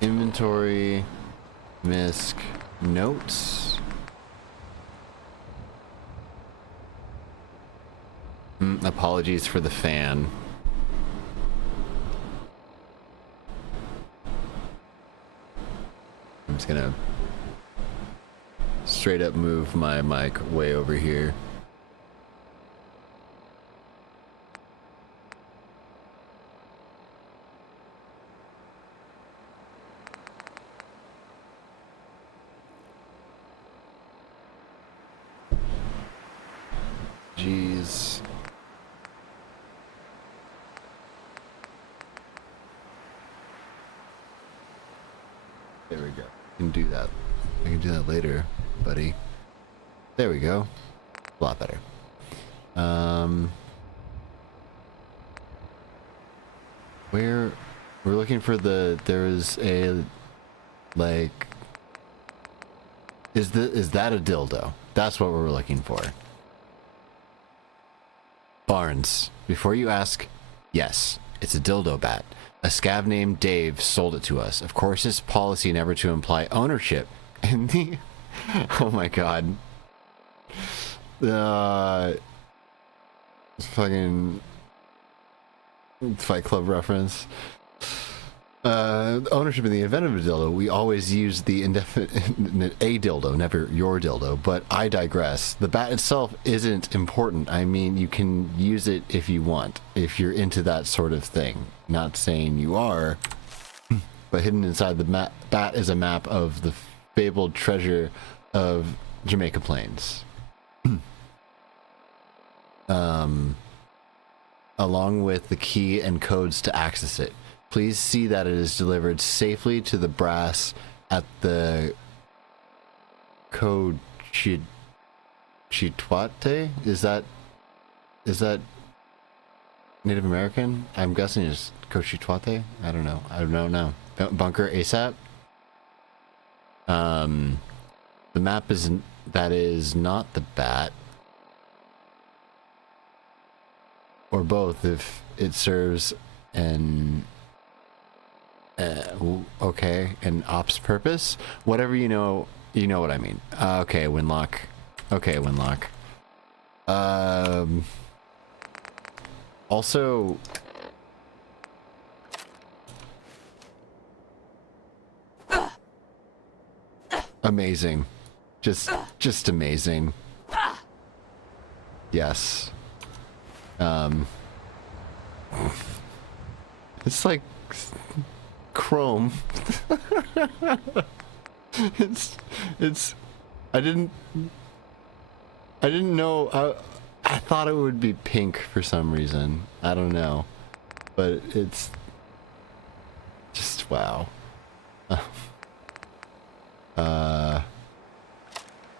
inventory, misc, notes. Apologies for the fan. I'm just gonna straight up move my mic way over here. Jeez. There we go. I can do that. I can do that later, buddy. There we go. A lot better. We're looking for the... There is a... Like... Is that a dildo? That's what we're looking for. Barnes, before you ask, yes, it's a dildo bat. A scav named Dave sold it to us. Of course, it's policy never to imply ownership. And the... Oh my god. Fucking... Fight Club reference. Ownership in the event of a dildo, we always use the indefinite a dildo, never your dildo, but I digress. The bat itself isn't important. I mean, you can use it if you want, if you're into that sort of thing. Not saying you are, but hidden inside the bat is a map of the fabled treasure of Jamaica Plains. Along with the key and codes to access it. Please see that it is delivered safely to the brass at the code Chitwate? Is that Native American? I'm guessing it's Cochitwate? I don't know. I don't know. Bunker ASAP? The map that is not the bat. Or both if it serves an okay, an ops purpose. Whatever you know what I mean. Okay, Winlock. Okay, Winlock. Also, amazing. Just amazing. Yes. It's like chrome. it's I didn't know. I thought it would be pink for some reason. I don't know, but it's just wow.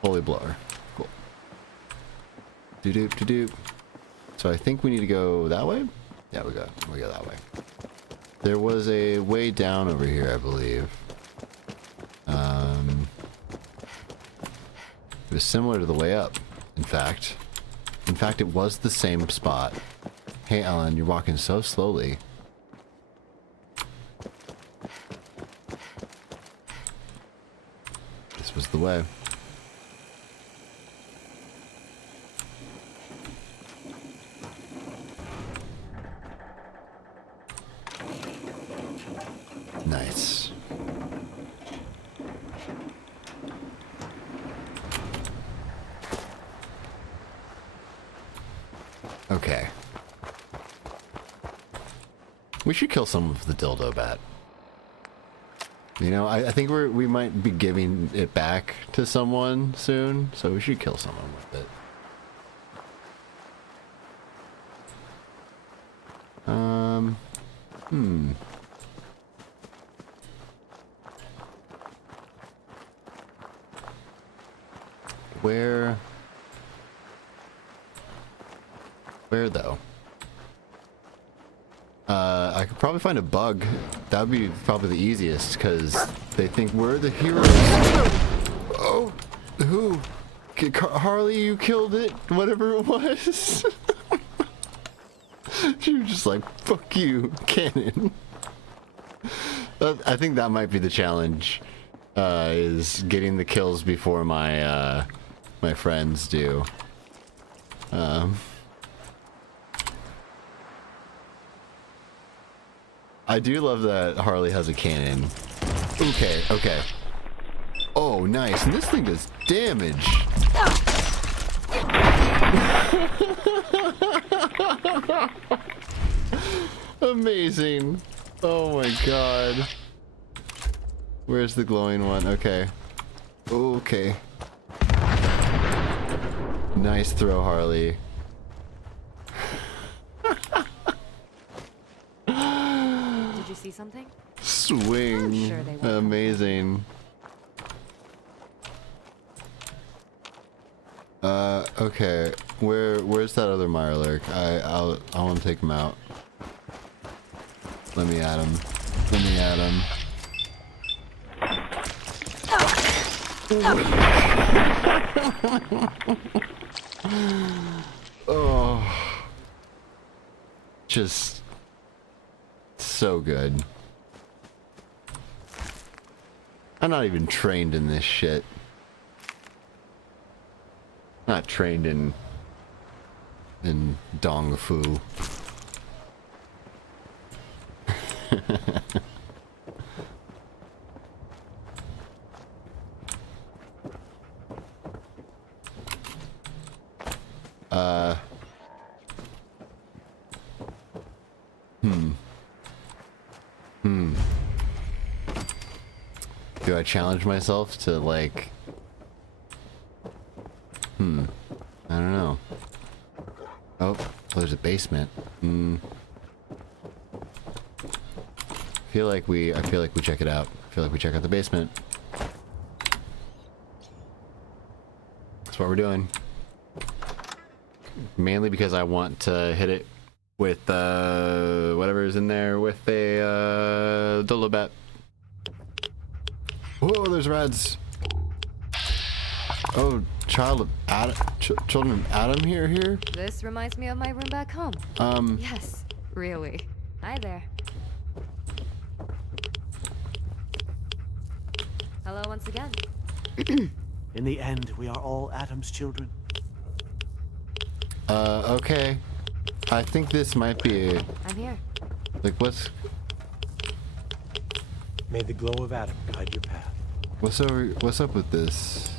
Holy blower. Cool. Doop. So I think we need to go that way? Yeah, we go that way. There was a way down over here, I believe. It was similar to the way up, in fact. In fact, it was the same spot. Hey, Ellen, you're walking so slowly. This was the way. Nice. Okay. We should kill some of the dildo bat. You know, I think we might be giving it back to someone soon, so we should kill someone with it. Where though? I could probably find a bug. That would be probably the easiest, because they think we're the heroes. Oh, who? Harley, you killed it? Whatever it was. She was just like, fuck you, cannon. I think that might be the challenge, is getting the kills before my, my friends do. I do love that Harley has a cannon. Okay. Oh, nice. And this thing does damage. Amazing. Oh my god. Where's the glowing one? Okay. Okay. Nice throw, Harley. Did you see something? Swing. I'm sure they will. Amazing. Okay. Where's that other Mirelurk? I want to take him out. Let me at him. Oh. Just so good. I'm not even trained in this shit. Not trained in Dong Fu. Do I challenge myself to, like... I don't know. Oh, there's a basement. I feel like we check it out. I feel like we check out the basement. That's what we're doing. Mainly because I want to hit it with whatever's in there with a dildo bat. Whoa, there's rats. Oh, child of Adam, children of Adam here. This reminds me of my room back home. Yes, really. Hi there. Hello once again. In the end, we are all Adam's children. Okay. I think this might be a... I'm here. Like, what's... May the glow of Adam guide your path. What's up with this?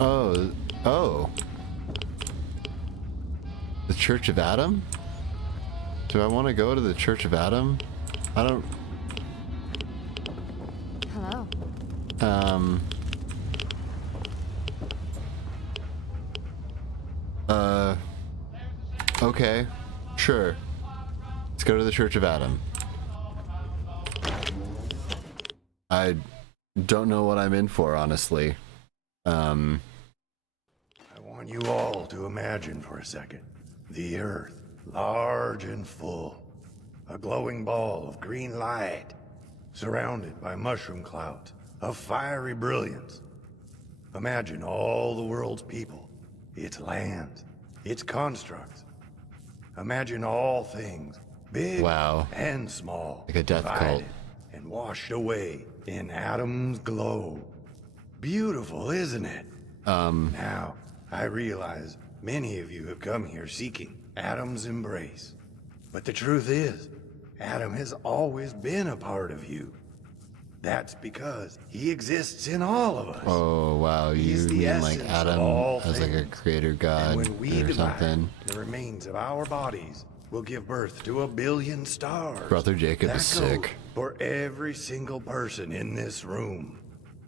Oh, Oh. The Church of Adam? Do I want to go to the Church of Adam? I don't... Hello. Okay. Sure. Let's go to the Church of Adam. I don't know what I'm in for, honestly. I want you all to imagine for a second the Earth, large and full. A glowing ball of green light, surrounded by mushroom clouds of fiery brilliance. Imagine all the world's people, its lands, its constructs. Imagine all things, big and small, like a death cult, divided and washed away in Adam's glow. Beautiful, isn't it? Now, I realize many of you have come here seeking Adam's embrace. But the truth is, Adam has always been a part of you. That's because he exists in all of us. Oh, wow. You mean like Adam as like a creator god when we or something? The remains of our bodies will give birth to 1 billion stars. Brother Jacob is sick. Goes for every single person in this room.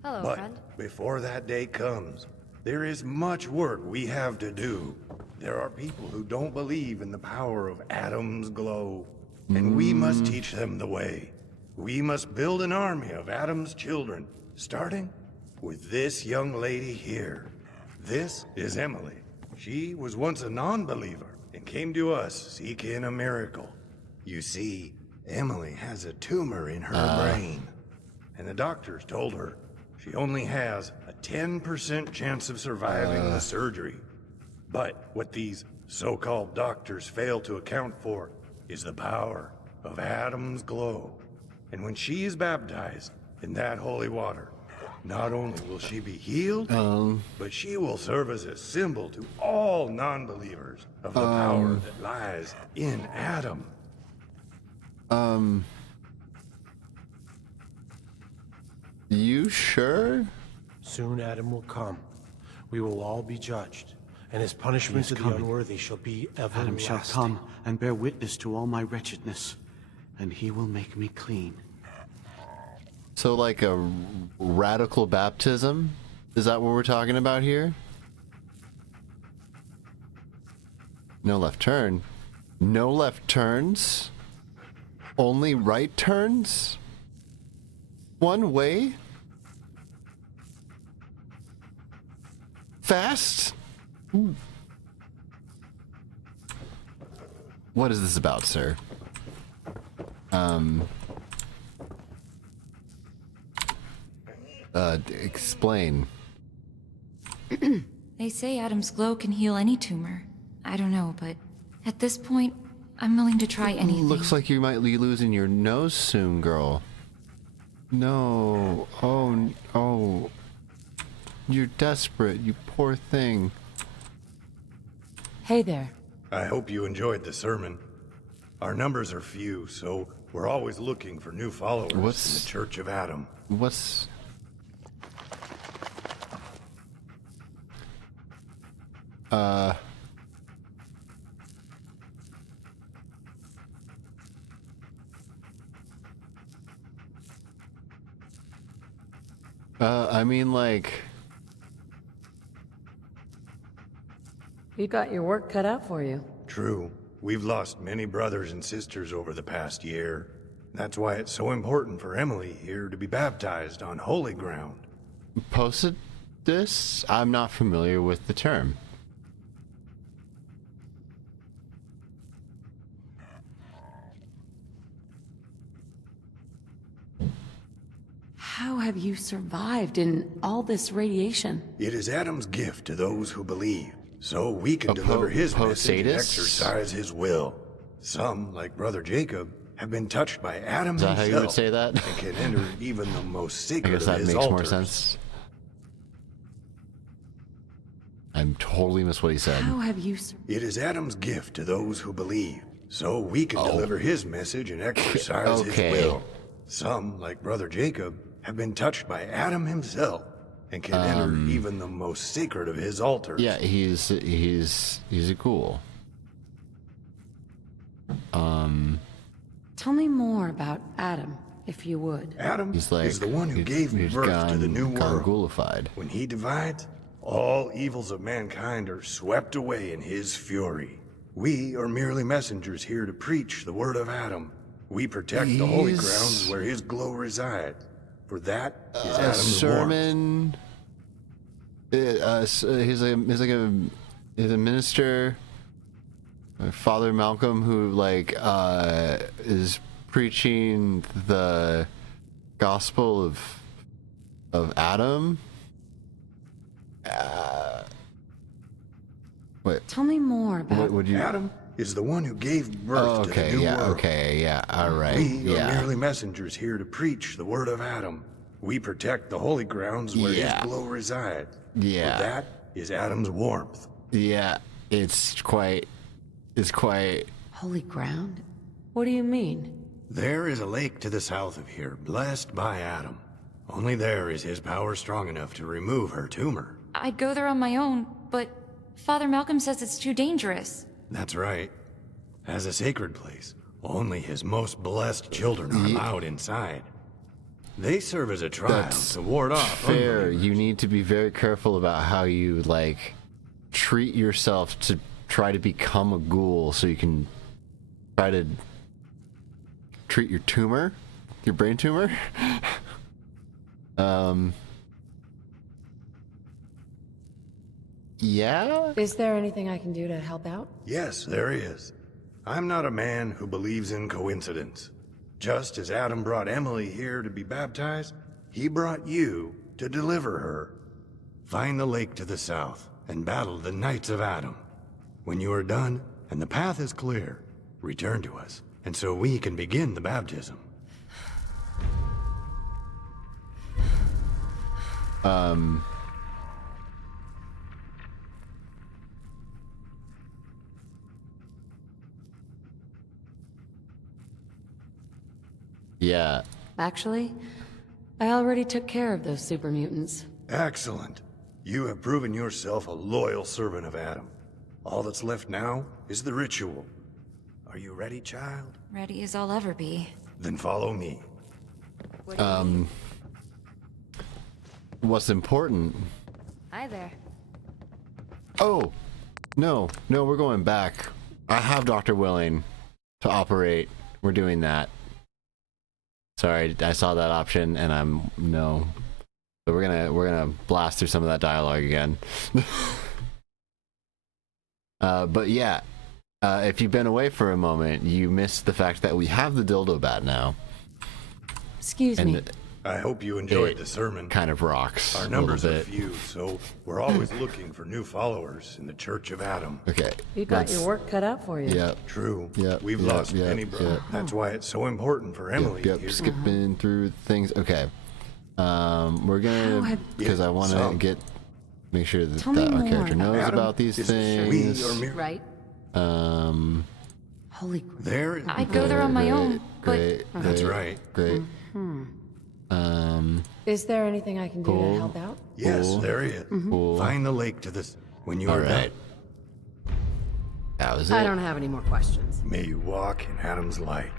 Hello, but friend. Before that day comes, there is much work we have to do. There are people who don't believe in the power of Adam's glow, and we must teach them the way. We must build an army of Adam's children, starting with this young lady here. This is Emily. She was once a non-believer and came to us seeking a miracle. You see, Emily has a tumor in her brain, and the doctors told her she only has a 10% chance of surviving the surgery. But what these so-called doctors fail to account for is the power of Adam's glow. And when she is baptized in that holy water, not only will she be healed, but she will serve as a symbol to all non-believers of the power that lies in Adam. You sure? Soon Adam will come. We will all be judged, and his punishment to the unworthy shall be everlasting. Adam shall come and bear witness to all my wretchedness, and he will make me clean. So like a radical baptism? Is that what we're talking about here? No left turn. No left turns? Only right turns? One way? Fast? Ooh. What is this about, sir? Explain. They say Adam's glow can heal any tumor. I don't know, but at this point, I'm willing to try anything. Looks like you might be losing your nose soon, girl. No. Oh. You're desperate, you poor thing. Hey there. I hope you enjoyed the sermon. Our numbers are few, so we're always looking for new followers in the Church of Adam. What's... I mean, like... You got your work cut out for you. True. We've lost many brothers and sisters over the past year. That's why it's so important for Emily here to be baptized on holy ground. Posted this? I'm not familiar with the term. How have you survived in all this radiation? It is Adam's gift to those who believe, so we can deliver his message and exercise his will. Some, like Brother Jacob, have been touched by Adam himself. Is that how you would say that? And can enter even the most sacred I guess of that his makes altars. more sense. I totally missed what he said. How have you... It is Adam's gift to those who believe, so we can deliver his message and exercise his will. Some, like Brother Jacob, have been touched by Adam himself. and can enter even the most sacred of his altars. Yeah, he's a ghoul. Tell me more about Adam, if you would. Adam He's like, is the one who gave birth to the new world. Ghoulified. When he divides, all evils of mankind are swept away in his fury. We are merely messengers here to preach the word of Adam. We protect the holy grounds where his glow resides. For that is Adam's sermon. He's a minister, Father Malcolm, who like is preaching the gospel of Adam. Wait. Tell me more about What would you? Adam is the one who gave birth to the new world. Okay, yeah, all right. We are merely messengers here to preach the word of Adam. We protect the holy grounds where his glow resides. Yeah. For that is Adam's warmth. Yeah, it's quite. holy ground? What do you mean? There is a lake to the south of here, blessed by Adam. Only there is his power strong enough to remove her tumor. I'd go there on my own, but Father Malcolm says it's too dangerous. That's right. As a sacred place, only his most blessed children are allowed inside. They serve as a trial to ward off. Fair. You need to be very careful about how you like treat yourself to try to become a ghoul, so you can try to treat your tumor, your brain tumor. Yeah? Is there anything I can do to help out? Yes, there is. I'm not a man who believes in coincidence. Just as Adam brought Emily here to be baptized, he brought you to deliver her. Find the lake to the south and battle the Knights of Adam. When you are done and the path is clear, return to us, and so we can begin the baptism. Yeah. Actually, I already took care of those super mutants. Excellent. You have proven yourself a loyal servant of Adam. All that's left now is the ritual. Are you ready, child? Ready as I'll ever be. Then follow me. What's important? Hi there. Oh, no, we're going back. I have Dr. Willing to operate. We're doing that. Sorry, I saw that option and no. So we're gonna blast through some of that dialogue again. But yeah, if you've been away for a moment, you missed the fact that we have the dildo bat now. Excuse me. I hope you enjoyed the sermon. Kind of rocks. Our numbers are few, so we're always looking for new followers in the Church of Adam. Okay. You got your work cut out for you. Yep. True. Yep. We've lost many brothers. That's why it's so important for Emily. Yep. Skipping through things. Okay. We're gonna, because I want to make sure that our character knows about these things. Right. Holy. There. I'd go there on my own, Great. but That's right. Great. Is there anything I can do to help out? Yes, there is. Find the lake to this when you are done. That was it. I don't have any more questions. May you walk in Adam's light.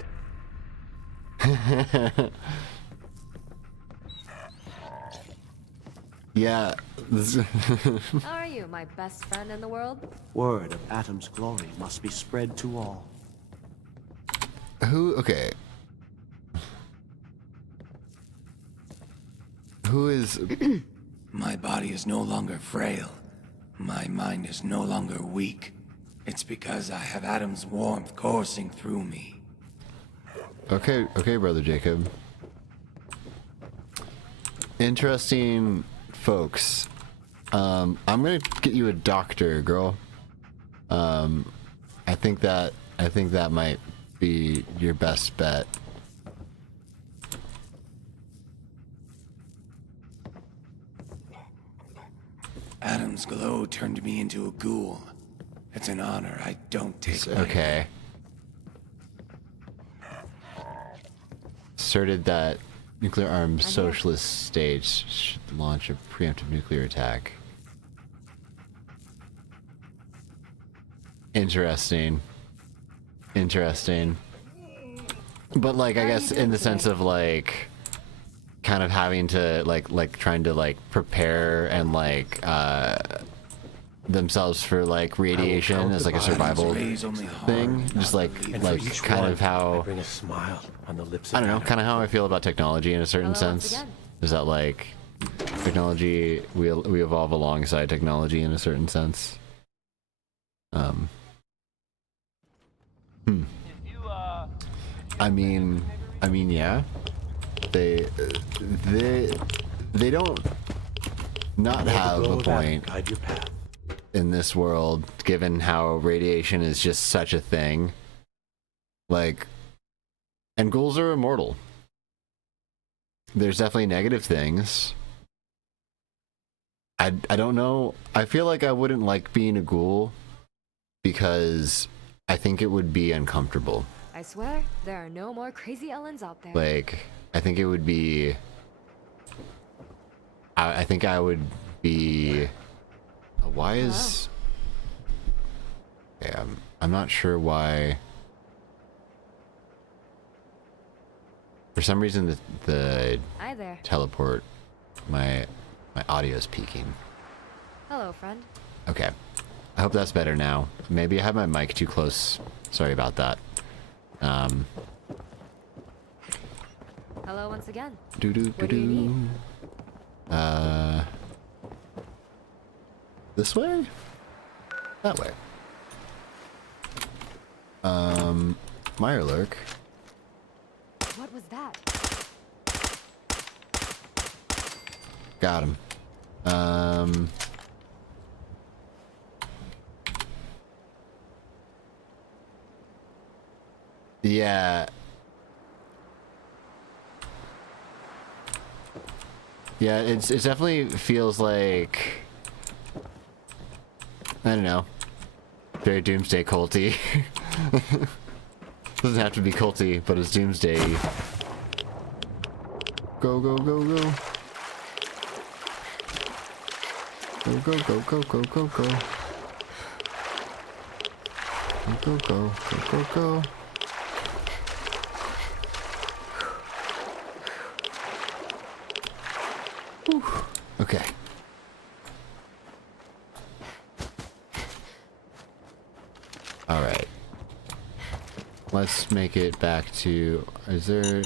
Yeah. How are you, my best friend in the world? Word of Adam's glory must be spread to all. Okay. Who is... My body is no longer frail. My mind is no longer weak. It's because I have Adam's warmth coursing through me. Okay, Brother Jacob. Interesting folks. I'm gonna get you a doctor, girl. I think that might be your best bet. Adam's glow turned me into a ghoul. It's an honor I don't take lightly. Okay. Asserted that Nuclear armed socialist states should launch a preemptive nuclear attack. Interesting. Interesting. But like, I guess in the sense of like, kind of having to like trying to like prepare and like themselves for like radiation as like a survival thing, just like kind of how bring a smile on the lips. I don't know, kind of how I feel about technology in a certain sense. Is that like technology, we evolve alongside technology in a certain sense. I mean, yeah. They don't not have a point in this world, given how radiation is just such a thing. Like, and ghouls are immortal. There's definitely negative things. I don't know. I feel like I wouldn't like being a ghoul because I think it would be uncomfortable. I swear, there are no more crazy Ellens out there. Like, I think it would be... I think I would be... Why is... Okay, I'm not sure why... For some reason, the Hi there. teleport, my audio is peaking. Hello, friend. Okay. I hope that's better now. Maybe I have my mic too close. Sorry about that. Hello once again. What do you need? This way? That way. Mirelurk. What was that? Got him. Yeah. Yeah, it definitely feels like, I don't know, very Doomsday culty. Doesn't have to be culty, but it's Doomsday. Go, go, go, go. Go, go, go, go, go, go, go. Go, go, go, go, go, go. Whew. Okay. All right. Let's make it back to... Is there...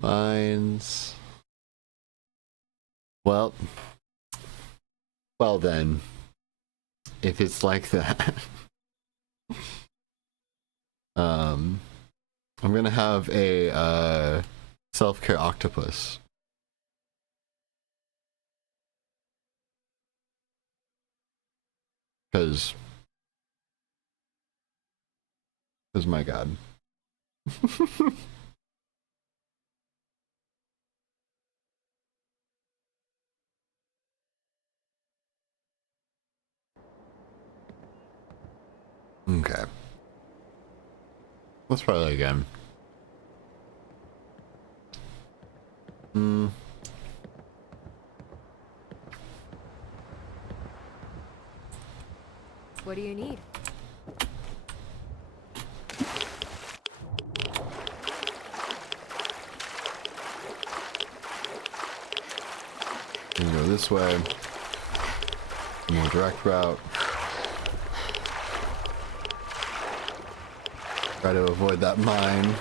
Mines. Well then. If it's like that. I'm gonna have a self-care octopus. Cause my god. Okay. Let's try that again. What do you need? I'm gonna go this way. More direct route. Try to avoid that mine.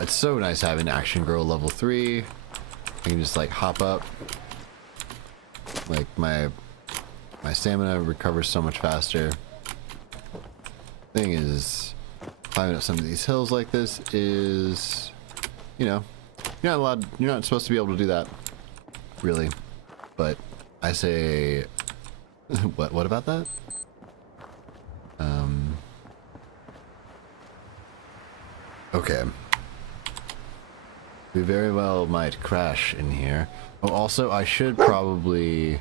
It's so nice having Action Girl level 3. I can just like hop up. Like my stamina recovers so much faster. Thing is, climbing up some of these hills like this is, you know, you're not supposed to be able to do that, really. But I say, what about that? Okay. We very well might crash in here. Oh, also, I should probably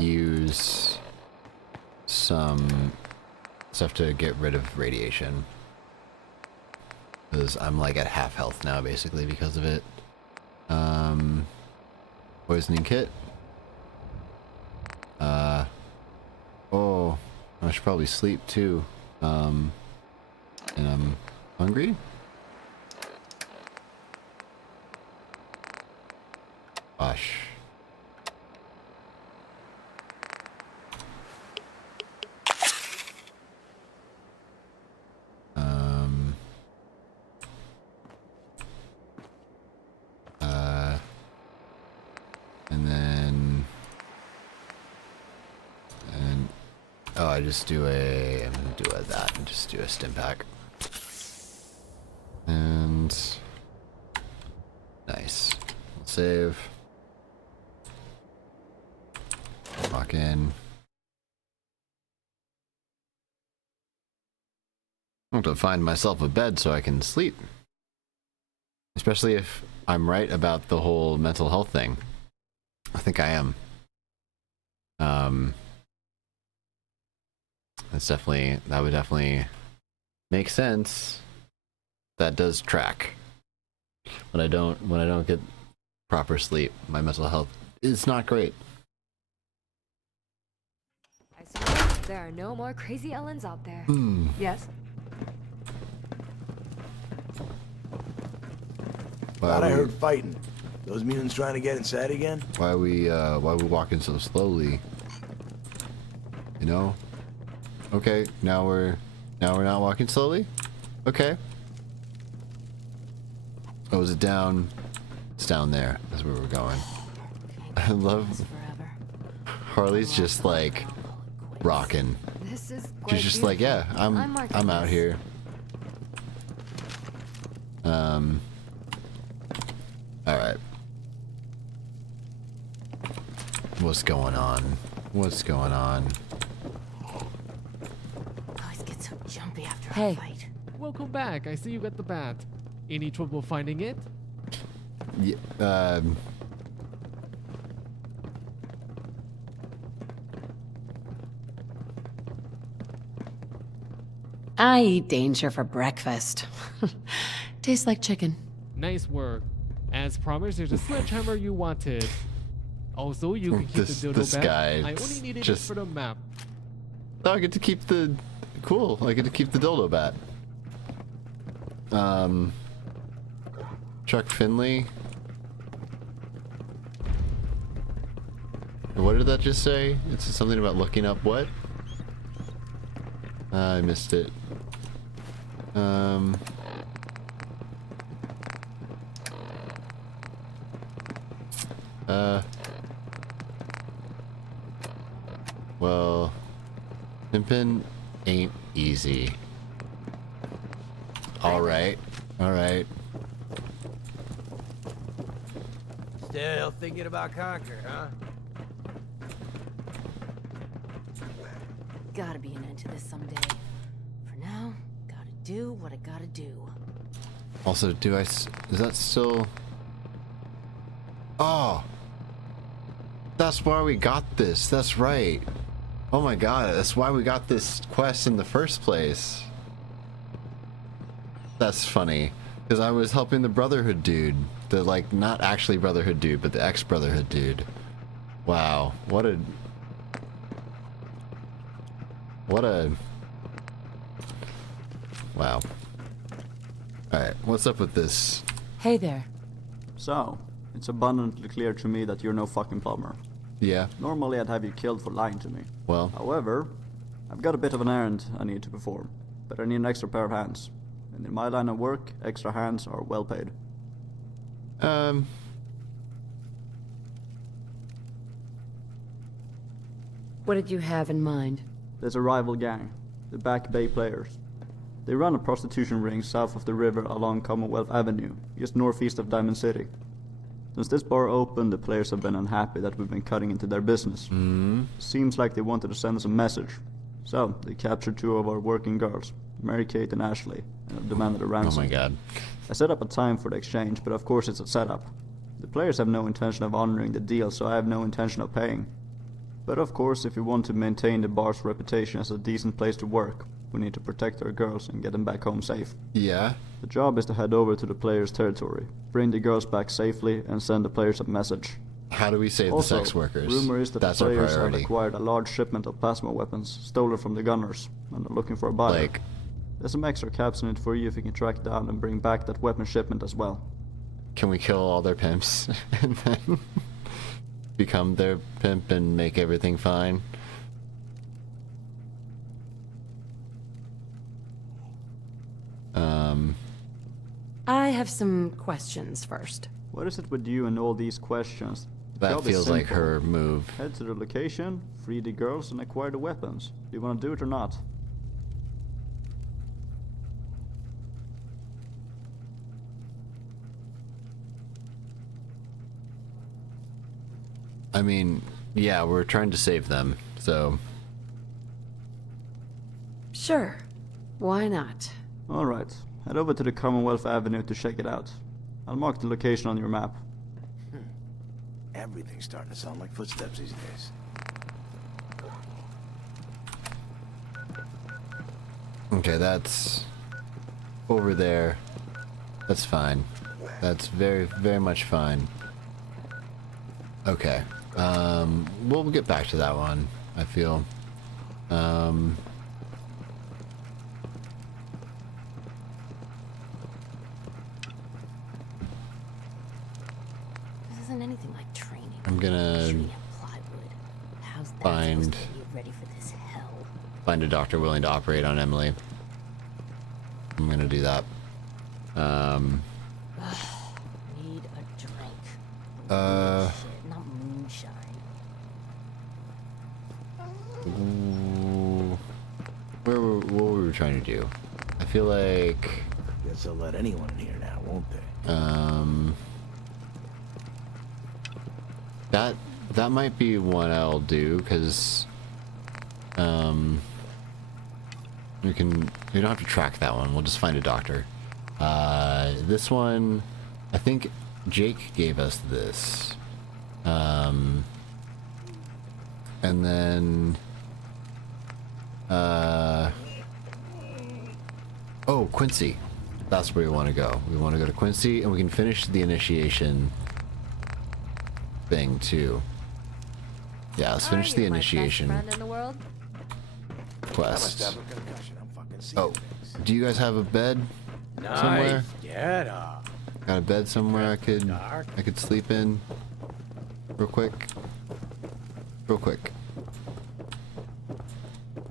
use some stuff to get rid of radiation. Because I'm like at half health now, basically, because of it. Poisoning kit. Oh, I should probably sleep too. And I'm hungry? Gosh. And then, oh, I'm gonna do that and just do a stim pack. And nice. Save. Lock in. I want to find myself a bed so I can sleep. Especially if I'm right about the whole mental health thing. I think I am. That would definitely make sense. That does track. When I don't get proper sleep, my mental health is not great. I suppose there are no more crazy Ellens out there. Yes? Thought I heard fighting. Those mutants trying to get inside again? Why we walking so slowly? You know? Okay, now we're not walking slowly? Okay. Oh, is it down? It's down there. That's where we're going. I love Harley's just like rocking. This is She's just like, yeah, I'm out here. Alright. What's going on? What's going on? Always get so jumpy after Hey. a fight. Welcome back. I see you got the bat. Any trouble finding it? Yeah, I eat danger for breakfast. Tastes like chicken. Nice work. As promised, there's a sledgehammer you wanted. Also, you can keep the dildo this back. guy I only needed just- it for the map. Oh, I get to keep the... Cool, I get to keep the dildo bat. Chuck Finley. What did that just say? It's something about looking up what? I missed it. Well, pimpin' ain't easy. Alright, alright. Still thinking about Conquer, huh? Gotta be an end to this someday. For now, gotta do what I gotta do. Also, is that still... Oh! That's why we got this, that's right. Oh my god, that's why we got this quest in the first place. That's funny. Because I was helping the Brotherhood dude. The, like, not actually Brotherhood dude, but the ex-Brotherhood dude. Wow. What a... Wow. Alright, what's up with this? Hey there. So, it's abundantly clear to me that you're no fucking plumber. Yeah. Normally I'd have you killed for lying to me. Well. However, I've got a bit of an errand I need to perform. But I need an extra pair of hands. And in my line of work, extra hands are well paid. What did you have in mind? There's a rival gang, the Back Bay Players. They run a prostitution ring south of the river along Commonwealth Avenue, just northeast of Diamond City. Since this bar opened, the players have been unhappy that we've been cutting into their business. Seems like they wanted to send us a message. So, they captured 2 of our working girls, Mary-Kate and Ashley, and demanded a ransom. Oh my god. I set up a time for the exchange, but of course it's a setup. The players have no intention of honoring the deal, so I have no intention of paying. But of course, if we want to maintain the bar's reputation as a decent place to work, we need to protect our girls and get them back home safe. Yeah? The job is to head over to the players' territory, bring the girls back safely, and send the players a message. How do we save Also, the sex workers? Rumor is that That's the our players have priority. acquired a large shipment of plasma weapons stolen from the gunners, and are looking for a buyer. Like, there's some extra caps in it for you if you can track down and bring back that weapon shipment as well. can we kill all their pimps and then become their pimp and make everything fine? I have some questions first. What is it with you and all these questions? The That job is feels like simple. her move. Head to the location, free the girls, and acquire the weapons. Do you want to do it or not? I mean, yeah, we're trying to save them, so... Sure. Why not? Alright, head over to the Commonwealth Avenue to check it out. I'll mark the location on your map. Everything's starting to sound like footsteps these days. Okay, that's... over there. That's fine. That's very, very much fine. Okay. We'll get back to that one, I feel. This isn't anything like training. I'm gonna Shooting at plywood. How's that find supposed to get you ready for this hell? find a doctor willing to operate on Emily. I'm gonna do that. Need a drink. Shit, not moonshine. Ooh, what were we trying to do? I feel like... Guess they'll let anyone in here now, won't they? That might be one I'll do, because we don't have to track that one. We'll just find a doctor. This one, I think Jake gave us this. And then oh, Quincy. That's where we want to go. We want to go to Quincy, and we can finish the initiation thing too. Yeah, let's finish the initiation Friend in the world? quest. Oh, do you guys have a bed somewhere? Get up. Got a bed somewhere I could sleep in real quick? Real quick.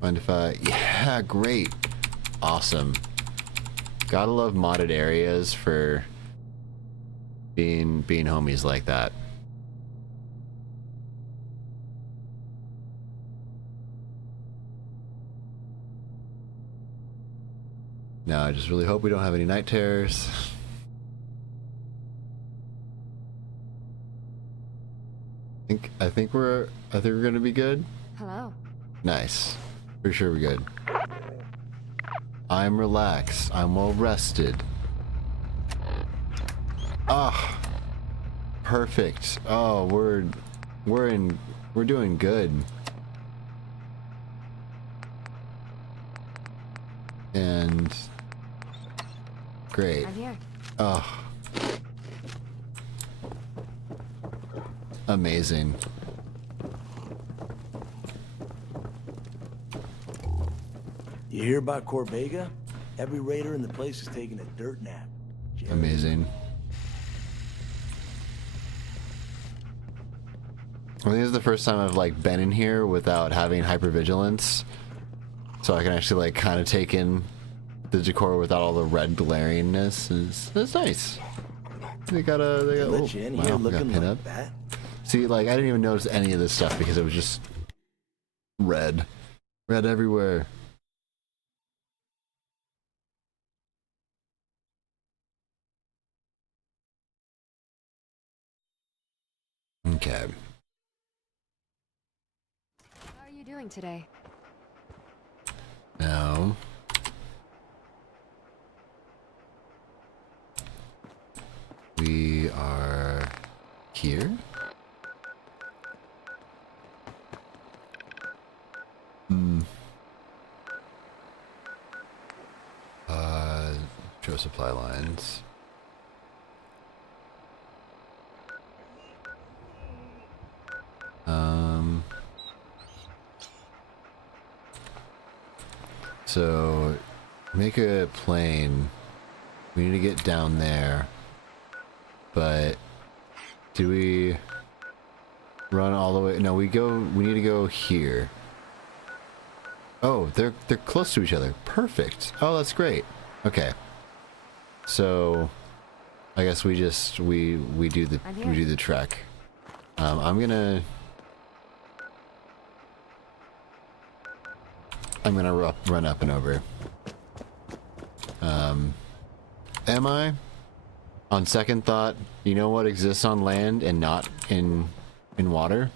Mind if I... Yeah, great. Awesome. Gotta love modded areas for being homies like that. Now I just really hope we don't have any night terrors. I think we're gonna be good. Hello. Nice. Pretty sure we're good. I'm relaxed. I'm well rested. Ah, perfect. Oh, we're doing good. And great. I'm here. Oh, amazing. You hear about Corvega? Every raider in the place is taking a dirt nap. Amazing. I think this is the first time I've like been in here without having hypervigilance, so I can actually like kind of take in the decor without all the red glaringness. It's nice. They got let you in here looking like up. that. See, like I didn't even notice any of this stuff because it was just red everywhere. Okay. How are you doing today? Now, here? Hmm. Show supply lines. So make a plane. We need to get down there. But do we run all the way? No, we need to go here. Oh, they're close to each other. Perfect. Oh, that's great. Okay. So I guess we just we do the trek. I'm gonna run up and over. Am I? On second thought, you know what exists on land and not in water?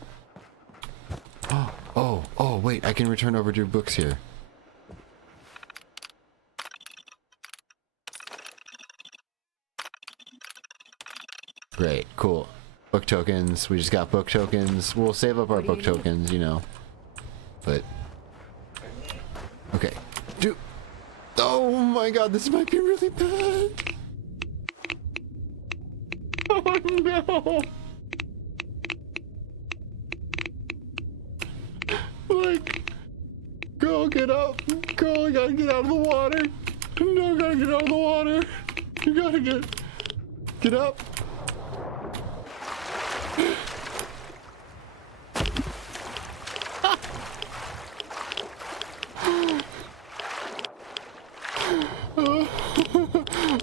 Oh, wait, I can return over to books here. Great, cool. Book tokens, we just got book tokens. We'll save up our book tokens, you know. But okay. Oh my god, this might be really bad. Oh no. Like, girl, get up. Girl, you gotta get out of the water. No, gotta get out of the water. You gotta get up.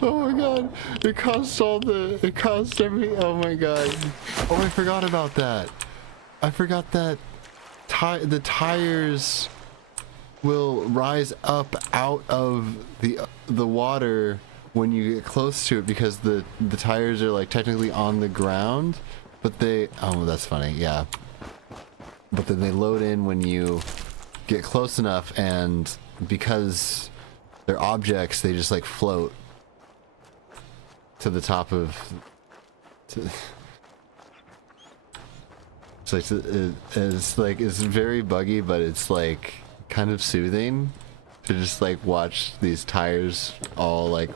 Oh my god, it caused every, oh my god. Oh, I forgot about that. I forgot that the tires will rise up out of the water when you get close to it, because the tires are like technically on the ground, but oh, that's funny, yeah. But then they load in when you get close enough, and because they're objects, they just like float to the top of it's very buggy, but it's like kind of soothing to just like watch these tires all like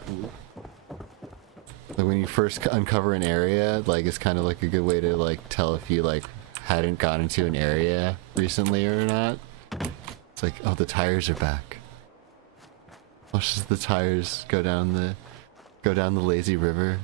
when you first uncover an area, like it's kind of like a good way to like tell if you like hadn't gone into an area recently or not. It's like, oh, the tires are back. Watch as the tires go down the lazy river.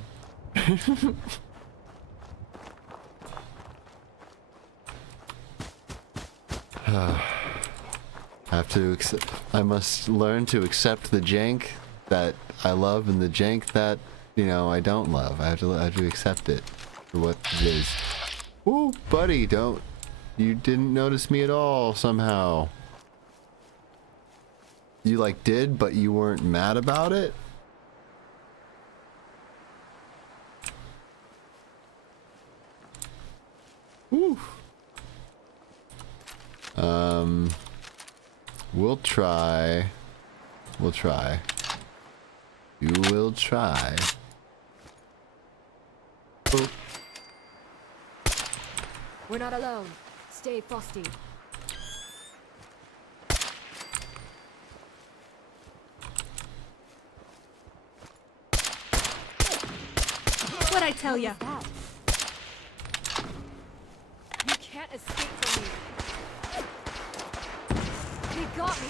I must learn to accept the jank that I love and the jank that, you know, I don't love. I have to accept it for what it is. Ooh, buddy, you didn't notice me at all somehow. You like did, but you weren't mad about it? Ooh. We'll try. You will try. Oh. We're not alone. Stay frosty. What'd I tell ya? You can't escape from me. They got me.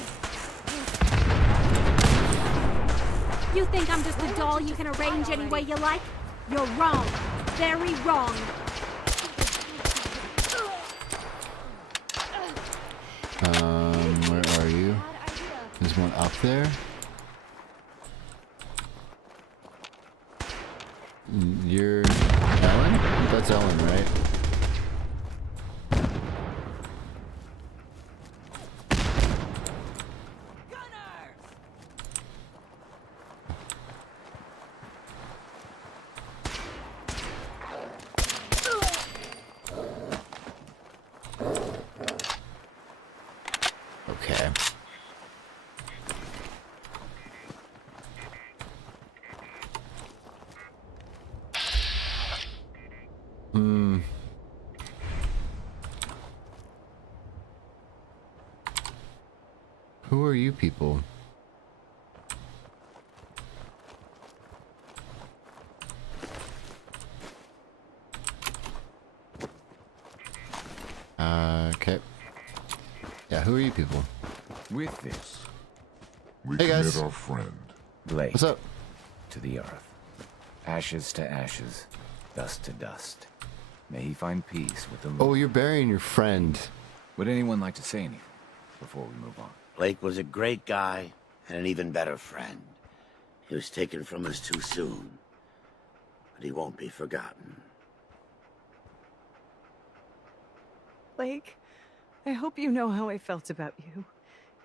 You think I'm just a doll you can arrange any way you like? You're wrong. Very wrong. Where are you? There's one up there? You're Ellen? That's Ellen, right? Okay. Who are you people? Okay. Yeah, who are you people? With this, we commit our friend. Blake. What's up? To the earth. Ashes to ashes, dust to dust. May he find peace with the Lord. Oh, you're burying your friend. Would anyone like to say anything before we move on? Blake was a great guy and an even better friend. He was taken from us too soon, but he won't be forgotten. Blake, I hope you know how I felt about you,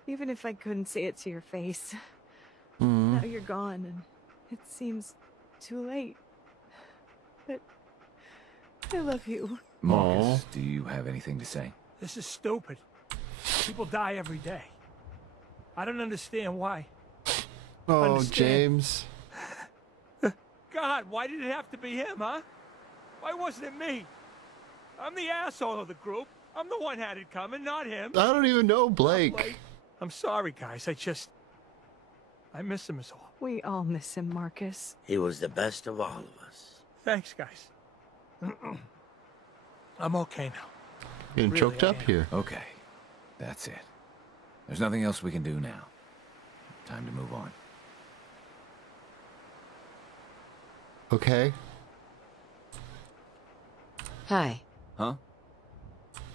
even if I couldn't say it to your face. Now you're gone, and it seems too late. But I love you. Marcus, do you have anything to say? This is stupid. People die every day. I don't understand why. Oh, James. God, why did it have to be him, huh? Why wasn't it me? I'm the asshole of the group. I'm the one had it coming, not him. I don't even know Blake. I'm sorry, guys. I miss him is all. We all miss him, Marcus. He was the best of all of us. Thanks, guys. I'm okay now. Getting choked up here. Okay. That's it. There's nothing else we can do now. Time to move on. Okay. Hi. Huh?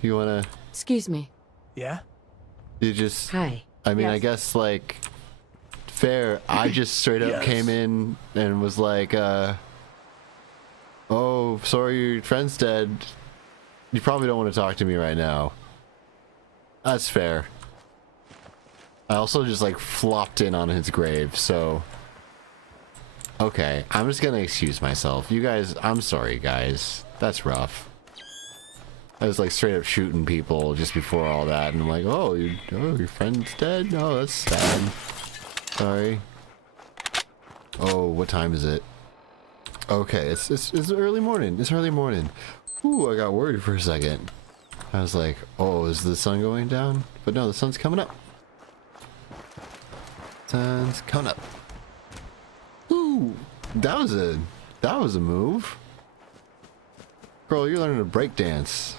You wanna... Excuse me. Yeah? You just... Hi. I mean, Yes. I guess, like... Fair. I just straight up came in and was like, oh, sorry your friend's dead. You probably don't want to talk to me right now. That's fair. I also just, like, flopped in on his grave, so... Okay, I'm just gonna excuse myself. You guys, I'm sorry, guys. That's rough. I was, like, straight up shooting people just before all that, and I'm like, oh, your friend's dead? No, that's sad. Sorry. Oh, what time is it? Okay, it's early morning. It's early morning. Ooh, I got worried for a second. I was like, oh, is the sun going down? But no, the sun's coming up. Sun's coming up. Ooh, that was a move. Girl, you're learning to break dance.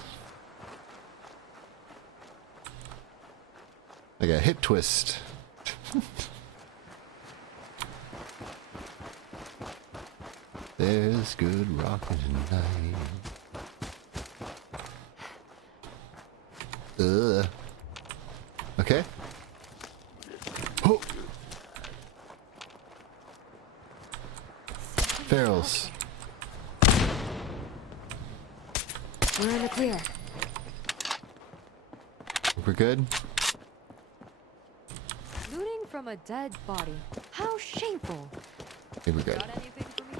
Like a hip twist. There's good rockin' tonight. Okay. Oh. Barrels. We're in the clear. We're good. Looting from a dead body. How shameful. I think we're good. Got anything for me?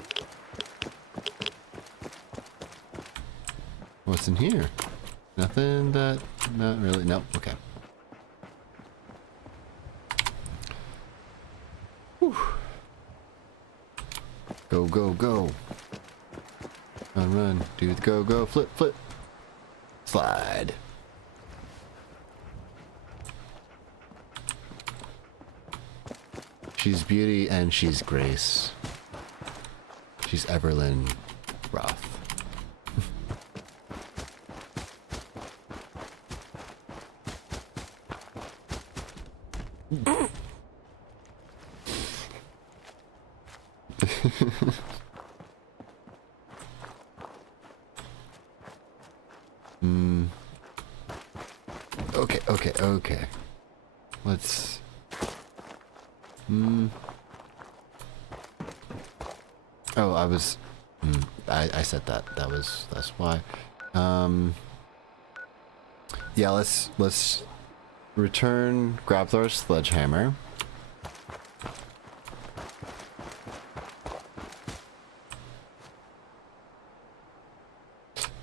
What's in here? Nothing that... Not really. Nope. Okay. Whew. Go, go, go. Run, run. Do the go, go. Flip, flip. Slide. She's beauty and she's grace. She's Everlyn Roth. Okay, okay, okay. Let's... Oh, I was... I said that. That's why. Yeah, let's return Grappler's sledgehammer.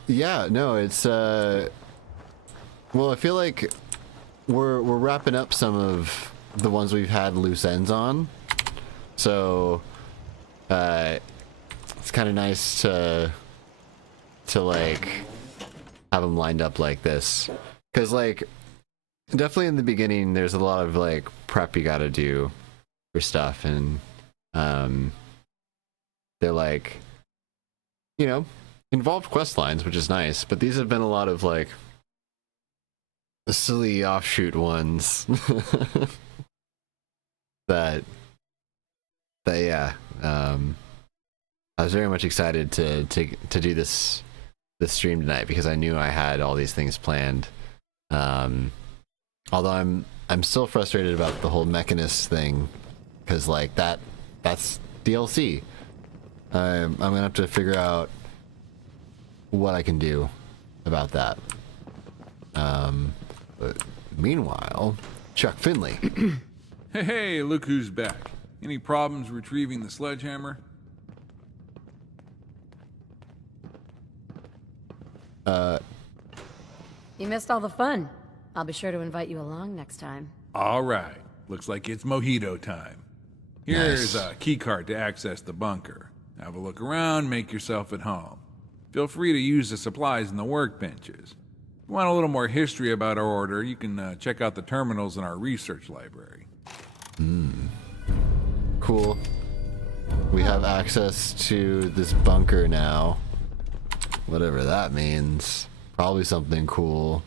Yeah, no, it's well, I feel like we're wrapping up some of the ones we've had loose ends on. So it's kind of nice to like have them lined up like this, because like definitely in the beginning, there's a lot of like prep you gotta do for stuff, and they're like, you know, involved quest lines, which is nice, but these have been a lot of like silly offshoot ones that yeah. I was very much excited to do this stream tonight because I knew I had all these things planned. Although I'm still frustrated about the whole Mechanist thing, because like that's DLC. I'm gonna have to figure out what I can do about that. But meanwhile, Chuck Finley. Hey, look who's back. Any problems retrieving the sledgehammer? You missed all the fun. I'll be sure to invite you along next time. All right. Looks like it's mojito time. Here's a keycard to access the bunker. Have a look around, make yourself at home. Feel free to use the supplies in the workbenches. If you want a little more history about our order, you can check out the terminals in our research library. Cool. We have access to this bunker now. Whatever that means. Probably something cool.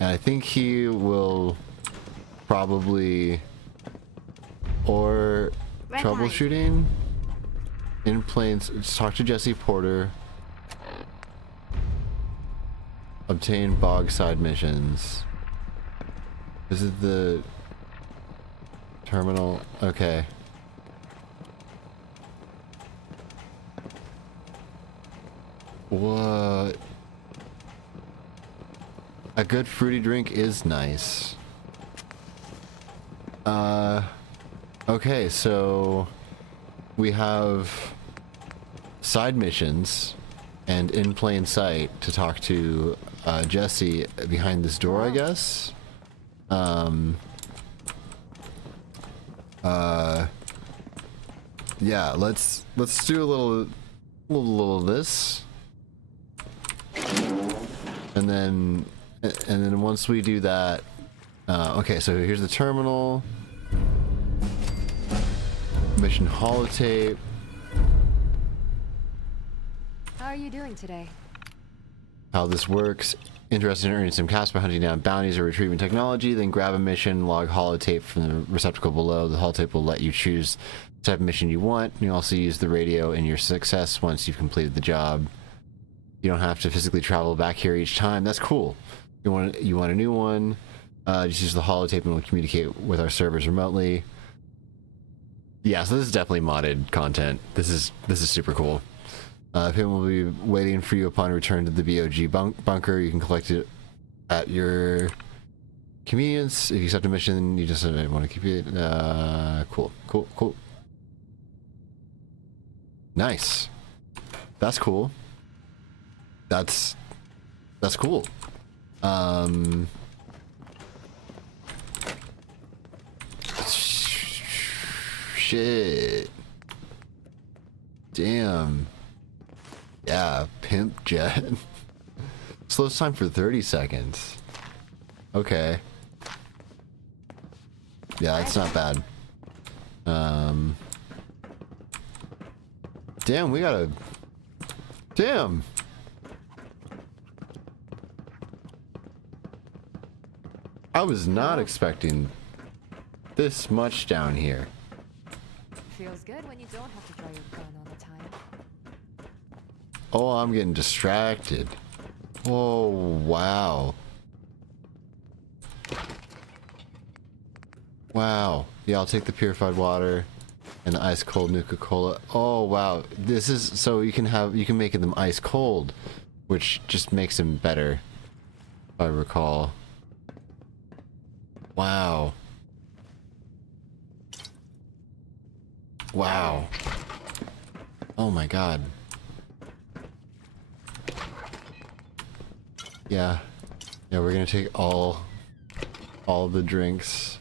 And I think he will probably... Or troubleshooting? In planes. Just talk to Jesse Porter. Obtain bog side missions. Visit the terminal. Okay. What? A good fruity drink is nice. Okay, so we have side missions and in plain sight to talk to Jesse behind this door, I guess. Yeah, let's do a little of this. And then once we do that, okay, so here's the terminal. Mission holotape. How are you doing today? How this works. Interested in earning some cash by hunting down bounties or retrieving technology, then grab a mission, log holotape from the receptacle below. The holotape will let you choose the type of mission you want. You also use the radio in your success once you've completed the job. You don't have to physically travel back here each time. That's cool. You want a new one, just use the holotape and we'll communicate with our servers remotely. Yeah, so this is definitely modded content. This is super cool. Payment will be waiting for you upon return to the BOG bunker. You can collect it at your convenience. If you accept a mission, you just want to keep it. Cool. Nice. That's cool. That's cool. Shit. Damn. Yeah, pimp jet. Slows time for 30 seconds. Okay. Yeah, that's not bad. Damn, we gotta... Damn! I was not expecting this much down here. Feels good when you don't have to draw your gun all the time. Oh, I'm getting distracted. Oh, wow. Wow. Yeah, I'll take the purified water and the ice cold Nuka-Cola. Oh, wow. This is so you can make them ice cold, which just makes them better, if I recall. Wow. Wow. Oh my god. Yeah. Yeah, we're gonna take all the drinks.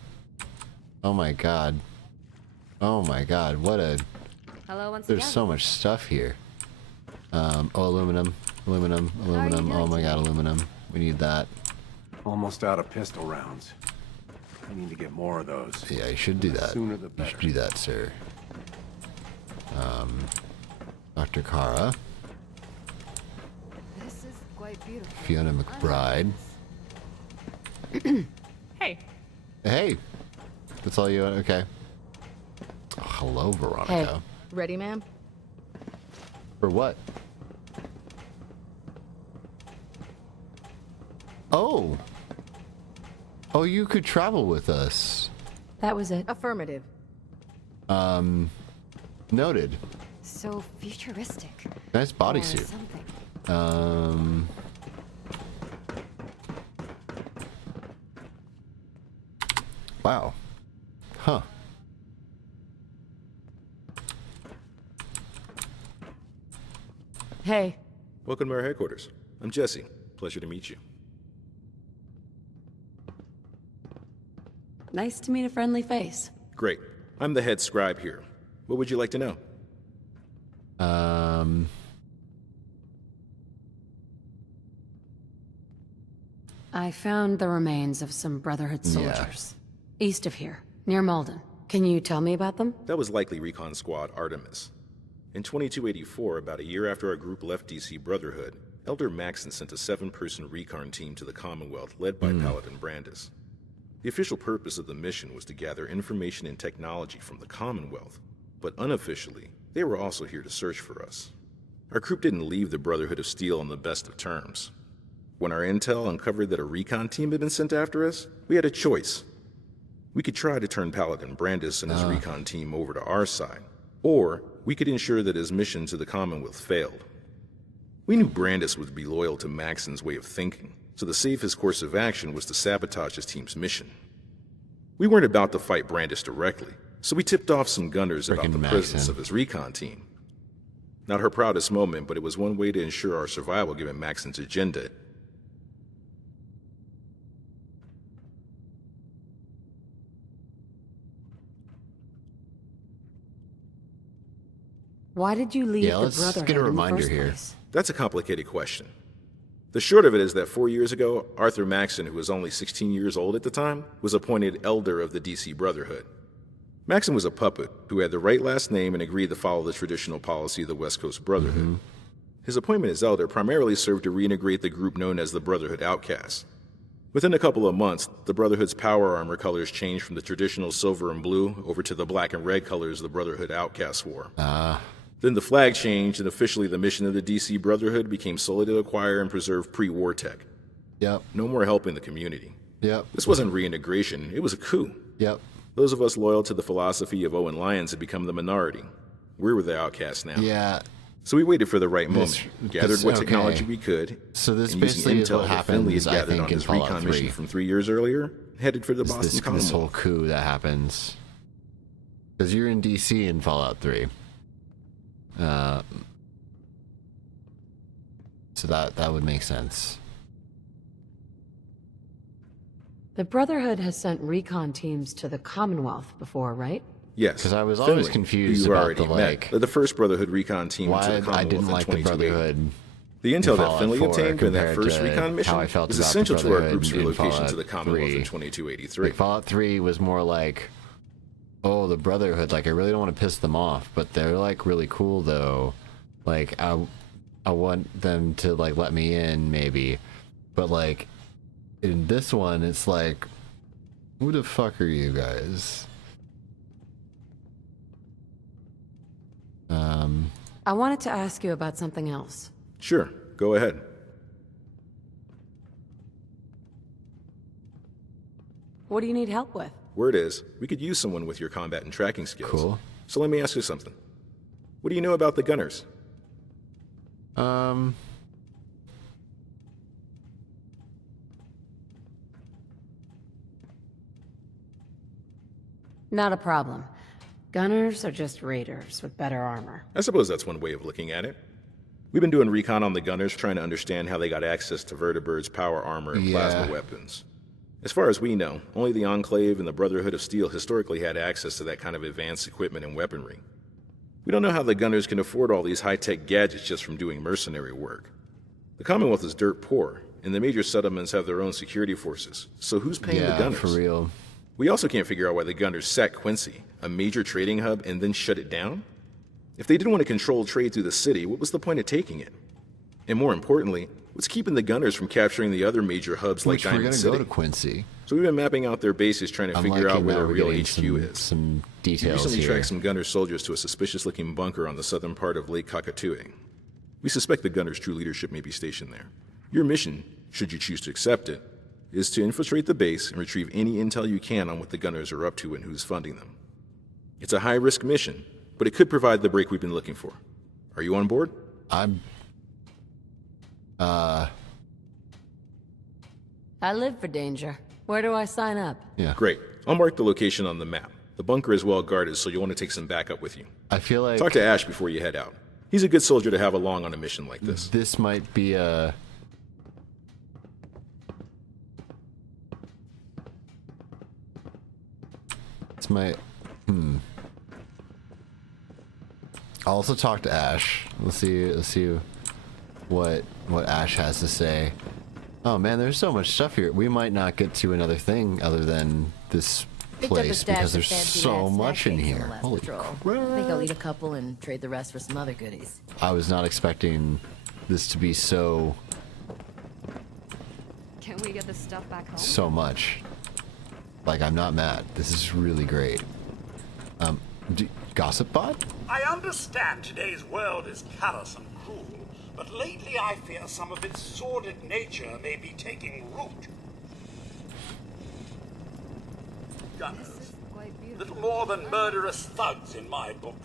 Oh my god. Oh my god, what a... Hello once There's again. so much stuff here. Oh, aluminum. Oh my god, aluminum. We need that. Almost out of pistol rounds. I need to get more of those. Yeah, you should do that. Sooner the You better. should do that, sir. Dr. Kara. This is quite beautiful. Fiona McBride. Hey. Hey. That's all you want? Okay. Oh, hello, Veronica. Hey, ready, ma'am? For what? Oh. Oh, you could travel with us. That was it. Affirmative. Noted. So futuristic. Nice Or bodysuit. something. Wow. Huh. Hey. Welcome to our headquarters. I'm Jesse. Pleasure to meet you. Nice to meet a friendly face. Great. I'm the head scribe here. What would you like to know? I found the remains of some Brotherhood Yeah. soldiers. East of here, near Malden. Can you tell me about them? That was likely Recon Squad Artemis. In 2284, about a year after our group left DC Brotherhood, Elder Maxon sent a 7-person recon team to the Commonwealth led by Paladin Brandis. The official purpose of the mission was to gather information and technology from the Commonwealth, but unofficially, they were also here to search for us. Our group didn't leave the Brotherhood of Steel on the best of terms. When our intel uncovered that a recon team had been sent after us, we had a choice. We could try to turn Paladin Brandis and his recon team over to our side, or we could ensure that his mission to the Commonwealth failed. We knew Brandis would be loyal to Maxon's way of thinking, so the safest course of action was to sabotage his team's mission. We weren't about to fight Brandis directly, so we tipped off some gunners about the presence of his recon team. Not her proudest moment, but it was one way to ensure our survival given Maxon's agenda. Why did you leave the Brotherhood in the first place? That's a complicated question. The short of it is that 4 years ago, Arthur Maxon, who was only 16 years old at the time, was appointed Elder of the DC Brotherhood. Maxon was a puppet who had the right last name and agreed to follow the traditional policy of the West Coast Brotherhood. His appointment as Elder primarily served to reintegrate the group known as the Brotherhood Outcasts. Within a couple of months, the Brotherhood's power armor colors changed from the traditional silver and blue over to the black and red colors the Brotherhood Outcasts wore. Then the flag changed, and officially the mission of the DC Brotherhood became solely to acquire and preserve pre-war tech. Yep. No more helping the community. Yep. This wasn't reintegration, it was a coup. Yep. Those of us loyal to the philosophy of Owen Lyons had become the minority. We were the outcasts now. Yeah. So we waited for the right moment, gathered what technology okay. we could, So this and using basically is intel what that Finley happens, had I gathered think, on in his Fallout recon 3. mission from 3 years earlier, headed for the Boston This Commonwealth. whole coup that happens. Because you're in DC in Fallout 3. So that would make sense. The Brotherhood has sent recon teams to the Commonwealth before, right? Yes. Because I was always Finley, confused who you about already the, met, led the first Brotherhood recon team why to the Commonwealth I didn't in like the 2280. Brotherhood. The in intel that Fallout Finley 4 obtained in that compared first to recon mission how I felt was about the essential to our Brotherhood group's in relocation Fallout to the Commonwealth 3. in 2283. Like Fallout 3 was more like, oh, the Brotherhood. Like I really don't want to piss them off, but they're like really cool though. Like I want them to like let me in maybe, but like in this one, it's like, who the fuck are you guys? I wanted to ask you about something else. Sure, go ahead. What do you need help with? Word is, we could use someone with your combat and tracking skills. Cool. So let me ask you something. What do you know about the gunners? Not a problem. Gunners are just raiders with better armor. I suppose that's one way of looking at it. We've been doing recon on the gunners, trying to understand how they got access to Vertibird's power armor and plasma weapons. As far as we know, only the Enclave and the Brotherhood of Steel historically had access to that kind of advanced equipment and weaponry. We don't know how the gunners can afford all these high-tech gadgets just from doing mercenary work. The Commonwealth is dirt poor, and the major settlements have their own security forces. So who's paying the gunners? For real. We also can't figure out why the gunners sacked Quincy, a major trading hub, and then shut it down. If they didn't want to control trade through the city, what was the point of taking it? And more importantly, what's keeping the gunners from capturing the other major hubs like Diamond City? We're gonna go to Quincy. So we've been mapping out their bases, trying to figure out where their real HQ is. Some We details recently here. tracked some gunner soldiers to a suspicious-looking bunker on the southern part of Lake Kakatui. We suspect the gunners' true leadership may be stationed there. Your mission, should you choose to accept it, is to infiltrate the base and retrieve any intel you can on what the gunners are up to and who's funding them. It's a high-risk mission, but it could provide the break we've been looking for. Are you on board? I live for danger. Where do I sign up? Yeah. Great. I'll mark the location on the map. The bunker is well guarded, so you'll want to take some backup with you. I feel like... Talk to Ash before you head out. He's a good soldier to have along on a mission like this. This might be a... It's my... I'll also talk to Ash. Let's see what Ash has to say. Oh man, there's so much stuff here. We might not get to another thing other than this place because there's so much in here. Holy crap. I think I'll eat a couple and trade the rest for some other goodies. I was not expecting this to be so Can we get the stuff back home? much. Like, I'm not mad. This is really great. Gossip bot? I understand today's world is callous and cruel, but lately I fear some of its sordid nature may be taking root. Gunners, little more than murderous thugs in my book.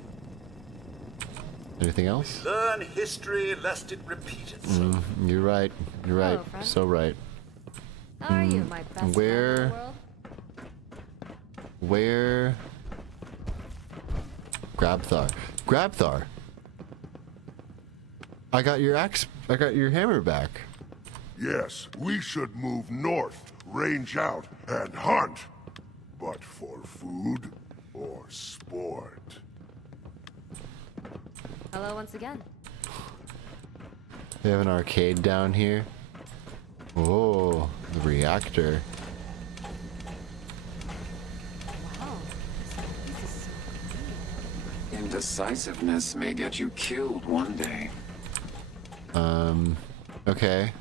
Anything else? Learn history lest it repeat itself. You're right. You're right. Hello, friend. So right. How are you, my best friend in the world? Where? Grabthar. Grabthar. I got your axe. I got your hammer back. Yes, we should move north, range out, and hunt. But for food or sport? Hello once again. They have an arcade down here. Oh, the reactor. Wow. This is so cool. Indecisiveness may get you killed one day. Okay.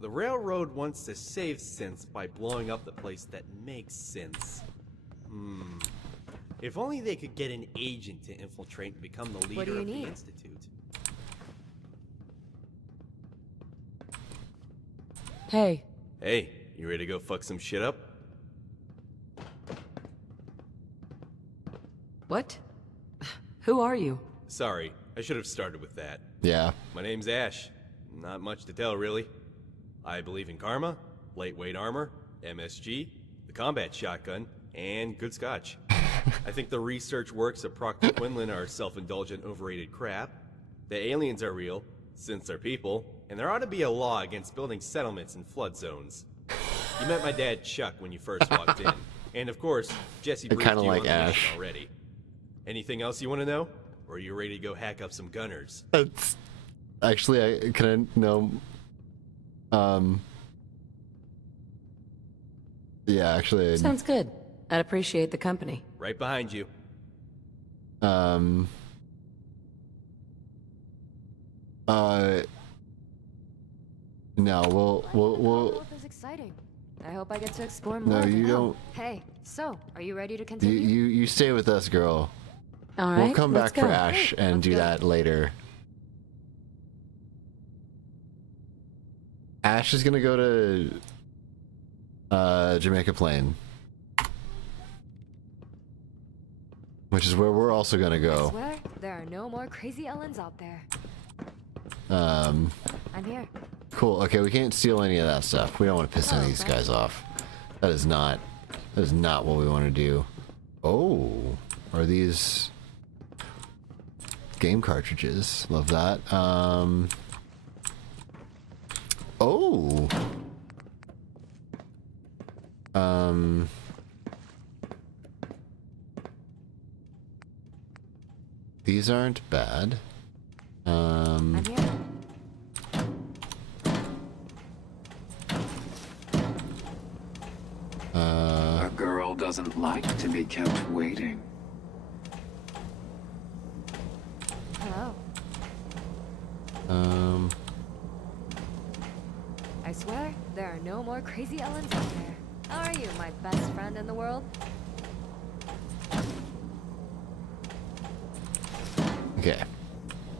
The railroad wants to save sense by blowing up the place that makes sense. If only they could get an agent to infiltrate and become the leader of the Institute. Hey. Hey, you ready to go fuck some shit up? What? Who are you? Sorry, I should have started with that. Yeah. My name's Ash. Not much to tell, really. I believe in karma, lightweight armor, MSG, the combat shotgun, and good scotch. I think the research works at Proctor Quinlan are self-indulgent, overrated crap. The aliens are real, since they're people, and there ought to be a law against building settlements in flood zones. You met my dad Chuck when you first walked in, and of course, Jesse briefed you like on the Ash. mission already. Anything else you want to know? Or are you ready to go hack up some gunners? That's actually, can I know? Yeah, actually. Sounds good. I'd appreciate the company. Right behind you. No, we'll. This is exciting. I hope I get to explore more. No, of you it. don't. Hey, so are you ready to continue? You stay with us, girl. All We'll right, come let's back for go. Ash and do that later. Ash is gonna go to Jamaica Plain, which is where we're also gonna I go. swear there are no more crazy Ellens out there. Um, I'm here. cool. Okay, we can't steal any of that stuff. We don't want to piss any of these guys off. That is not what we want to do. Oh, are these game cartridges? Love that. Oh. these aren't bad. I'm here. A girl doesn't like to be kept waiting. Hello. I swear, there are no more crazy Ellens out there. How are you, my best friend in the world? Okay.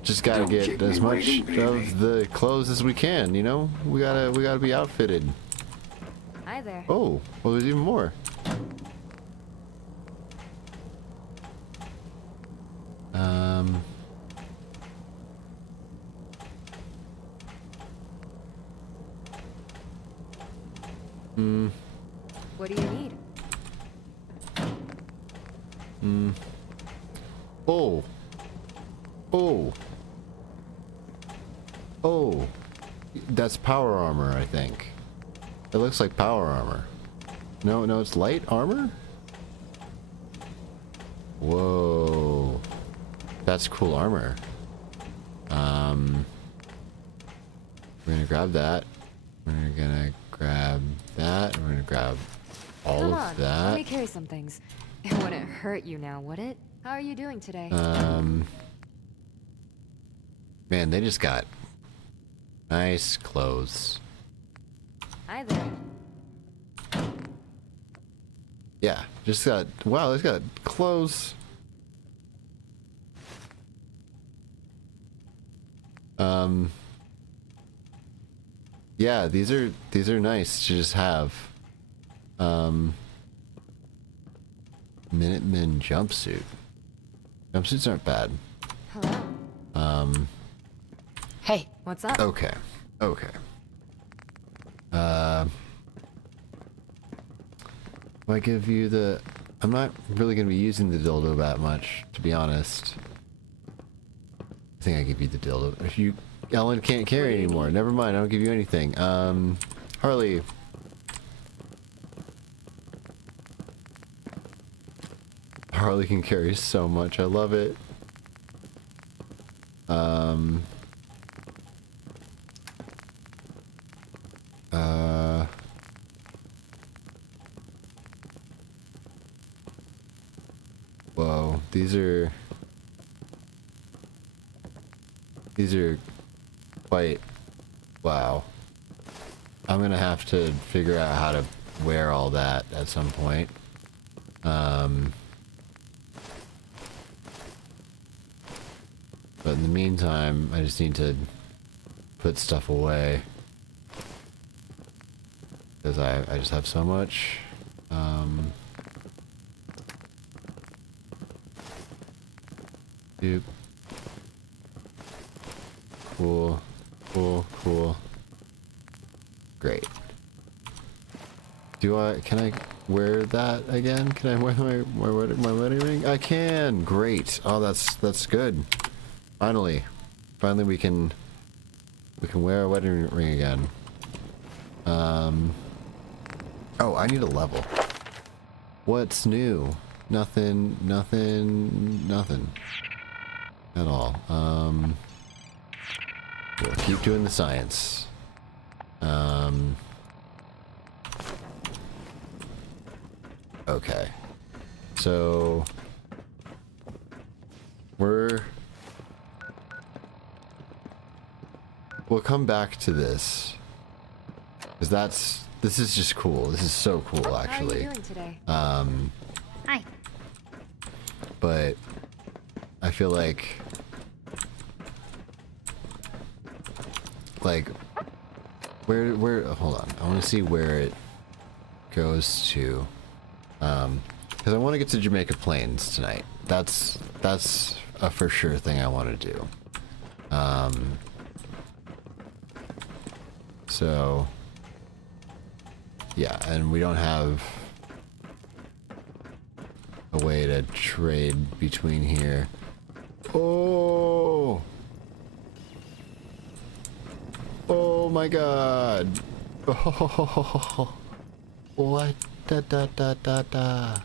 Just gotta Don't get keep as me much waiting, baby. of the clothes as we can, you know? We gotta be outfitted. Hi there. Oh, well there's even more. What do you need? Oh. Oh. Oh. That's power armor, I think. It looks like power armor. No, it's light armor? Whoa. That's cool armor. We're gonna grab that. We're gonna grab that. We're gonna grab all Come of on, that. let me carry some things. It wouldn't hurt you now, would it? How are you doing today? Man, they just got nice clothes. Hi there. Yeah, just got, wow, they've got clothes. Yeah, these are nice to just have. Minutemen jumpsuit. Jumpsuits aren't bad. Hello. Hey, what's up? Okay. Okay. I give you the... I'm not really going to be using the dildo that much, to be honest. I think I give you the dildo. If you... Ellen can't carry anymore. Never mind, I don't give you anything. Harley. Harley can carry so much. I love it. Whoa, these are quite, wow. I'm gonna have to figure out how to wear all that at some point. But in the meantime, I just need to put stuff away. Because I just have so much. Doop. Cool. Cool, cool. Great. Can I wear that again? Can I wear my wedding ring? I can! Great. Oh, that's good. Finally we can wear a wedding ring again. Oh, I need a level. What's new? Nothing at all. We'll keep doing the science. Okay. So we'll come back to this. Because this is just cool. This is so cool, actually. How are you doing today? Hi. But I feel like where hold on. I want to see where it goes to. Because I want to get to Jamaica Plains tonight. That's a for sure thing I want to do. So yeah, and we don't have a way to trade between here. Oh! Oh my god! Oh, what? Da da da da da.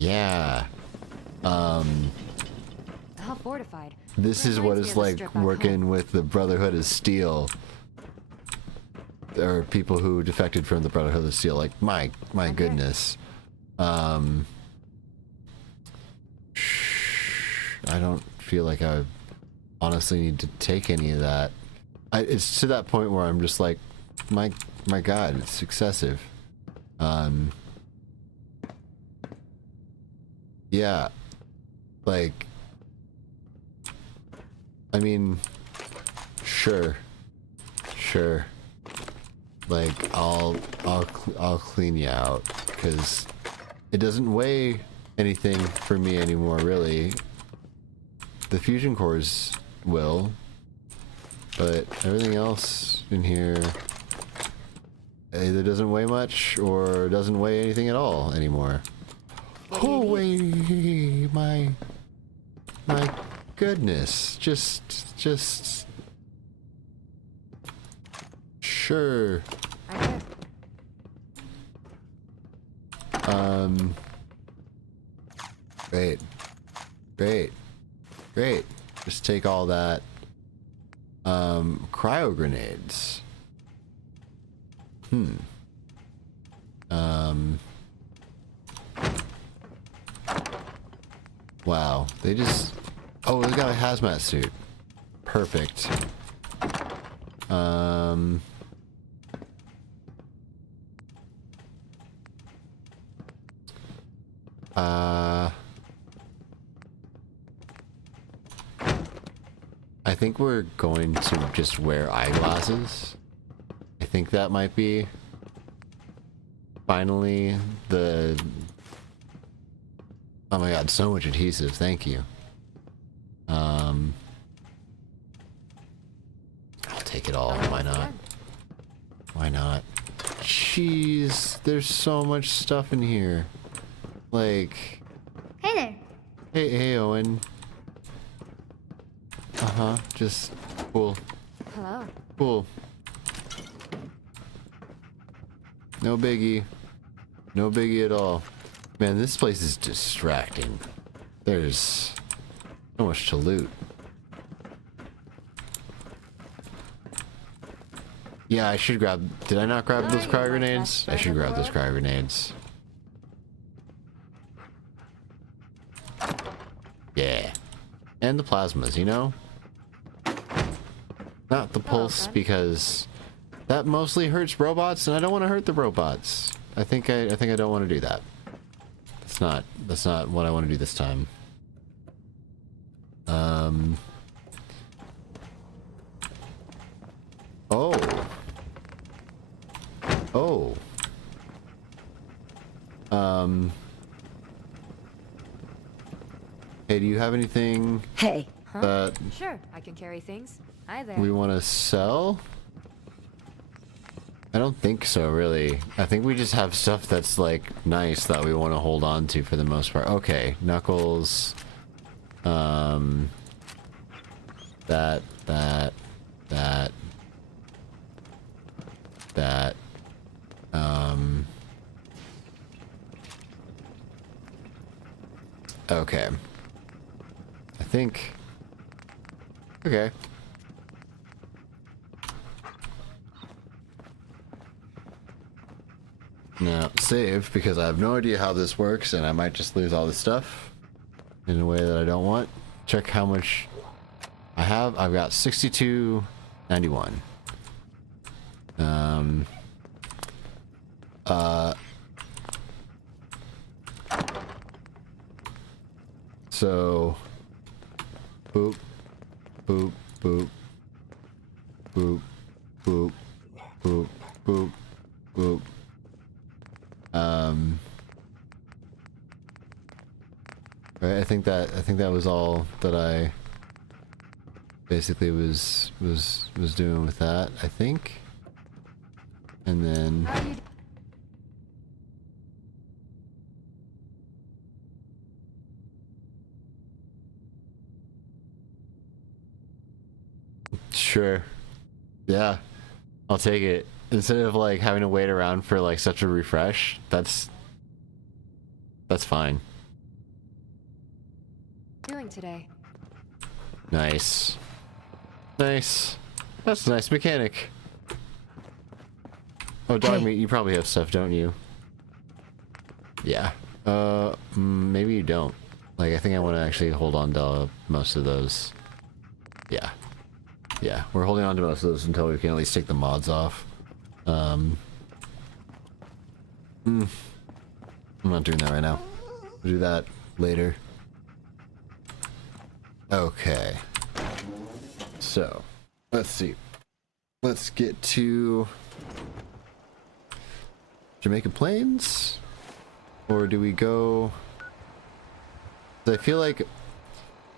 Yeah. How fortified. This is what it's like working with the Brotherhood of Steel. There are people who defected from the Brotherhood of Steel. Like, my goodness. I don't feel like I honestly need to take any of that. It's to that point where I'm just like, my God, it's excessive. Yeah, like, I mean, sure, like, I'll clean you out, because it doesn't weigh anything for me anymore, really. The fusion cores will, but everything else in here either doesn't weigh much or doesn't weigh anything at all anymore. Oh, wait, my goodness, just sure. Great. Just take all that. Cryo grenades. Wow, they just... Oh, they got a hazmat suit. Perfect. I think we're going to just wear eyeglasses. I think that might be finally the... Oh my God, so much adhesive, thank you. I'll take it all, why not? Why not? Jeez, there's so much stuff in here. Like... Hey there. Hey, Owen. Just cool. Hello. Cool. No biggie. No biggie at all. Man, this place is distracting. There's so much to loot. Yeah, I should grab... Did I not grab those cryo grenades? I should grab those cryo grenades. Yeah. And the plasmas, you know? Not the pulse, because that mostly hurts robots, and I don't want to hurt the robots. I think I don't want to do that. That's not what I want to do this time. Hey, do you have anything? Hey. That Sure, I can carry things. Hi there. we want to sell? I don't think so, really. I think we just have stuff that's, like, nice that we want to hold on to for the most part. Okay, Knuckles. That. Okay. I think... Okay. Now, save, because I have no idea how this works, and I might just lose all this stuff in a way that I don't want. Check how much I have. I've got 62.91. So, boop, boop, boop, boop, boop, boop, boop, boop. Right, I think that was all that I basically was doing with that, I think. And then sure. Yeah. I'll take it. Instead of like having to wait around for like such a refresh, that's fine. today. Nice. Nice. That's a nice mechanic. Oh, dog meat, you probably have stuff, don't you? Yeah. Maybe you don't. Like, I think I want to actually hold on to most of those. Yeah. Yeah, we're holding on to most of those until we can at least take the mods off. I'm not doing that right now. We'll do that later. Okay. So, let's see. Let's get to Jamaica Plains? Or do we go... I feel like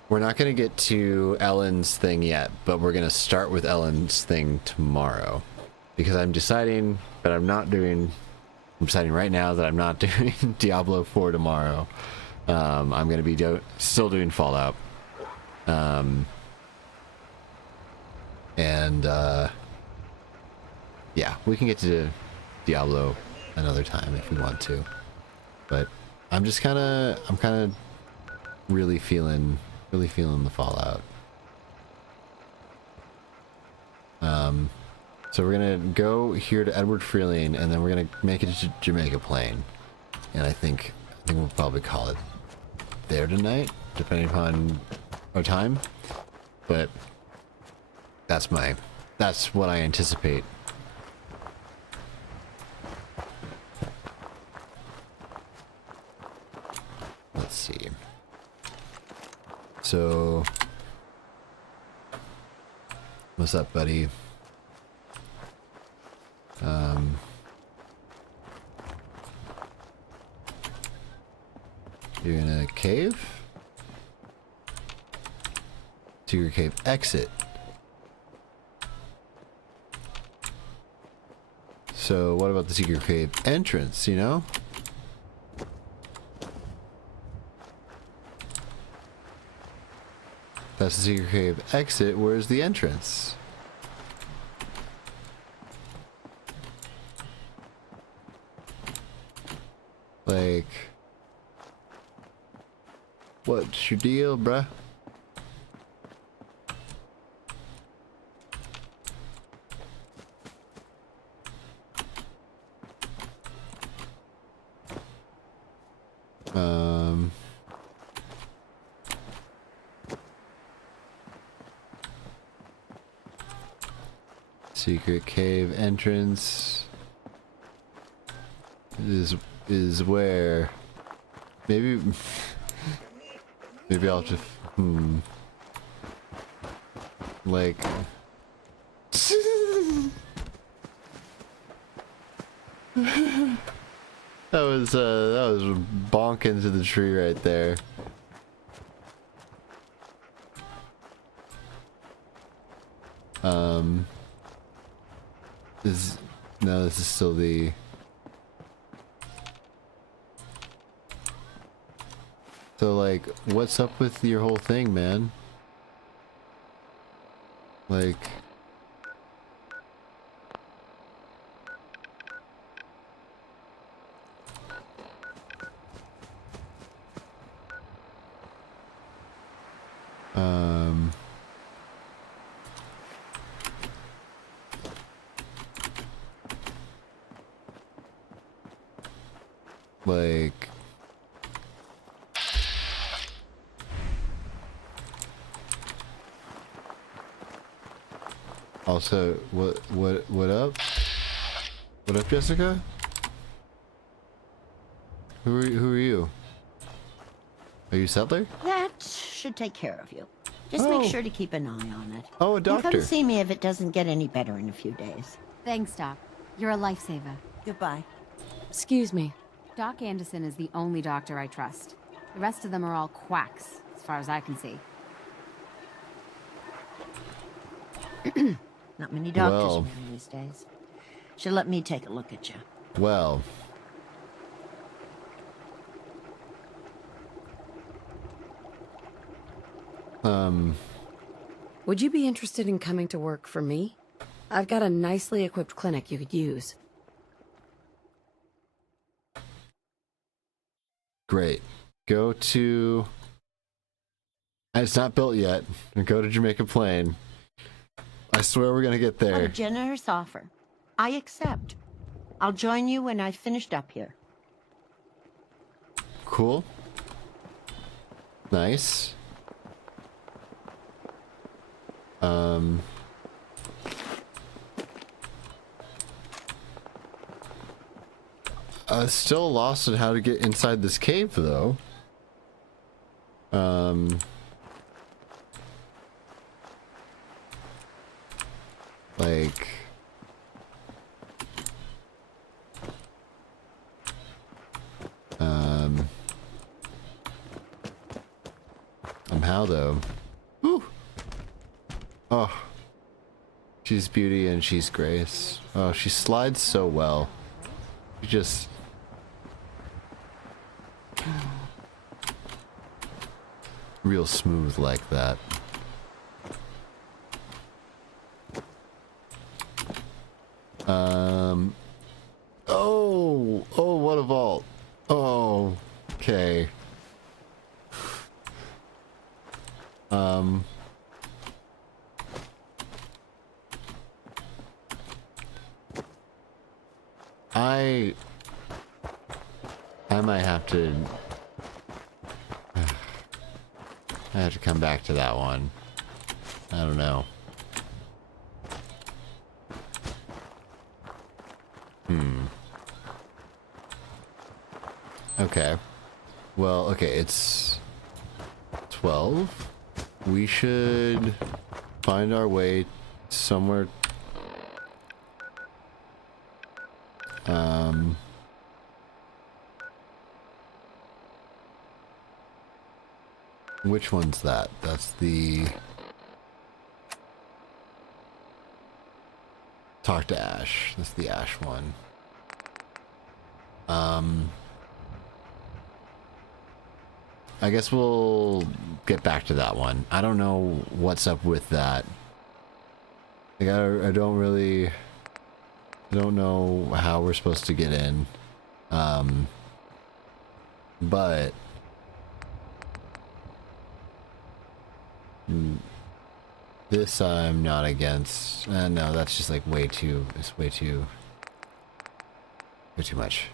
we're not going to get to Ellen's thing yet, but we're going to start with Ellen's thing tomorrow. Because I'm deciding that I'm not doing... I'm deciding right now that I'm not doing Diablo 4 tomorrow. I'm going to be still doing Fallout. Yeah, we can get to Diablo another time if we want to. But I'm just kind of really feeling the Fallout. So we're gonna go here to Edward Freeling, and then we're gonna make it to Jamaica Plain, and I think we'll probably call it there tonight, depending upon our time. But that's what I anticipate. Let's see. So, what's up, buddy? You're in a cave? Secret cave exit. So, what about the secret cave entrance, you know? That's the secret cave exit. Where's the entrance? Like, what's your deal, bruh? Secret cave entrance is where maybe I'll just like that was bonk into the tree right there. This is still the... So, like, what's up with your whole thing, man? Like... Like... Also, what up? What up, Jessica? Who are you? Are you Settler? That should take care of you. Just make sure to keep an eye on it. Oh, a doctor. And come see me if it doesn't get any better in a few days. Thanks, Doc. You're a lifesaver. Goodbye. Excuse me. Doc Anderson is the only doctor I trust. The rest of them are all quacks, as far as I can see. Not many doctors Well. around these days. Should let me take a look at you. Well... Would you be interested in coming to work for me? I've got a nicely equipped clinic you could use. Great. Go to It's not built yet. Go to Jamaica Plain. I swear we're gonna get What a there. generous offer. I accept. I'll join you when I've finished up here. Cool. Nice. Still lost on how to get inside this cave, though. Like... Somehow, though. Woo! Oh. She's beauty and she's grace. Oh, she slides so well. She just... real smooth like that. Oh, what a vault. Oh, okay. I might have to... I have to come back to that one. I don't know. Okay. Well, okay, it's 12. We should find our way somewhere. Which one's that? That's the... Talk to Ash. That's the Ash one. I guess we'll get back to that one. I don't know what's up with that. Like, I don't really... I don't know how we're supposed to get in. But... this I'm not against. No, that's just like way too... It's way too much.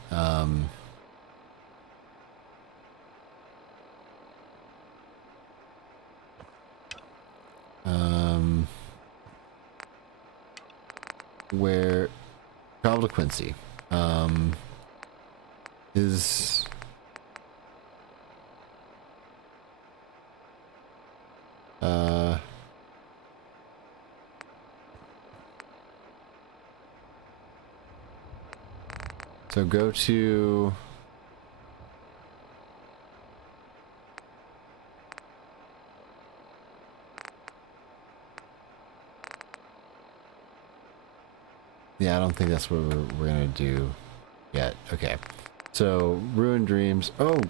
Where travel to Quincy is so go to yeah, I don't think that's what we're gonna do yet. Okay, so Ruined Dreams. Oh,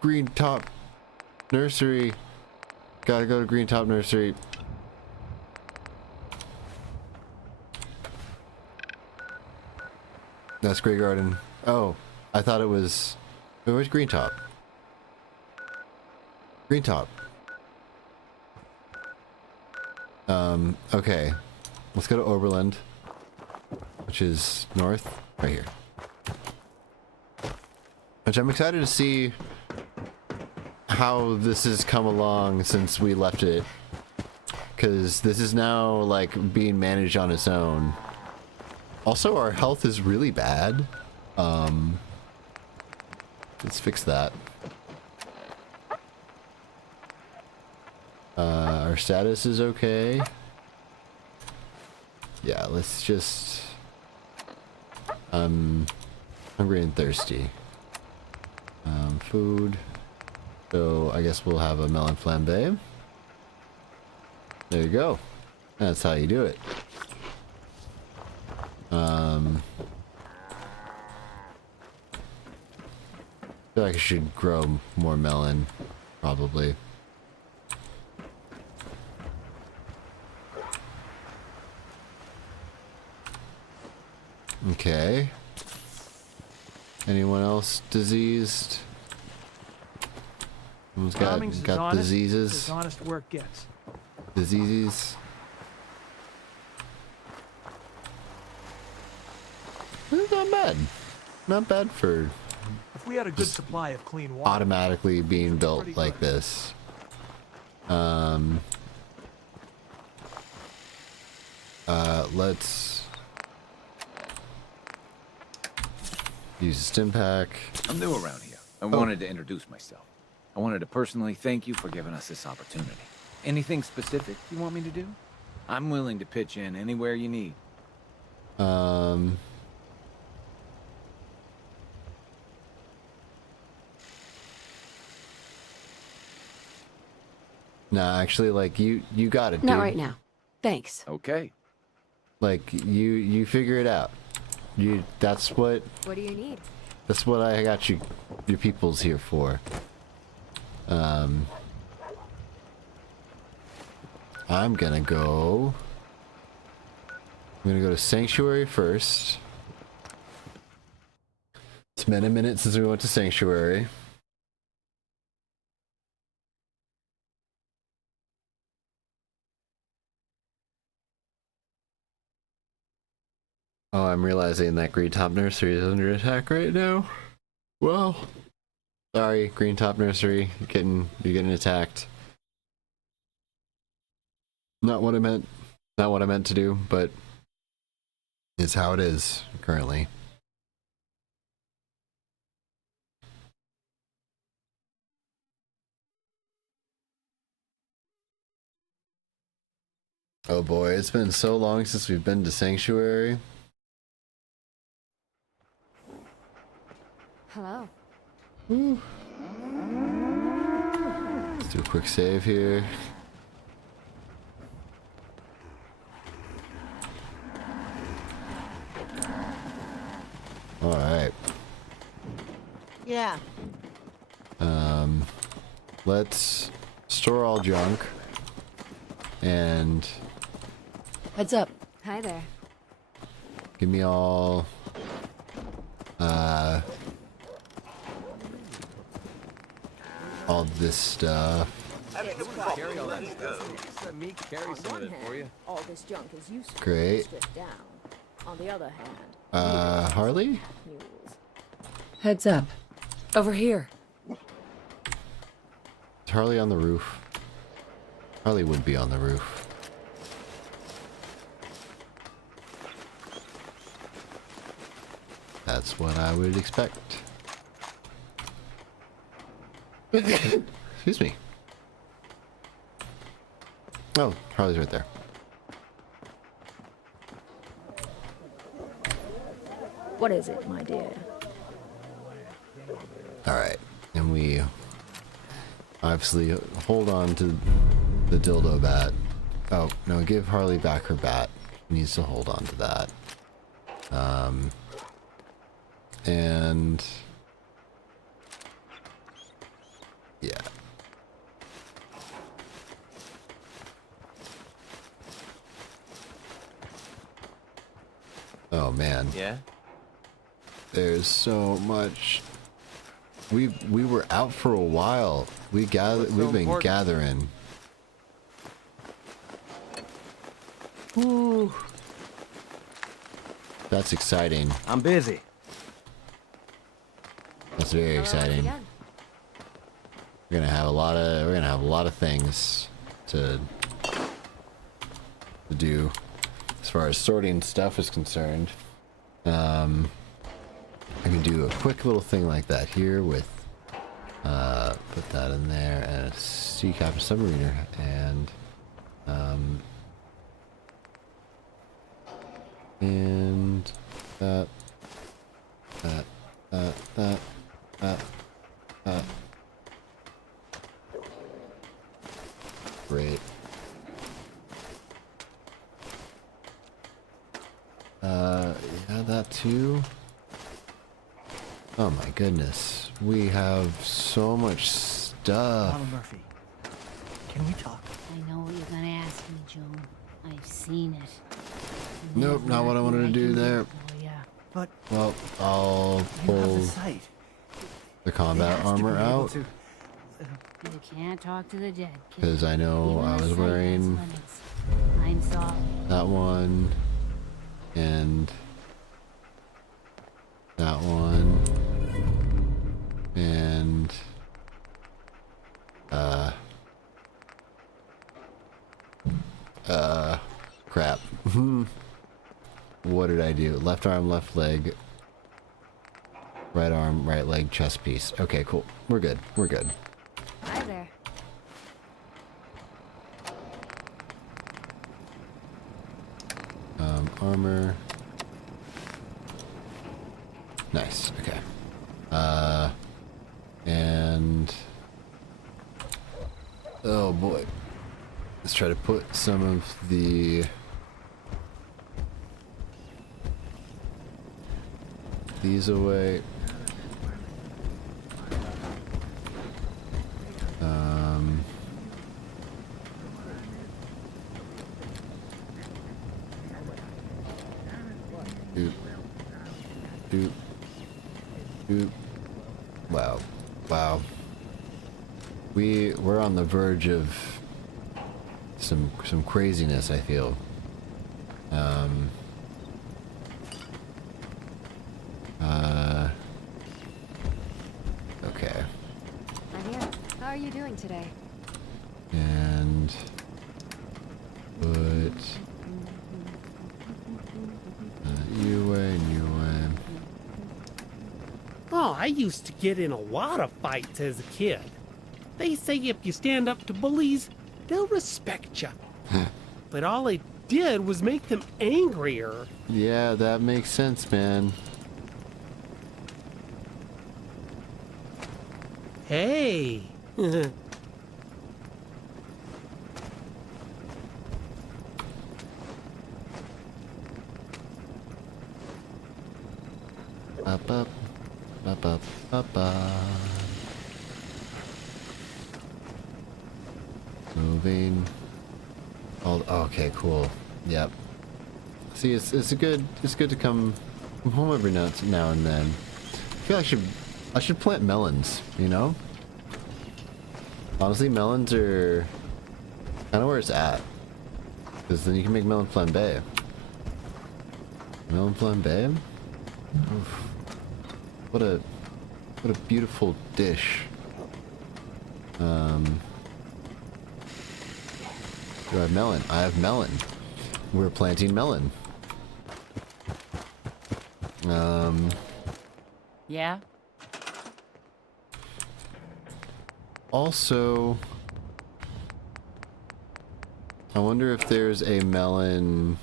Green Top Nursery. Gotta go to Green Top Nursery. That's Grey Garden. Oh, I thought it was... Wait, where's Green Top? Green Top. Okay. Let's go to Oberland, which is north, right here. Which I'm excited to see how this has come along since we left it. Because this is now, like, being managed on its own. Also, our health is really bad. Let's fix that. Our status is okay. Yeah, let's just... hungry and thirsty. Food. So, I guess we'll have a melon flambe. There you go. That's how you do it. I feel like I should grow more melon, probably. Okay. Anyone else diseased? Someone's Farming's as got honest diseases. as honest work gets. Diseases. Not bad. Not bad for If we had a good supply of clean water, automatically being built like this. Let's use a stim pack. I'm new around here. I wanted to introduce myself. I wanted to personally thank you for giving us this opportunity. Anything specific you want me to do? I'm willing to pitch in anywhere you need. Nah, actually, like you got it, dude. Not right now. Thanks. Okay. Like you figure it out. That's what What do you need? That's what I got your peoples here for. I'm gonna go to Sanctuary first. It's been a minute since we went to Sanctuary. Oh, I'm realizing that Green Top Nursery is under attack right now. Well, sorry, Green Top Nursery, you're getting attacked. Not what I meant to do, but it's how it is currently. Oh boy, it's been so long since we've been to Sanctuary. Hello. Woo. Let's do a quick save here. All right. Yeah. Let's store all junk and Heads up. Hi there. give me all this stuff. Carry all that stuff. Let me carry some of it for you. All this junk is useful. Great. Stripped down. On the other hand, Harley? mules. Heads up. Over here. Is Harley on the roof? Harley would be on the roof. That's what I would expect. Excuse me. Oh, Harley's right there. What is it, my dear? Alright, and we obviously hold on to the dildo bat. Oh, no, give Harley back her bat. She needs to hold on to that. And yeah. Oh man. Yeah? There's so much. We were out for a while. We've been gathering. Ooh. That's exciting. I'm busy. That's very exciting. We're gonna have a lot of things to do as far as sorting stuff is concerned. I can do a quick little thing like that here with put that in there and a sea captain submariner and that. Great. Yeah, that too. Oh my goodness. We have so much stuff. Mama Murphy, can we talk? I know what you're gonna ask me, Joan. I've seen it. Nope, not what I wanted to do there. But well, I'll pull the combat armor out. You can't talk to the dead, kid. Because I know Even I the was sight wearing has limits. I'm sorry. that one and that one and crap. What did I do? Left arm, left leg, right arm, right leg, chest piece. Okay, cool. We're good. We're good. Hi there. Armor. Nice. Okay. And oh boy. Let's try to put some of these away. Doop. Doop. Doop. Wow. Wow. We're on the verge of some craziness, I feel. Okay. I'm here. How are you doing today? And put you away and you away. Oh, I used to get in a lot of fights as a kid. They say if you stand up to bullies, they'll respect you. But all it did was make them angrier. Yeah, that makes sense, man. Hey. Up, up, up, up, up, up. Moving. Oh, okay, cool. Yep. See, it's good to come home every now and then. I feel I should plant melons. You know. Honestly, melons are kind of where it's at. Because then you can make melon flambe. Melon flambe? Oof. What a beautiful dish. Do I have melon? I have melon. We're planting melon. Yeah? Also, I wonder if there's a melon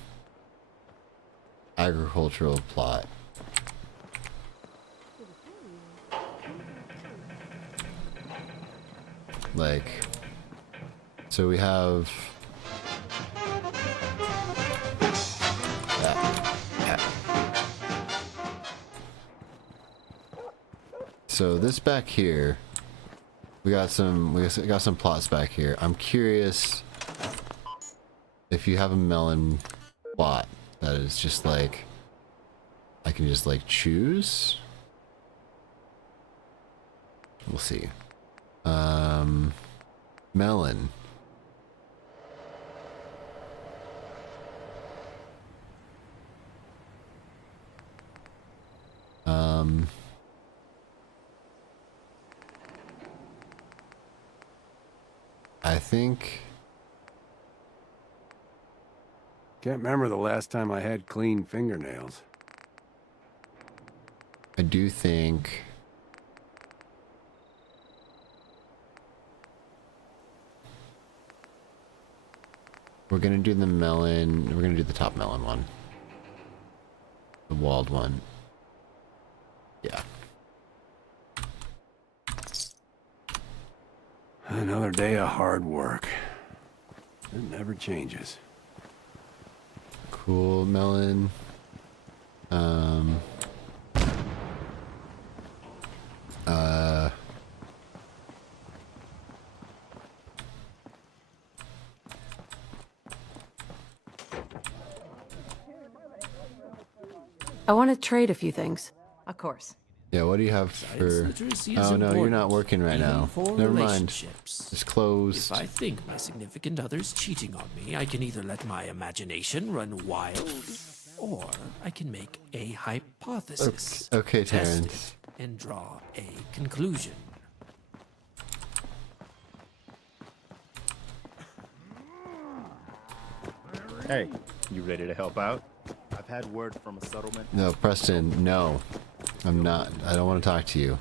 agricultural plot. Like, so we have so this back here, we got some plots back here. I'm curious if you have a melon plot that is just like I can just like choose. We'll see. Melon. I think. Can't remember the last time I had clean fingernails. I do think. We're gonna do the melon. We're gonna do the top melon one. The walled one. Yeah. Another day of hard work. It never changes. Cool melon. I want to trade a few things. Of course. Yeah, what do you have for... literacy is Oh no, you're not important, working right even now. for Never mind. relationships. It's closed. If I think my significant other's cheating on me, I can either let my imagination run wild, or I can make a hypothesis. Okay, test Terrence. it, and draw a conclusion. Hey, you ready to help out? I've had word from a settlement. No, Preston, no. I'm not. I don't want to talk to you.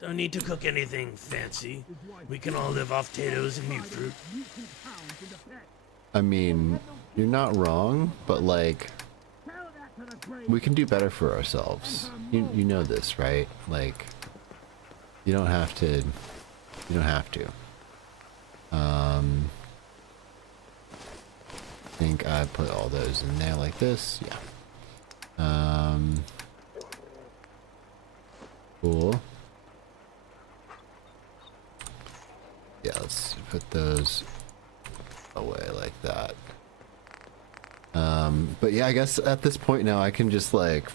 Don't need to cook anything fancy. We can all live off potatoes and mute fruit. I mean, you're not wrong, but like, we can do better for ourselves. You know this, right? Like, you don't have to. You don't have to. I think I put all those in there like this. Yeah. Cool. Yeah, let's put those away like that. But yeah, I guess at this point now I can just like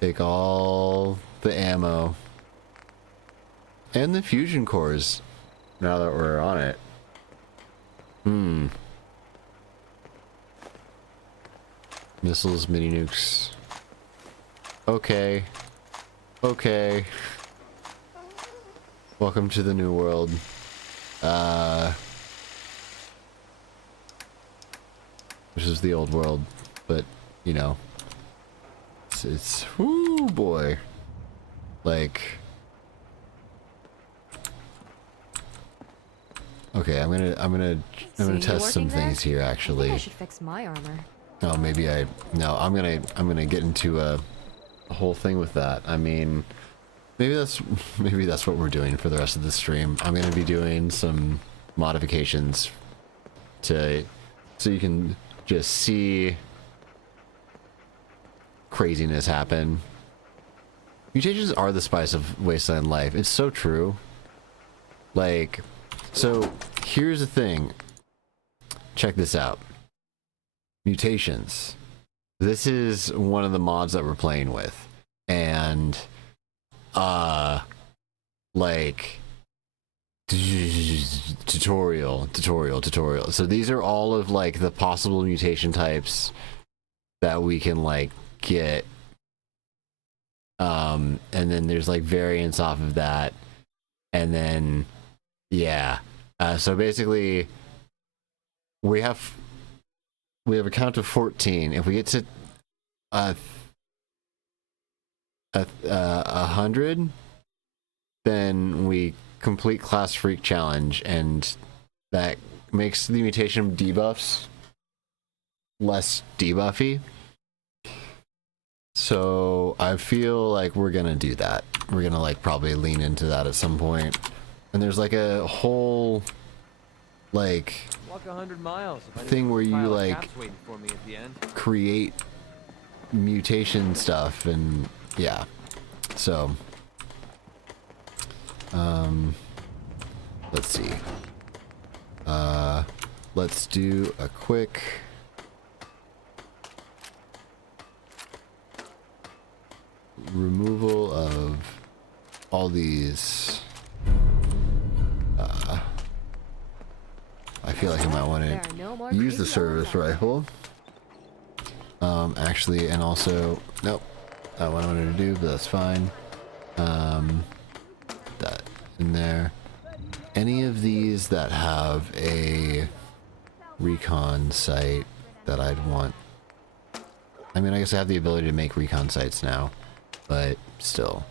take all the ammo and the fusion cores now that we're on it. Missiles, mini nukes. Okay. Okay. Welcome to the new world. Which is the old world, but you know, it's whoo boy. Like, okay, I'm gonna test some things here actually. I think I should fix my armor. Oh, maybe I'm gonna get into a whole thing with that. I mean, maybe that's what we're doing for the rest of the stream. I'm gonna be doing some modifications so you can just see craziness happen. Mutations are the spice of wasteland life. It's so true. Like, so here's the thing. Check this out. Mutations. This is one of the mods that we're playing with. And like tutorial. So these are all of like the possible mutation types that we can like get. And then there's like variants off of that. And then yeah. So basically we have a count of 14. If we get to 100, then we complete class freak challenge, and that makes the mutation debuffs less debuffy. So I feel like we're gonna do that. We're gonna like probably lean into that at some point. And there's like a whole like walk 100 miles thing where you like for me at the end. create mutation stuff, and yeah. So let's see. Let's do a quick removal of all these. I feel like I might want to use the service rifle. Actually, and also, nope, not what I wanted to do, but that's fine. That in there. Any of these that have a recon site that I'd want. I mean, I guess I have the ability to make recon sites now, but still,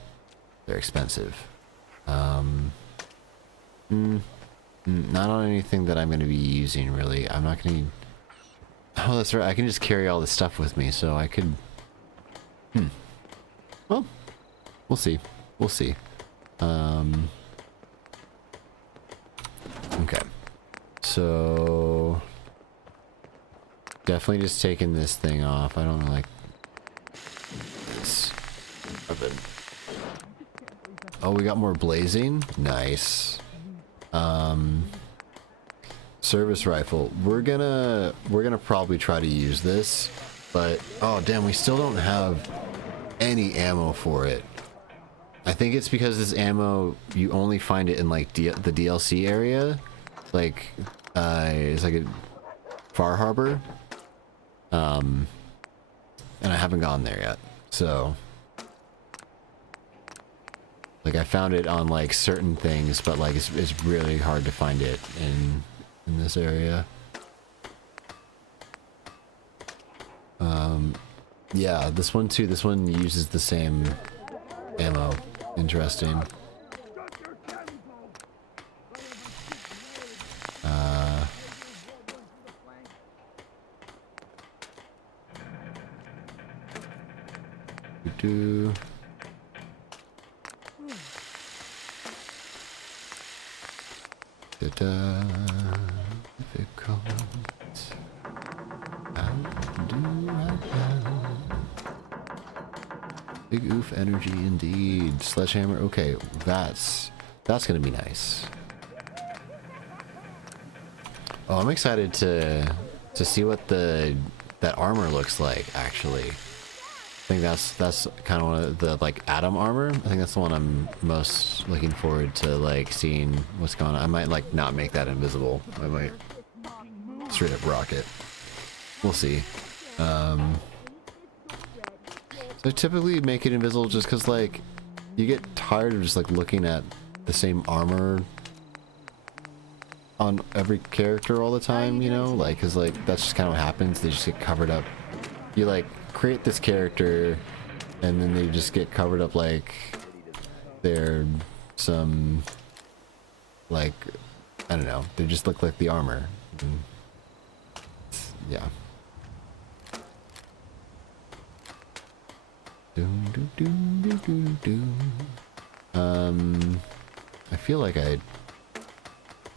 they're expensive. Not on anything that I'm going to be using, really. I'm not going to... Oh, that's right. I can just carry all this stuff with me, so I could... Well, we'll see. We'll see. Okay. So... Definitely just taking this thing off. I don't like this. Oh, we got more blazing? Nice. Service rifle. We're gonna probably try to use this, but oh damn, we still don't have any ammo for it. I think it's because this ammo, you only find it in like the DLC area. Like, it's like a Far Harbor. And I haven't gone there yet. So, like, I found it on like certain things, but like it's really hard to find it in this area. Yeah, this one too. This one uses the same ammo. Interesting. Do. Difficult. Big oof energy indeed. Sledgehammer. Okay, that's gonna be nice. Oh, I'm excited to see what that armor looks like. Actually, I think that's kind of one of the like Atom armor. I think that's the one I'm most looking forward to like seeing what's going on. I might like not make that invisible. I might straight up rock it. We'll see. So I typically make it invisible just because, like, you get tired of just, like, looking at the same armor on every character all the time, you know? Like, because, like, that's just kind of what happens. They just get covered up. You, like, create this character, and then they just get covered up like they're some, like, I don't know. They just look like the armor. And yeah. I feel like I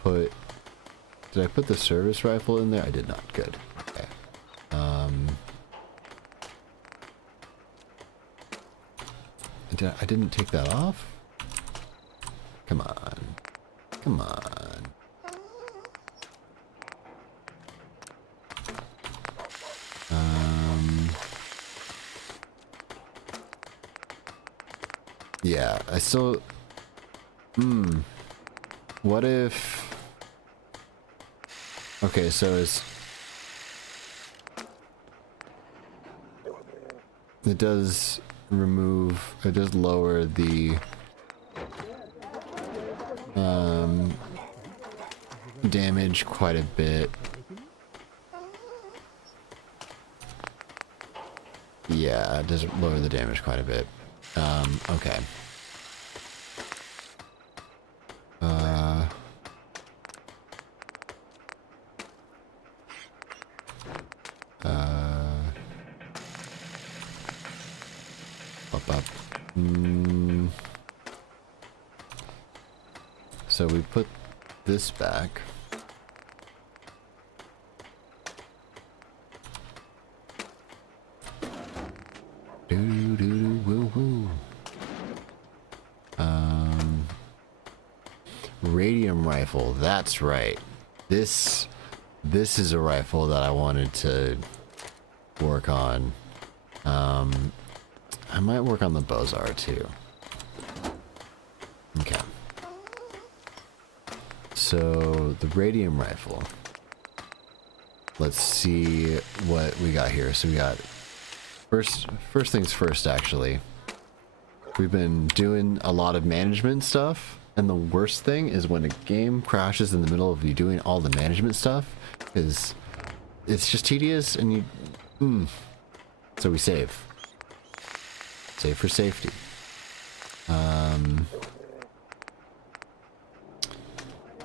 put... Did I put the service rifle in there? I did not. Good. Okay. I didn't take that off? Come on. Come on. Yeah, I still... What if... Okay, so it does remove... It does lower the... damage quite a bit. Yeah, it does lower the damage quite a bit. Okay. Up. So we put this back. Woo. Radium rifle, that's right. This is a rifle that I wanted to work on. I might work on the Bozar too. Okay. So the radium rifle. Let's see what we got here. So we got first things first, actually. We've been doing a lot of management stuff, and the worst thing is when a game crashes in the middle of you doing all the management stuff, is it's just tedious, and you so we save. Save for safety.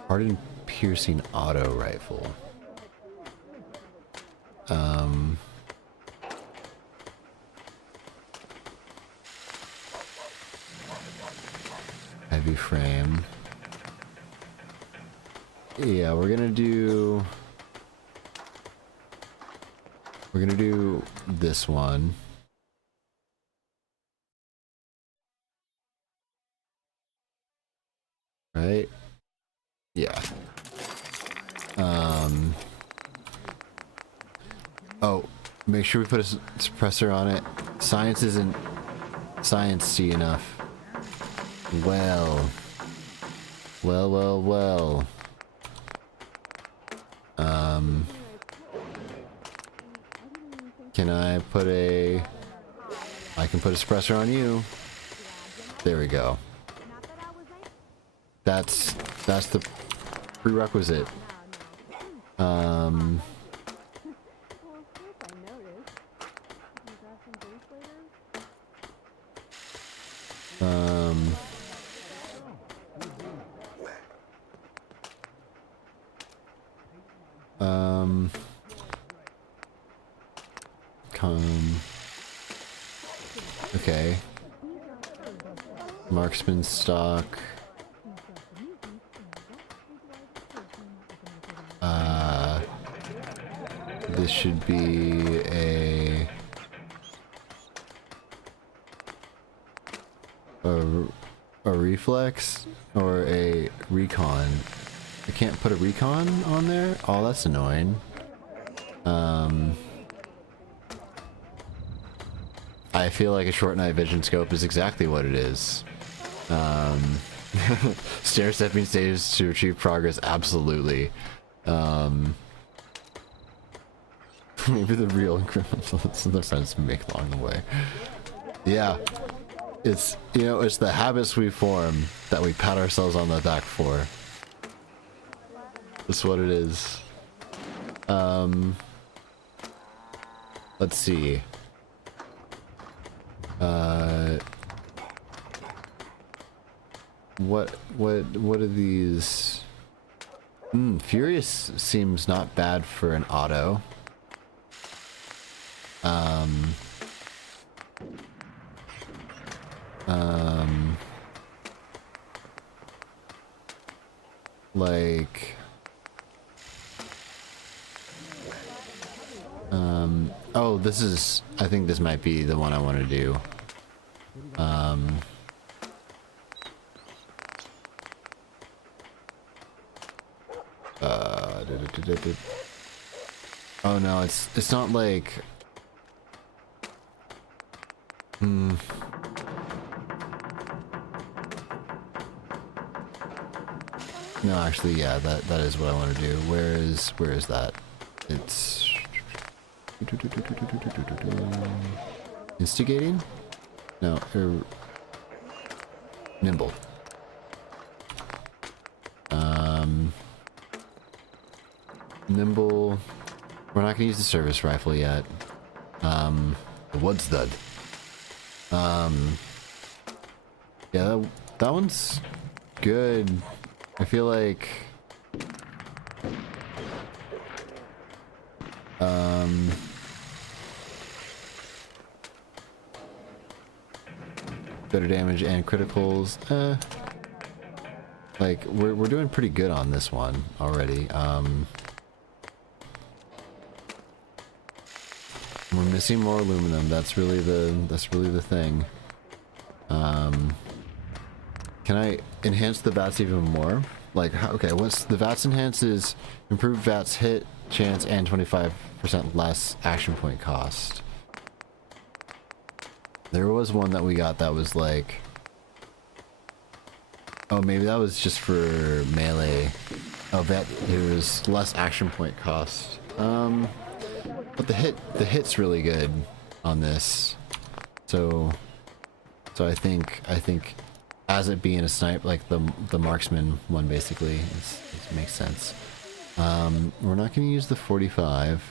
Hardened piercing auto rifle. Heavy frame. Yeah, we're gonna do this one. Right? Yeah. Oh, make sure we put a suppressor on it. Science isn't sciencey enough. Well. Well. Can I put a... I can put a suppressor on you. There we go. That's the prerequisite. Okay. Marksman stock. This should be a reflex or a recon. I can't put a recon on there? Oh, that's annoying. I feel like a short night vision scope is exactly what it is. Stair-stepping stages to achieve progress, absolutely. Maybe the real incremental sense to make along the way. Yeah. It's, you know, it's the habits we form that we pat ourselves on the back for. That's what it is. Let's see. What are these? Furious seems not bad for an auto. Like, oh, this is, I think this might be the one I want to do. Oh no, it's not like, no, actually, yeah, that is what I want to do. Where is that? It's instigating? No, nimble. Nimble. We're not gonna use the service rifle yet. What's that? Yeah, that one's good. I feel like better damage and criticals. Like we're doing pretty good on this one already. We're missing more aluminum. That's really the thing. Can I enhance the VATS even more? Like, okay, what's the VATS enhances improved VATS hit chance and 25% less action point cost. There was one that we got that was like, oh, maybe that was just for melee. Oh, that it was less action point cost. But the hit's really good on this. So I think as it being a snipe, like the marksman one basically, it makes sense. We're not going to use the 45.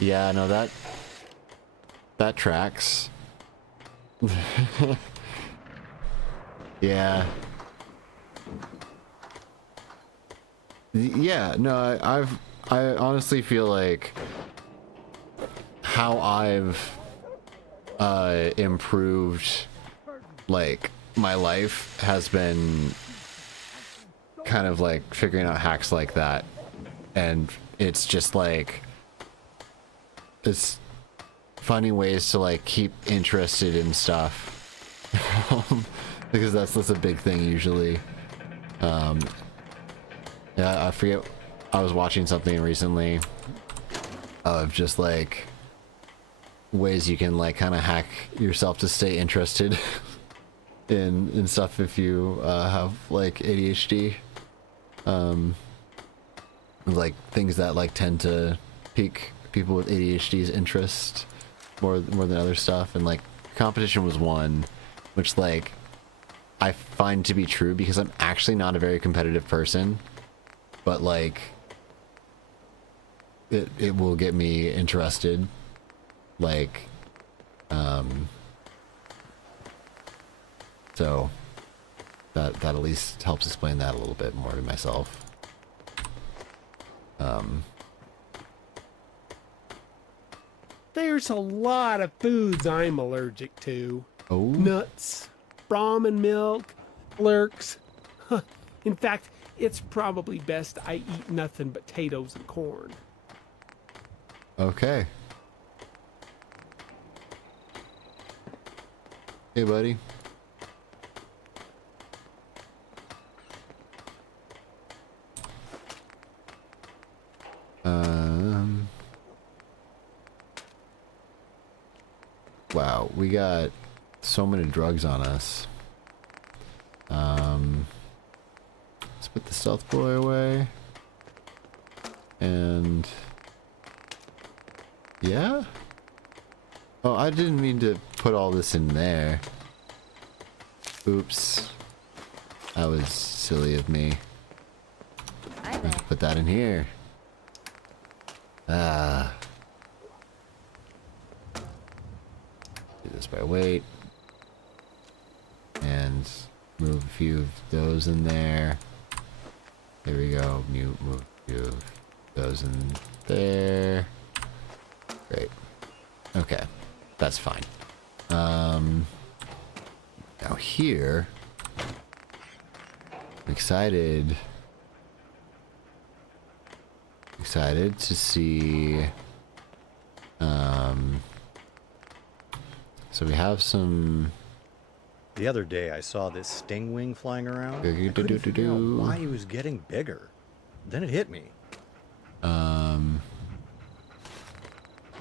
Yeah, no, that tracks. Yeah. Yeah, no, I honestly feel like how I've improved like my life has been kind of like figuring out hacks like that, and it's just like it's finding ways to like keep interested in stuff. Because that's a big thing usually. Yeah, I forget I was watching something recently of just like ways you can like kind of hack yourself to stay interested in stuff if you have like ADHD. Like things that like tend to pique people with ADHD's interest more than other stuff, and like competition was one, which like I find to be true because I'm actually not a very competitive person, but like it will get me interested, like so that at least helps explain that a little bit more to myself. There's a lot of foods I'm allergic to. Oh. Nuts, Brahmin milk, lurks. In fact, it's probably best I eat nothing but potatoes and corn. Okay. Hey, buddy. Wow, we got so many drugs on us. Let's put the stealth boy away. And yeah. Oh, I didn't mean to put all this in there. Oops. That was silly of me. Let's put that in here. Ah. Do this by weight. And move a few of those in there. There we go. Move a few of those in there. Great. Okay. That's fine. Now here, I'm excited to see, so we have some. The other day I saw this stingwing flying around. I couldn't figure out why he was getting bigger. Then it hit me.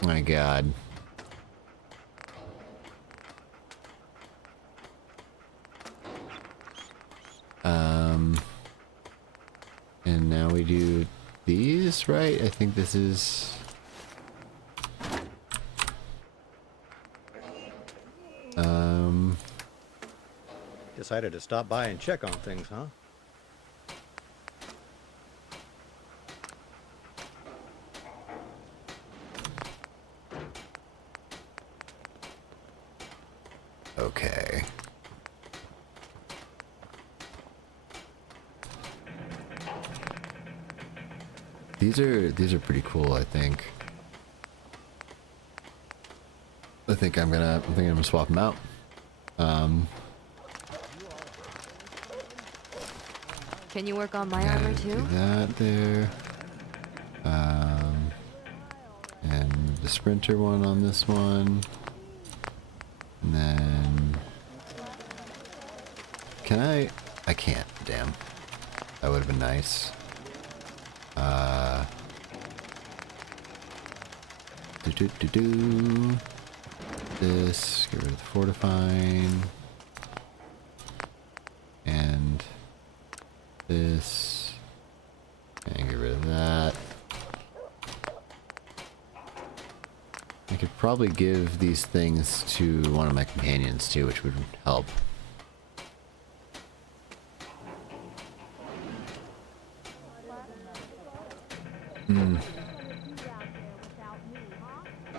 My God. And now we do these, right? I think this is... Decided to stop by and check on things, huh? Okay. These are pretty cool, I think. I think I'm gonna swap them out. Can you work on my armor too? Do that there. And the sprinter one on this one. And then... Can I can't, damn. That would have been nice. This, get rid of the fortifying. And this. And get rid of that. I could probably give these things to one of my companions too, which would help.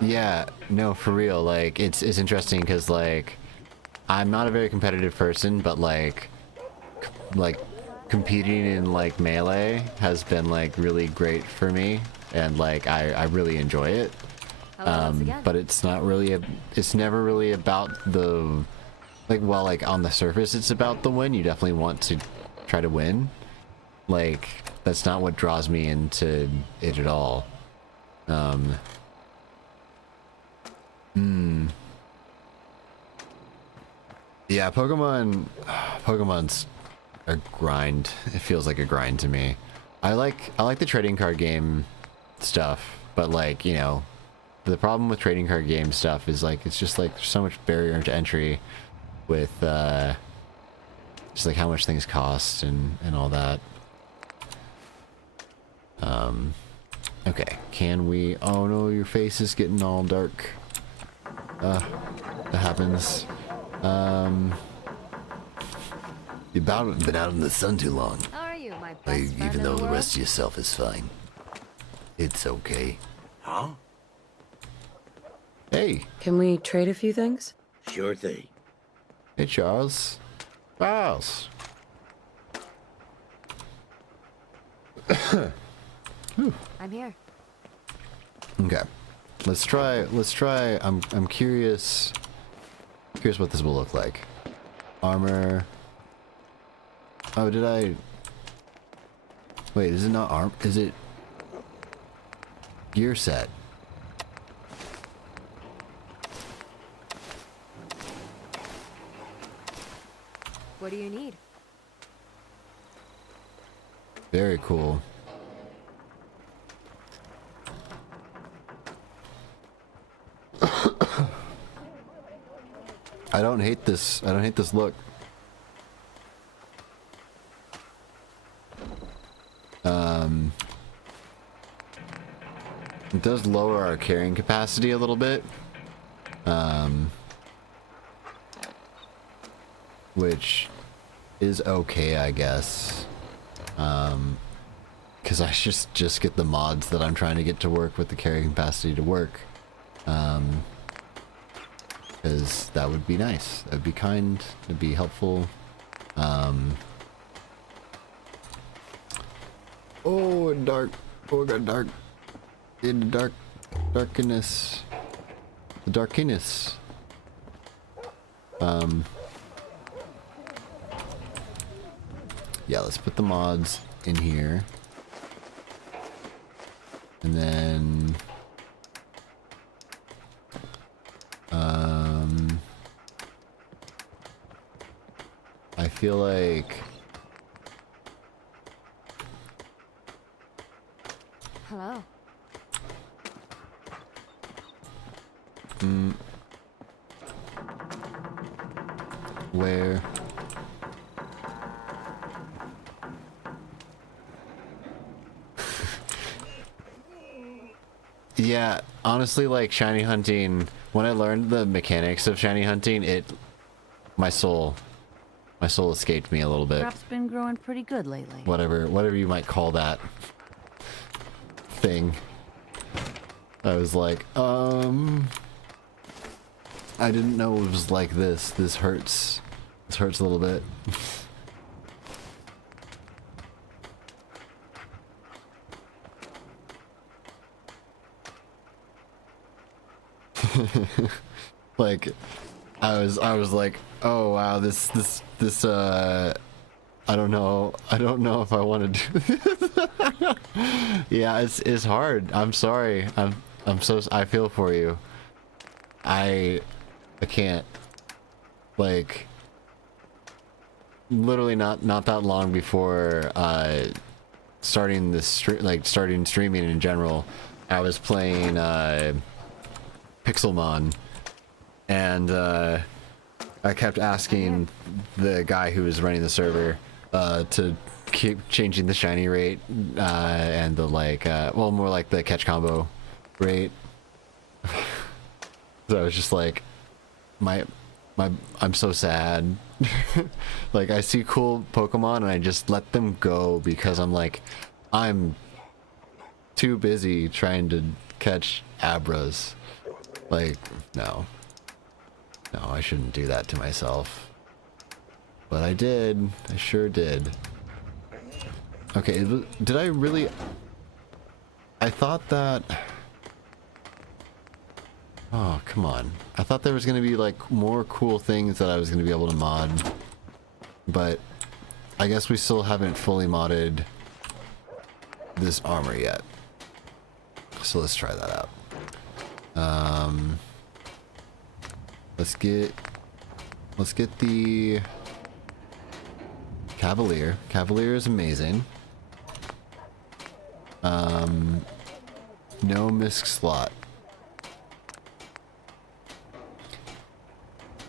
Yeah, no, for real, like, it's interesting because, like, I'm not a very competitive person, but, like, competing in, like, Melee has been, like, really great for me, and, like, I really enjoy it. But it's not really, it's never really about the, like, well, like, on the surface it's about the win. You definitely want to try to win. Like, that's not what draws me into it at all. Yeah, Pokemon's a grind. It feels like a grind to me. I like the trading card game stuff, but like, you know, the problem with trading card game stuff is like it's just like there's so much barrier to entry with just like how much things cost and all that. Okay, can we... Oh no, your face is getting all dark. That happens. You've been out in the sun too long. How are you, my best friend Even in though the the world? rest of yourself is fine. It's okay. Huh? Hey. Can we trade a few things? Sure thing. Hey, Charles. Charles. I'm here. Okay. Let's try. I'm curious what this will look like. Armor. Oh, did I... Wait, is it not arm? Is it gear set? What do you need? Very cool. I don't hate this. I don't hate this look. It does lower our carrying capacity a little bit. Which is okay, I guess. Because I just get the mods that I'm trying to get to work with the carrying capacity to work. Because that would be nice. That would be kind. That'd be helpful. Oh, dark. Oh, got dark. In the darkness. The darkness. Yeah, let's put the mods in here. And then... I feel like... Hello. Where? Yeah, honestly, like shiny hunting, when I learned the mechanics of shiny hunting, my soul escaped me a little bit. Crop's been growing pretty good lately. Whatever you might call that thing. I was like, I didn't know it was like this. This hurts. This hurts a little bit. Like, I was like, oh wow, this I don't know if I want to do this. Yeah, it's hard. I'm sorry. I feel for you. I can't, like, literally not that long before starting this starting streaming in general, I was playing Pixelmon, and I kept asking the guy who was running the server to keep changing the shiny rate and the well, more like the catch combo rate. So I was just like, I'm so sad. Like, I see cool Pokemon and I just let them go because I'm like, I'm too busy trying to catch Abras. Like, no, I shouldn't do that to myself. But I did. I sure did. Okay, did I really... I thought that... Oh, come on. I thought there was going to be, like, more cool things that I was going to be able to mod. But I guess we still haven't fully modded this armor yet. So let's try that out. Let's get the Cavalier. Cavalier is amazing. No misc slot.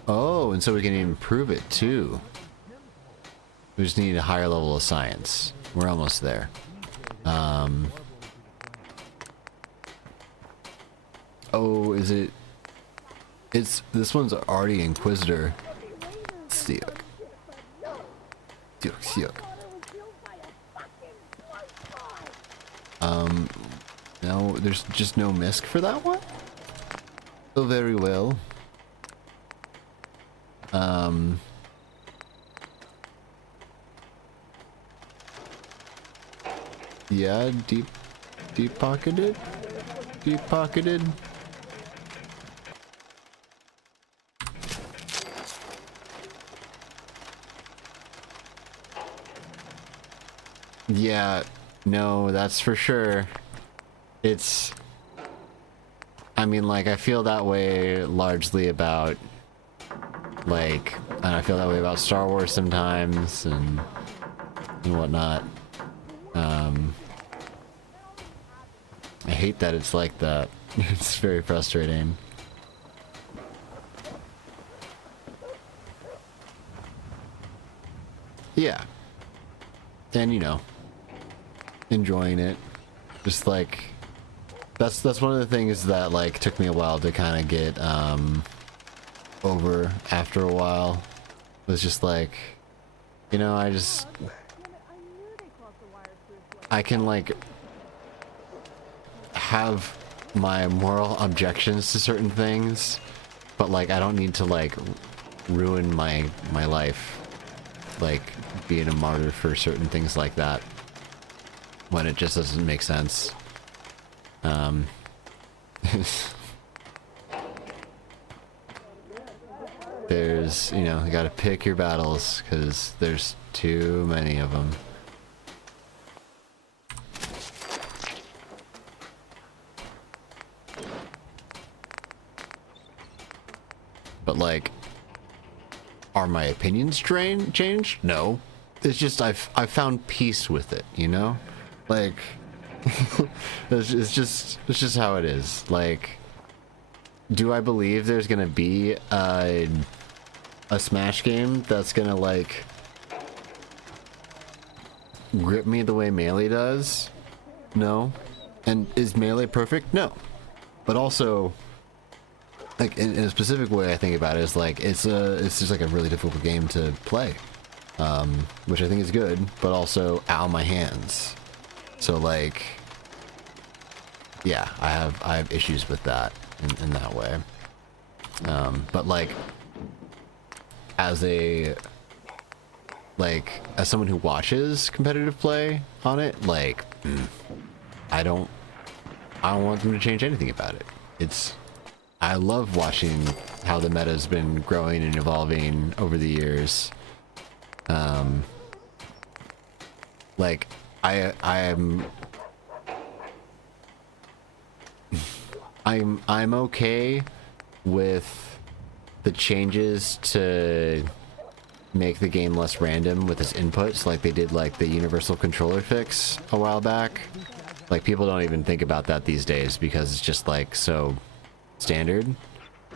Oh, and so we can improve it too. We just need a higher level of science. We're almost there. Oh, is it? This one's already Inquisitor. Sick. Sick. No, there's just no misc for that one? Oh, very well. Yeah, deep pocketed? Deep pocketed? Yeah, no, that's for sure. It's... I mean, like, I feel that way largely about, like, and I feel that way about Star Wars sometimes, and whatnot. I hate that it's like that. It's very frustrating. Yeah. And, you know, enjoying it. Just like, that's one of the things that, like, took me a while to kind of get, over after a while. It was just like, you know, I can, like, have my moral objections to certain things, but, like, I don't need to, like, ruin my life, like, being a martyr for certain things like that, when it just doesn't make sense. There's, you know, you gotta pick your battles, because there's too many of them. But, like, are my opinions changed? No. It's just I've found peace with it, you know? Like, it's just how it is. Like, do I believe there's gonna be a Smash game that's gonna, like, grip me the way Melee does? No. And is Melee perfect? No. But also, like, in a specific way I think about it is, like, it's just like a really difficult game to play, which I think is good, but also ow, my hands. So, like, yeah, I have issues with that in that way. But, like, as someone who watches competitive play on it, like, I don't want them to change anything about it. I love watching how the meta's been growing and evolving over the years. Like, I'm okay with the changes to make the game less random with its inputs, like they did, like, the universal controller fix a while back. Like, people don't even think about that these days because it's just, like, so standard.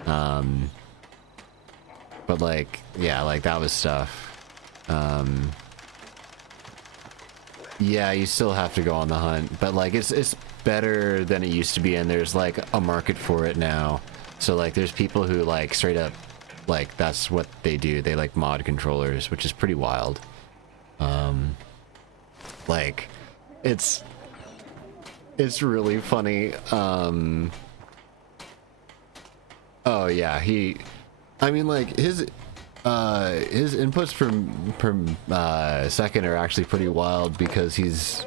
But, like, yeah, like, that was stuff. Yeah, you still have to go on the hunt, but, like, it's better than it used to be, and there's, like, a market for it now. So, like, there's people who, like, straight up, like, that's what they do. They, like, mod controllers, which is pretty wild. Like, it's really funny. Oh yeah, I mean, like, his inputs per second are actually pretty wild because he's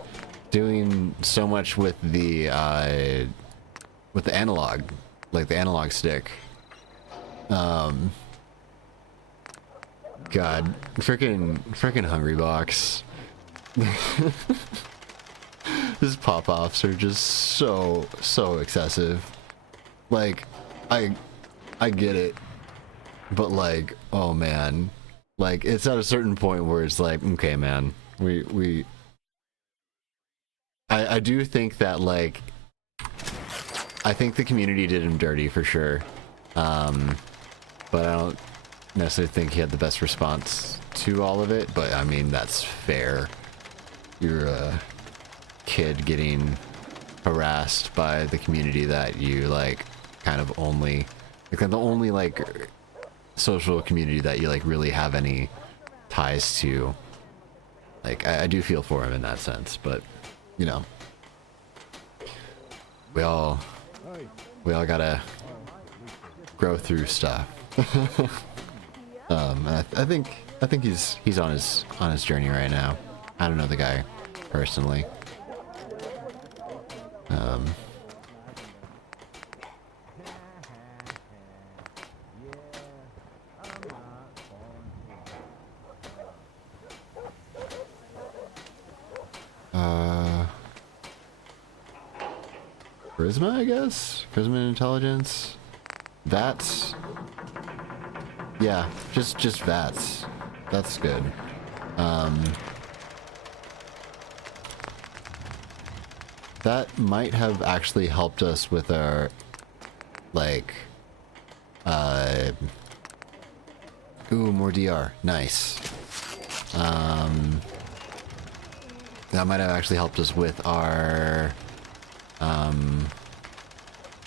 doing so much with the analog, like the analog stick. God, freaking Hungry Box. His pop-offs are just so excessive. Like, I get it, but, like, oh man, like, it's at a certain point where it's like, okay, man, I I do think that, like, I think the community did him dirty for sure. But I don't necessarily think he had the best response to all of it, but I mean, that's fair. You're a kid getting harassed by the community that you, like, kind of only, like, the only, like, social community that you, like, really have any ties to. Like, I do feel for him in that sense, but, you know, we all gotta grow through stuff. I think he's on his journey right now. I don't know the guy personally. Charisma, I guess? Charisma and intelligence? That's... Yeah, just VATS. That's good. That might have actually helped us with our, like, ooh, more DR. Nice. That might have actually helped us with our,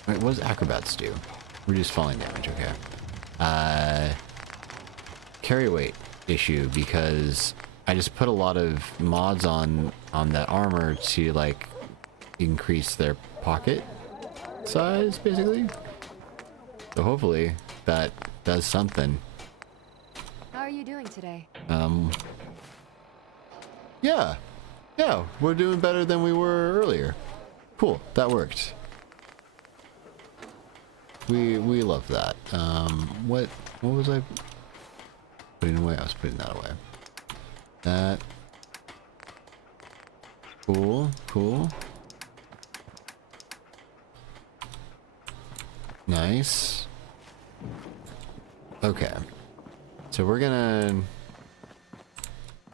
wait, what does acrobats do? Reduce falling damage, okay. Carry weight issue, because I just put a lot of mods on that armor to, like, increase their pocket size, basically. So hopefully that does something. How are you doing today? Yeah, we're doing better than we were earlier. Cool, that worked. We love that. What was I putting away? I was putting that away. That. Cool. Nice. Okay. So we're gonna...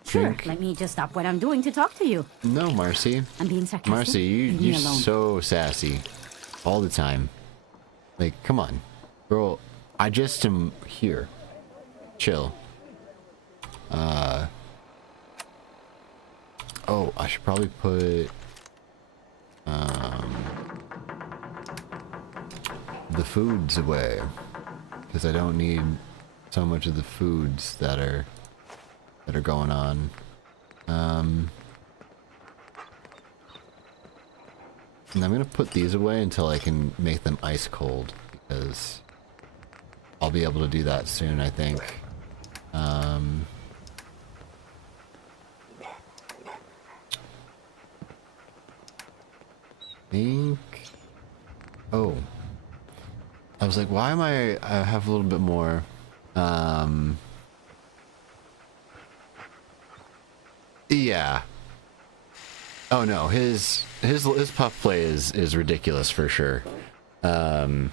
Sure, let me just stop what I'm doing to talk to you. No, Marcy. I'm being sarcastic. Marcy, you're so sassy. All the time. Like, come on. Girl, I just am here. Chill. Oh, I should probably put... the foods away. Because I don't need so much of the foods that are going on. And I'm gonna put these away until I can make them ice cold, because I'll be able to do that soon, I think. Oh, I was like, why am I have a little bit more, yeah. Oh no, his puff play is ridiculous for sure. And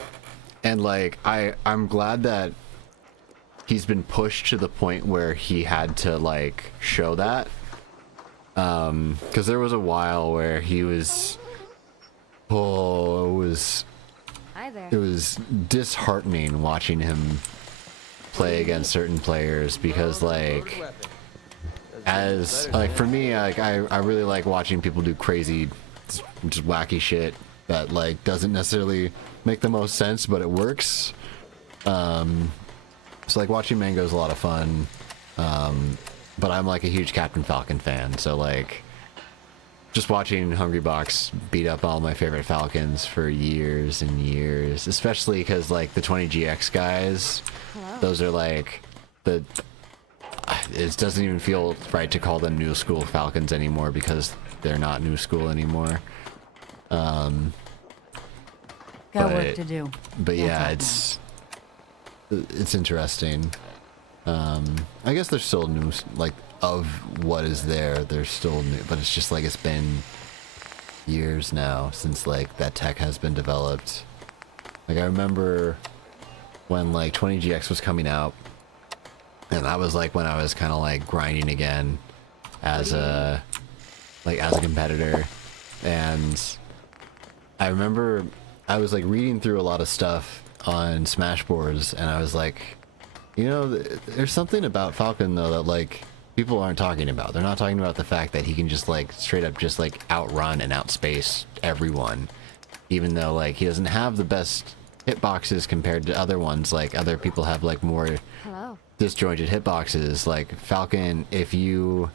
like, I'm glad that he's been pushed to the point where he had to, like, show that. Because there was a while where he was, it was disheartening watching him play against certain players, because, like, as, like, for me, like, I really like watching people do crazy, just wacky shit that, like, doesn't necessarily make the most sense, but it works. So, like, watching Mango is a lot of fun. But I'm, like, a huge Captain Falcon fan, so, like, just watching Hungry Box beat up all my favorite Falcons for years and years, especially because, like, the 20GX guys, those are, like, it doesn't even feel right to call them new school Falcons anymore, because they're not new school anymore. Got work to do. But yeah, it's interesting. I guess they're still new, like, of what is there, they're still new, but it's just like, it's been years now since, like, that tech has been developed. Like, I remember when, like, 20GX was coming out, and that was, like, when I was kind of, like, grinding again as a competitor. And I remember I was like reading through a lot of stuff on Smashboards, and I was like, you know, there's something about Falcon though that like people aren't talking about. They're not talking about the fact that he can just like straight up just like outrun and outspace everyone, even though like he doesn't have the best hitboxes compared to other ones. Like other people have like more disjointed hitboxes. Like Falcon, if you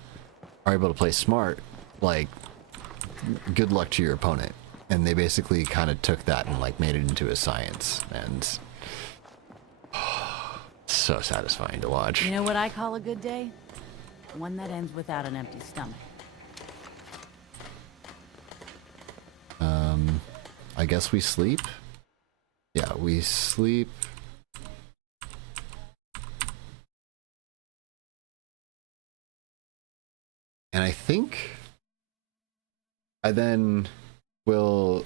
are able to play smart, like good luck to your opponent. And they basically kind of took that and like made it into a science, and so satisfying to watch. You know what I call a good day? One that ends without an empty stomach. I guess we sleep? Yeah, we sleep. And I think I then will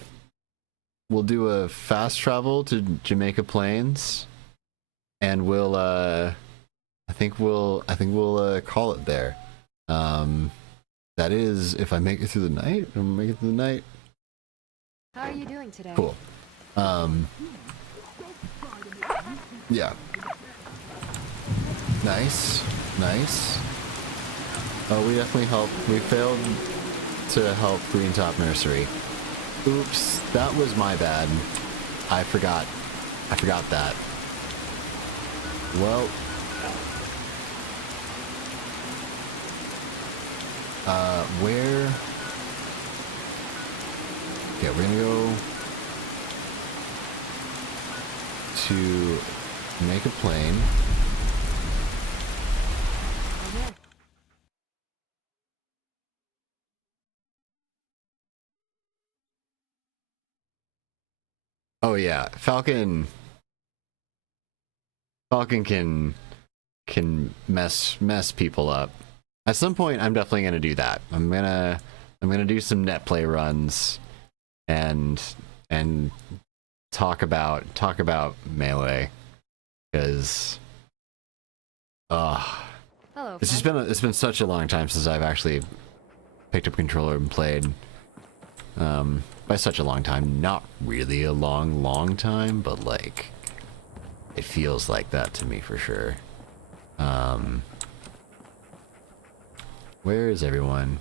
do a fast travel to Jamaica Plains, and we'll I think we'll call it there. That is if I make it through the night. I'll make it through the night. How are you doing today? Cool. Yeah. Nice. Oh, we definitely helped. We failed to help Green Top Nursery. Oops, that was my bad. I forgot that. Well, where? Yeah, we're gonna go to make a plane. Oh yeah, Falcon can mess people up. At some point, I'm definitely gonna do that. I'm gonna do some net play runs, and talk about Melee, because Hello, it's been such a long time since I've actually picked up a controller and played. By such a long time, not really a long time, but like it feels like that to me for sure. Where is everyone?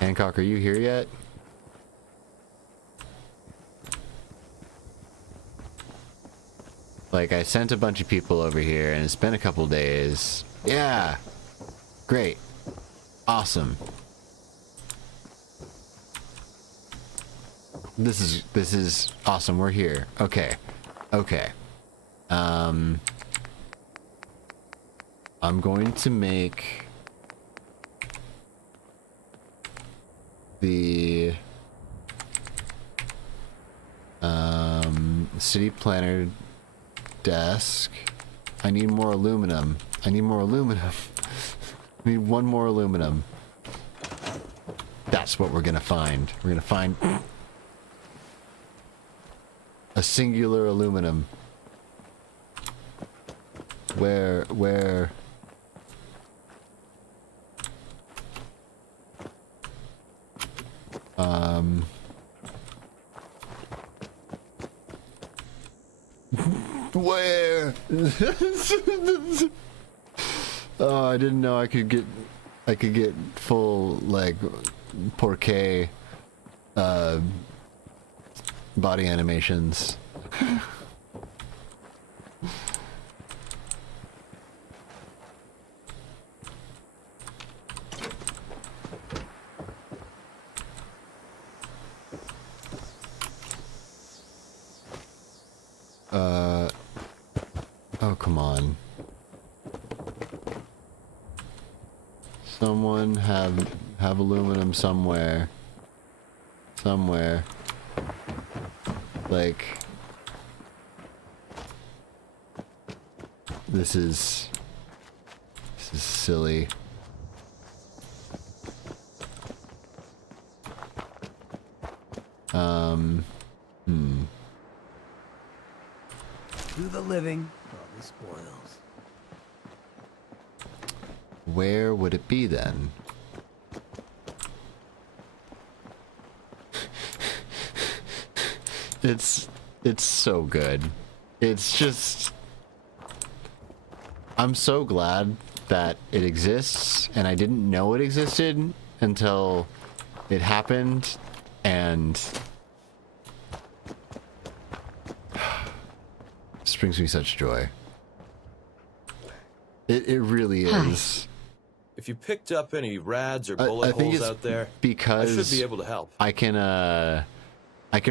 Hancock, are you here yet? Like, I sent a bunch of people over here, and it's been a couple days. Yeah! Great. Awesome. This is awesome. We're here. Okay. I'm going to make the city planner desk. I need more aluminum. I need one more aluminum. That's what we're gonna find. We're gonna find a singular aluminum. Where where? Oh, I didn't know I could get full like Porquet body animations. Oh, come on. Someone have aluminum somewhere. Like, this is silly. Do the living, probably spoils. Where would it be then? It's so good. It's just, I'm so glad that it exists, and I didn't know it existed until it happened, and this brings me such joy. It really is. If you picked up any rads or bullet holes out there, because I should be able to help. I can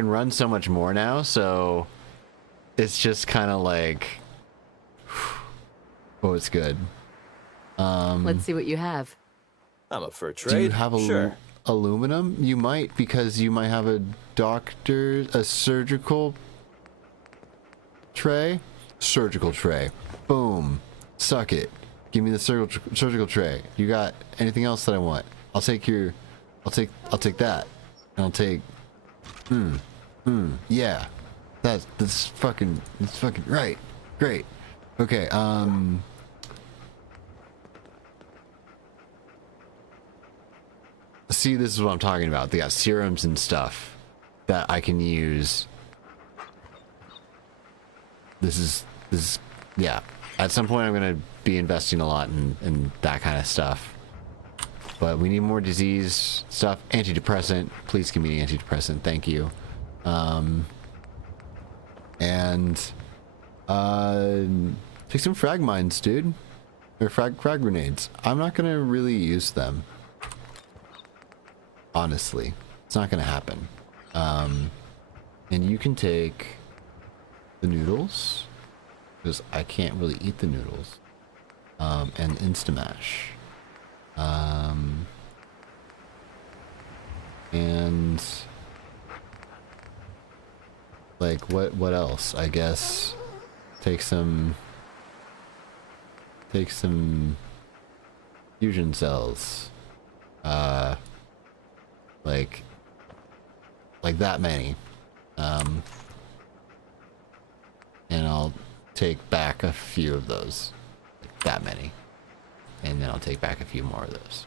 run so much more now, so it's just kind of like, oh, it's good. Let's see what you have. I'm up for a trade. Do you have Sure. aluminum? You might, because you might have a surgical tray. Surgical tray. Boom. Suck it. Give me the surgical tray. You got anything else that I want? I'll take that. And I'll take, yeah. It's fucking right. Great. Okay, see, this is what I'm talking about. They got serums and stuff that I can use. This is, yeah. At some point, I'm gonna be investing a lot in that kind of stuff. But we need more disease stuff. Antidepressant. Please give me an antidepressant. Thank you. Take some frag mines, dude. Or frag grenades. I'm not gonna really use them. Honestly, it's not gonna happen. And you can take the noodles, because I can't really eat the noodles. And Instamash. And like what else? I guess take some fusion cells. Like that many. And I'll take back a few of those. Like that many. And then I'll take back a few more of those.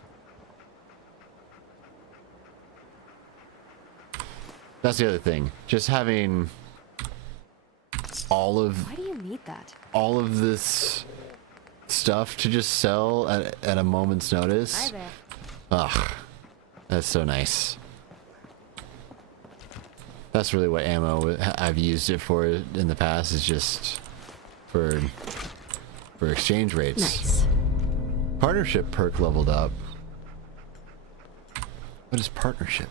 That's the other thing. Just having all of... Why do you need that? All of this stuff to just sell at a moment's notice. Hi there. Ugh. That's so nice. That's really what ammo I've used it for in the past, is just for exchange rates. Nice. Partnership perk leveled up. What is partnership?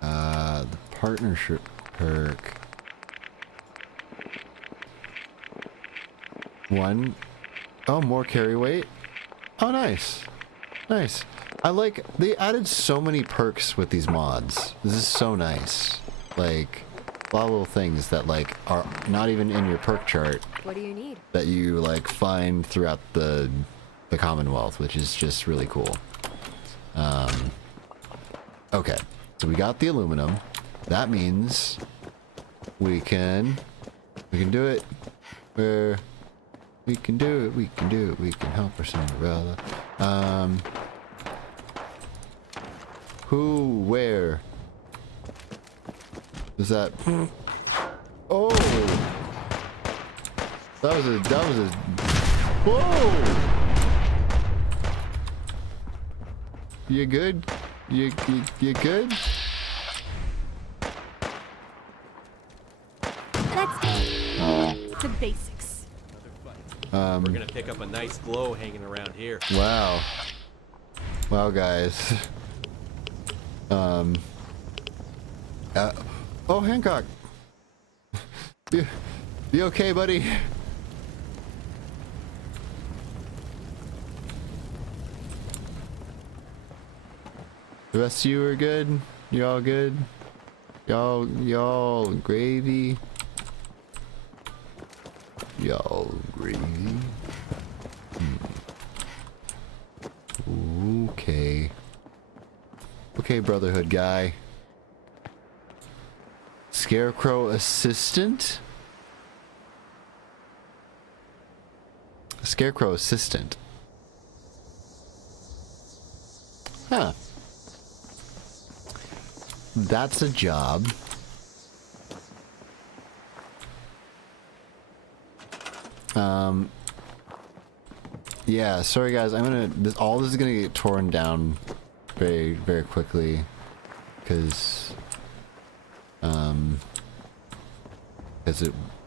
The partnership perk. 1. Oh, more carry weight. Oh, nice. Nice. They added so many perks with these mods. This is so nice. Like, a lot of little things that, like, are not even in your perk chart. What do you need? That you, like, find throughout the Commonwealth, which is just really cool. Okay. So we got the aluminum. That means we can do it. We can do it. We can do it. We can help our Cinderella. Who? Where? Is that? Oh! That was a. Whoa! You good? You good? The basics. We're gonna pick up a nice glow hanging around here. Wow. Wow, guys. Oh, Hancock. Be okay, buddy. The rest of you are good? You all good? Y'all gravy? Y'all gravy? Okay. Okay, Brotherhood guy. Scarecrow assistant? Scarecrow assistant. Huh. that's a job. Yeah, sorry guys, I'm gonna, all this is gonna get torn down very, very quickly, because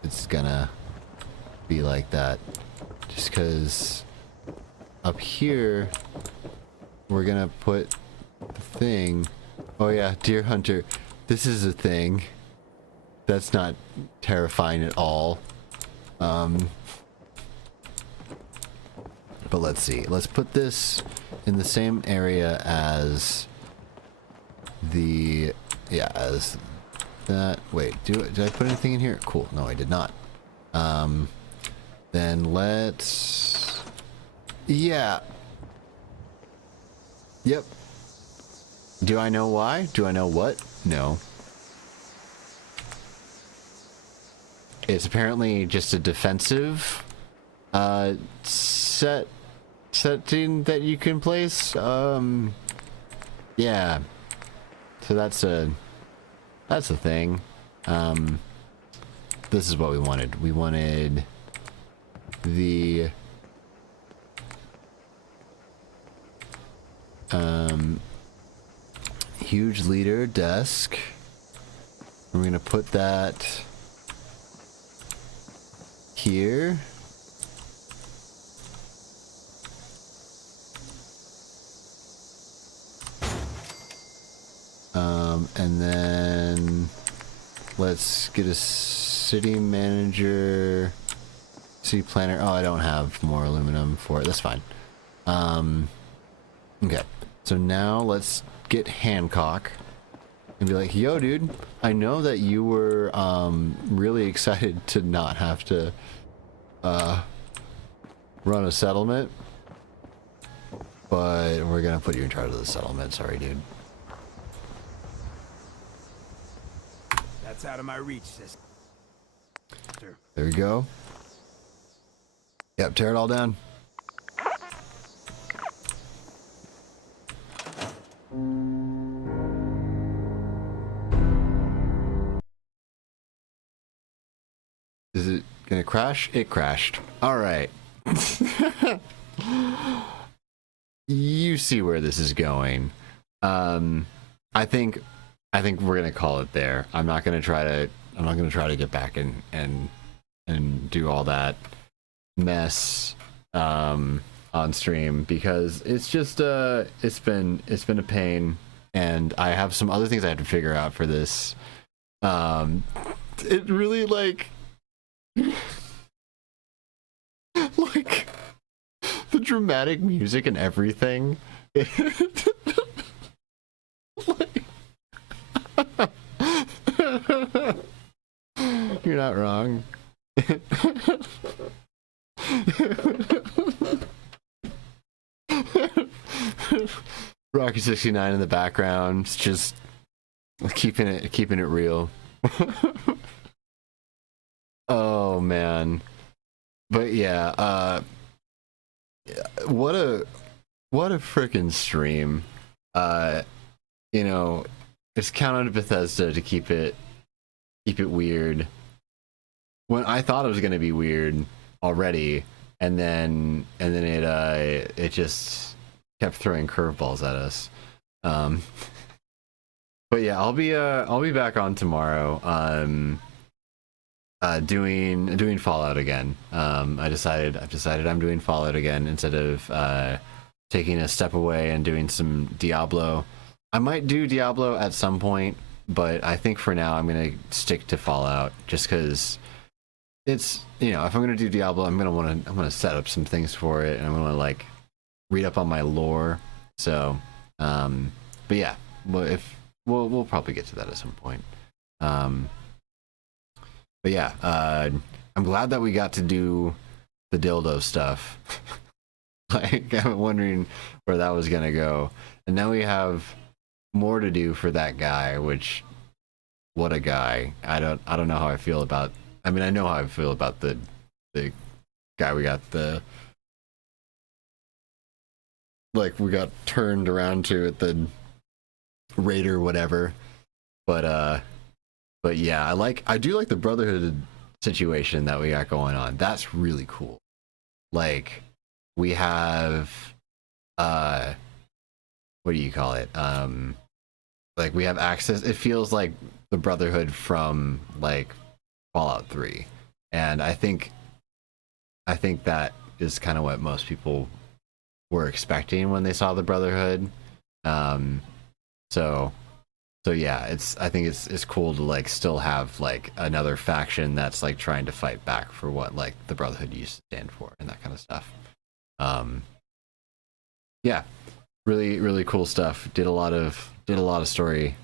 it's gonna be like that, just because up here we're gonna put the thing. Oh yeah, deer hunter, this is a thing. That's not terrifying at all. But let's see. Let's put this in the same area as the, yeah, as that. Wait, did I put anything in here? Cool. No, I did not. Then let's, yeah. Yep. Do I know why? Do I know what? No. It's apparently just a defensive setting that you can place. Yeah. So that's a thing. This is what we wanted. We wanted the huge leader desk. We're gonna put that here. And then let's get a city manager, city planner. Oh, I don't have more aluminum for it. That's fine. Okay. So now let's get Hancock and be like, yo, dude, I know that you were really excited to not have to run a settlement, but we're gonna put you in charge of the settlement. Sorry, dude. That's out of my reach, sister. There we go. Yep, tear it all down. Is it gonna crash? It crashed. All right. You see where this is going. I think we're gonna call it there. I'm not gonna try to get back and do all that mess on stream, because it's just it's been a pain, and I have some other things I have to figure out for this. It really like like the dramatic music and everything. You're not wrong. Rocky 69 in the background, just keeping it real. Oh man. But yeah, what a freaking stream. You know, it's counted to Bethesda to keep it weird. When I thought it was gonna be weird already, and then it just kept throwing curveballs at us. But yeah, I'll be back on tomorrow. Doing Fallout again. I've decided I'm doing Fallout again instead of taking a step away and doing some Diablo. I might do Diablo at some point, but I think for now I'm gonna stick to Fallout, just because it's, you know, if I'm gonna do Diablo, I'm gonna set up some things for it, and I'm gonna like read up on my lore. So, but yeah, well, we'll probably get to that at some point. But yeah, I'm glad that we got to do the dildo stuff. Like, I'm wondering where that was gonna go, and now we have more to do for that guy. Which, what a guy! I don't know how I feel about. I mean, I know how I feel about the guy we got we got turned around to at the raid or whatever. but yeah, I do like the Brotherhood situation that we got going on. That's really cool. Like, we have what do you call it? Like, we have access. It feels like the Brotherhood from like Fallout 3, and I think that is kind of what most people were expecting when they saw the Brotherhood. So yeah, I think it's cool to like still have like another faction that's like trying to fight back for what like the Brotherhood used to stand for and that kind of stuff. Yeah, really really cool stuff. Did a lot of story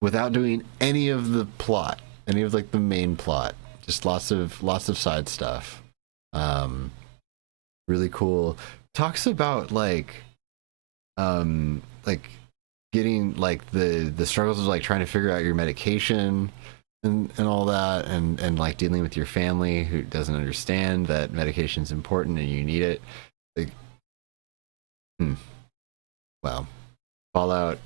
without doing any of the plot, any of like the main plot. Just lots of side stuff. Really cool. Talks about like getting like the struggles of like trying to figure out your medication and all that, and like dealing with your family who doesn't understand that medication's important and you need it. Like, well, Fallout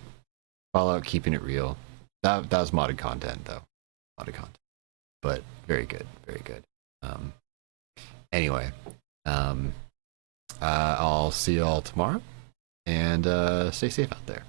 keeping it real. That was modded content though. Modded content. But very good, very good. Anyway, I'll see you all tomorrow, and stay safe out there.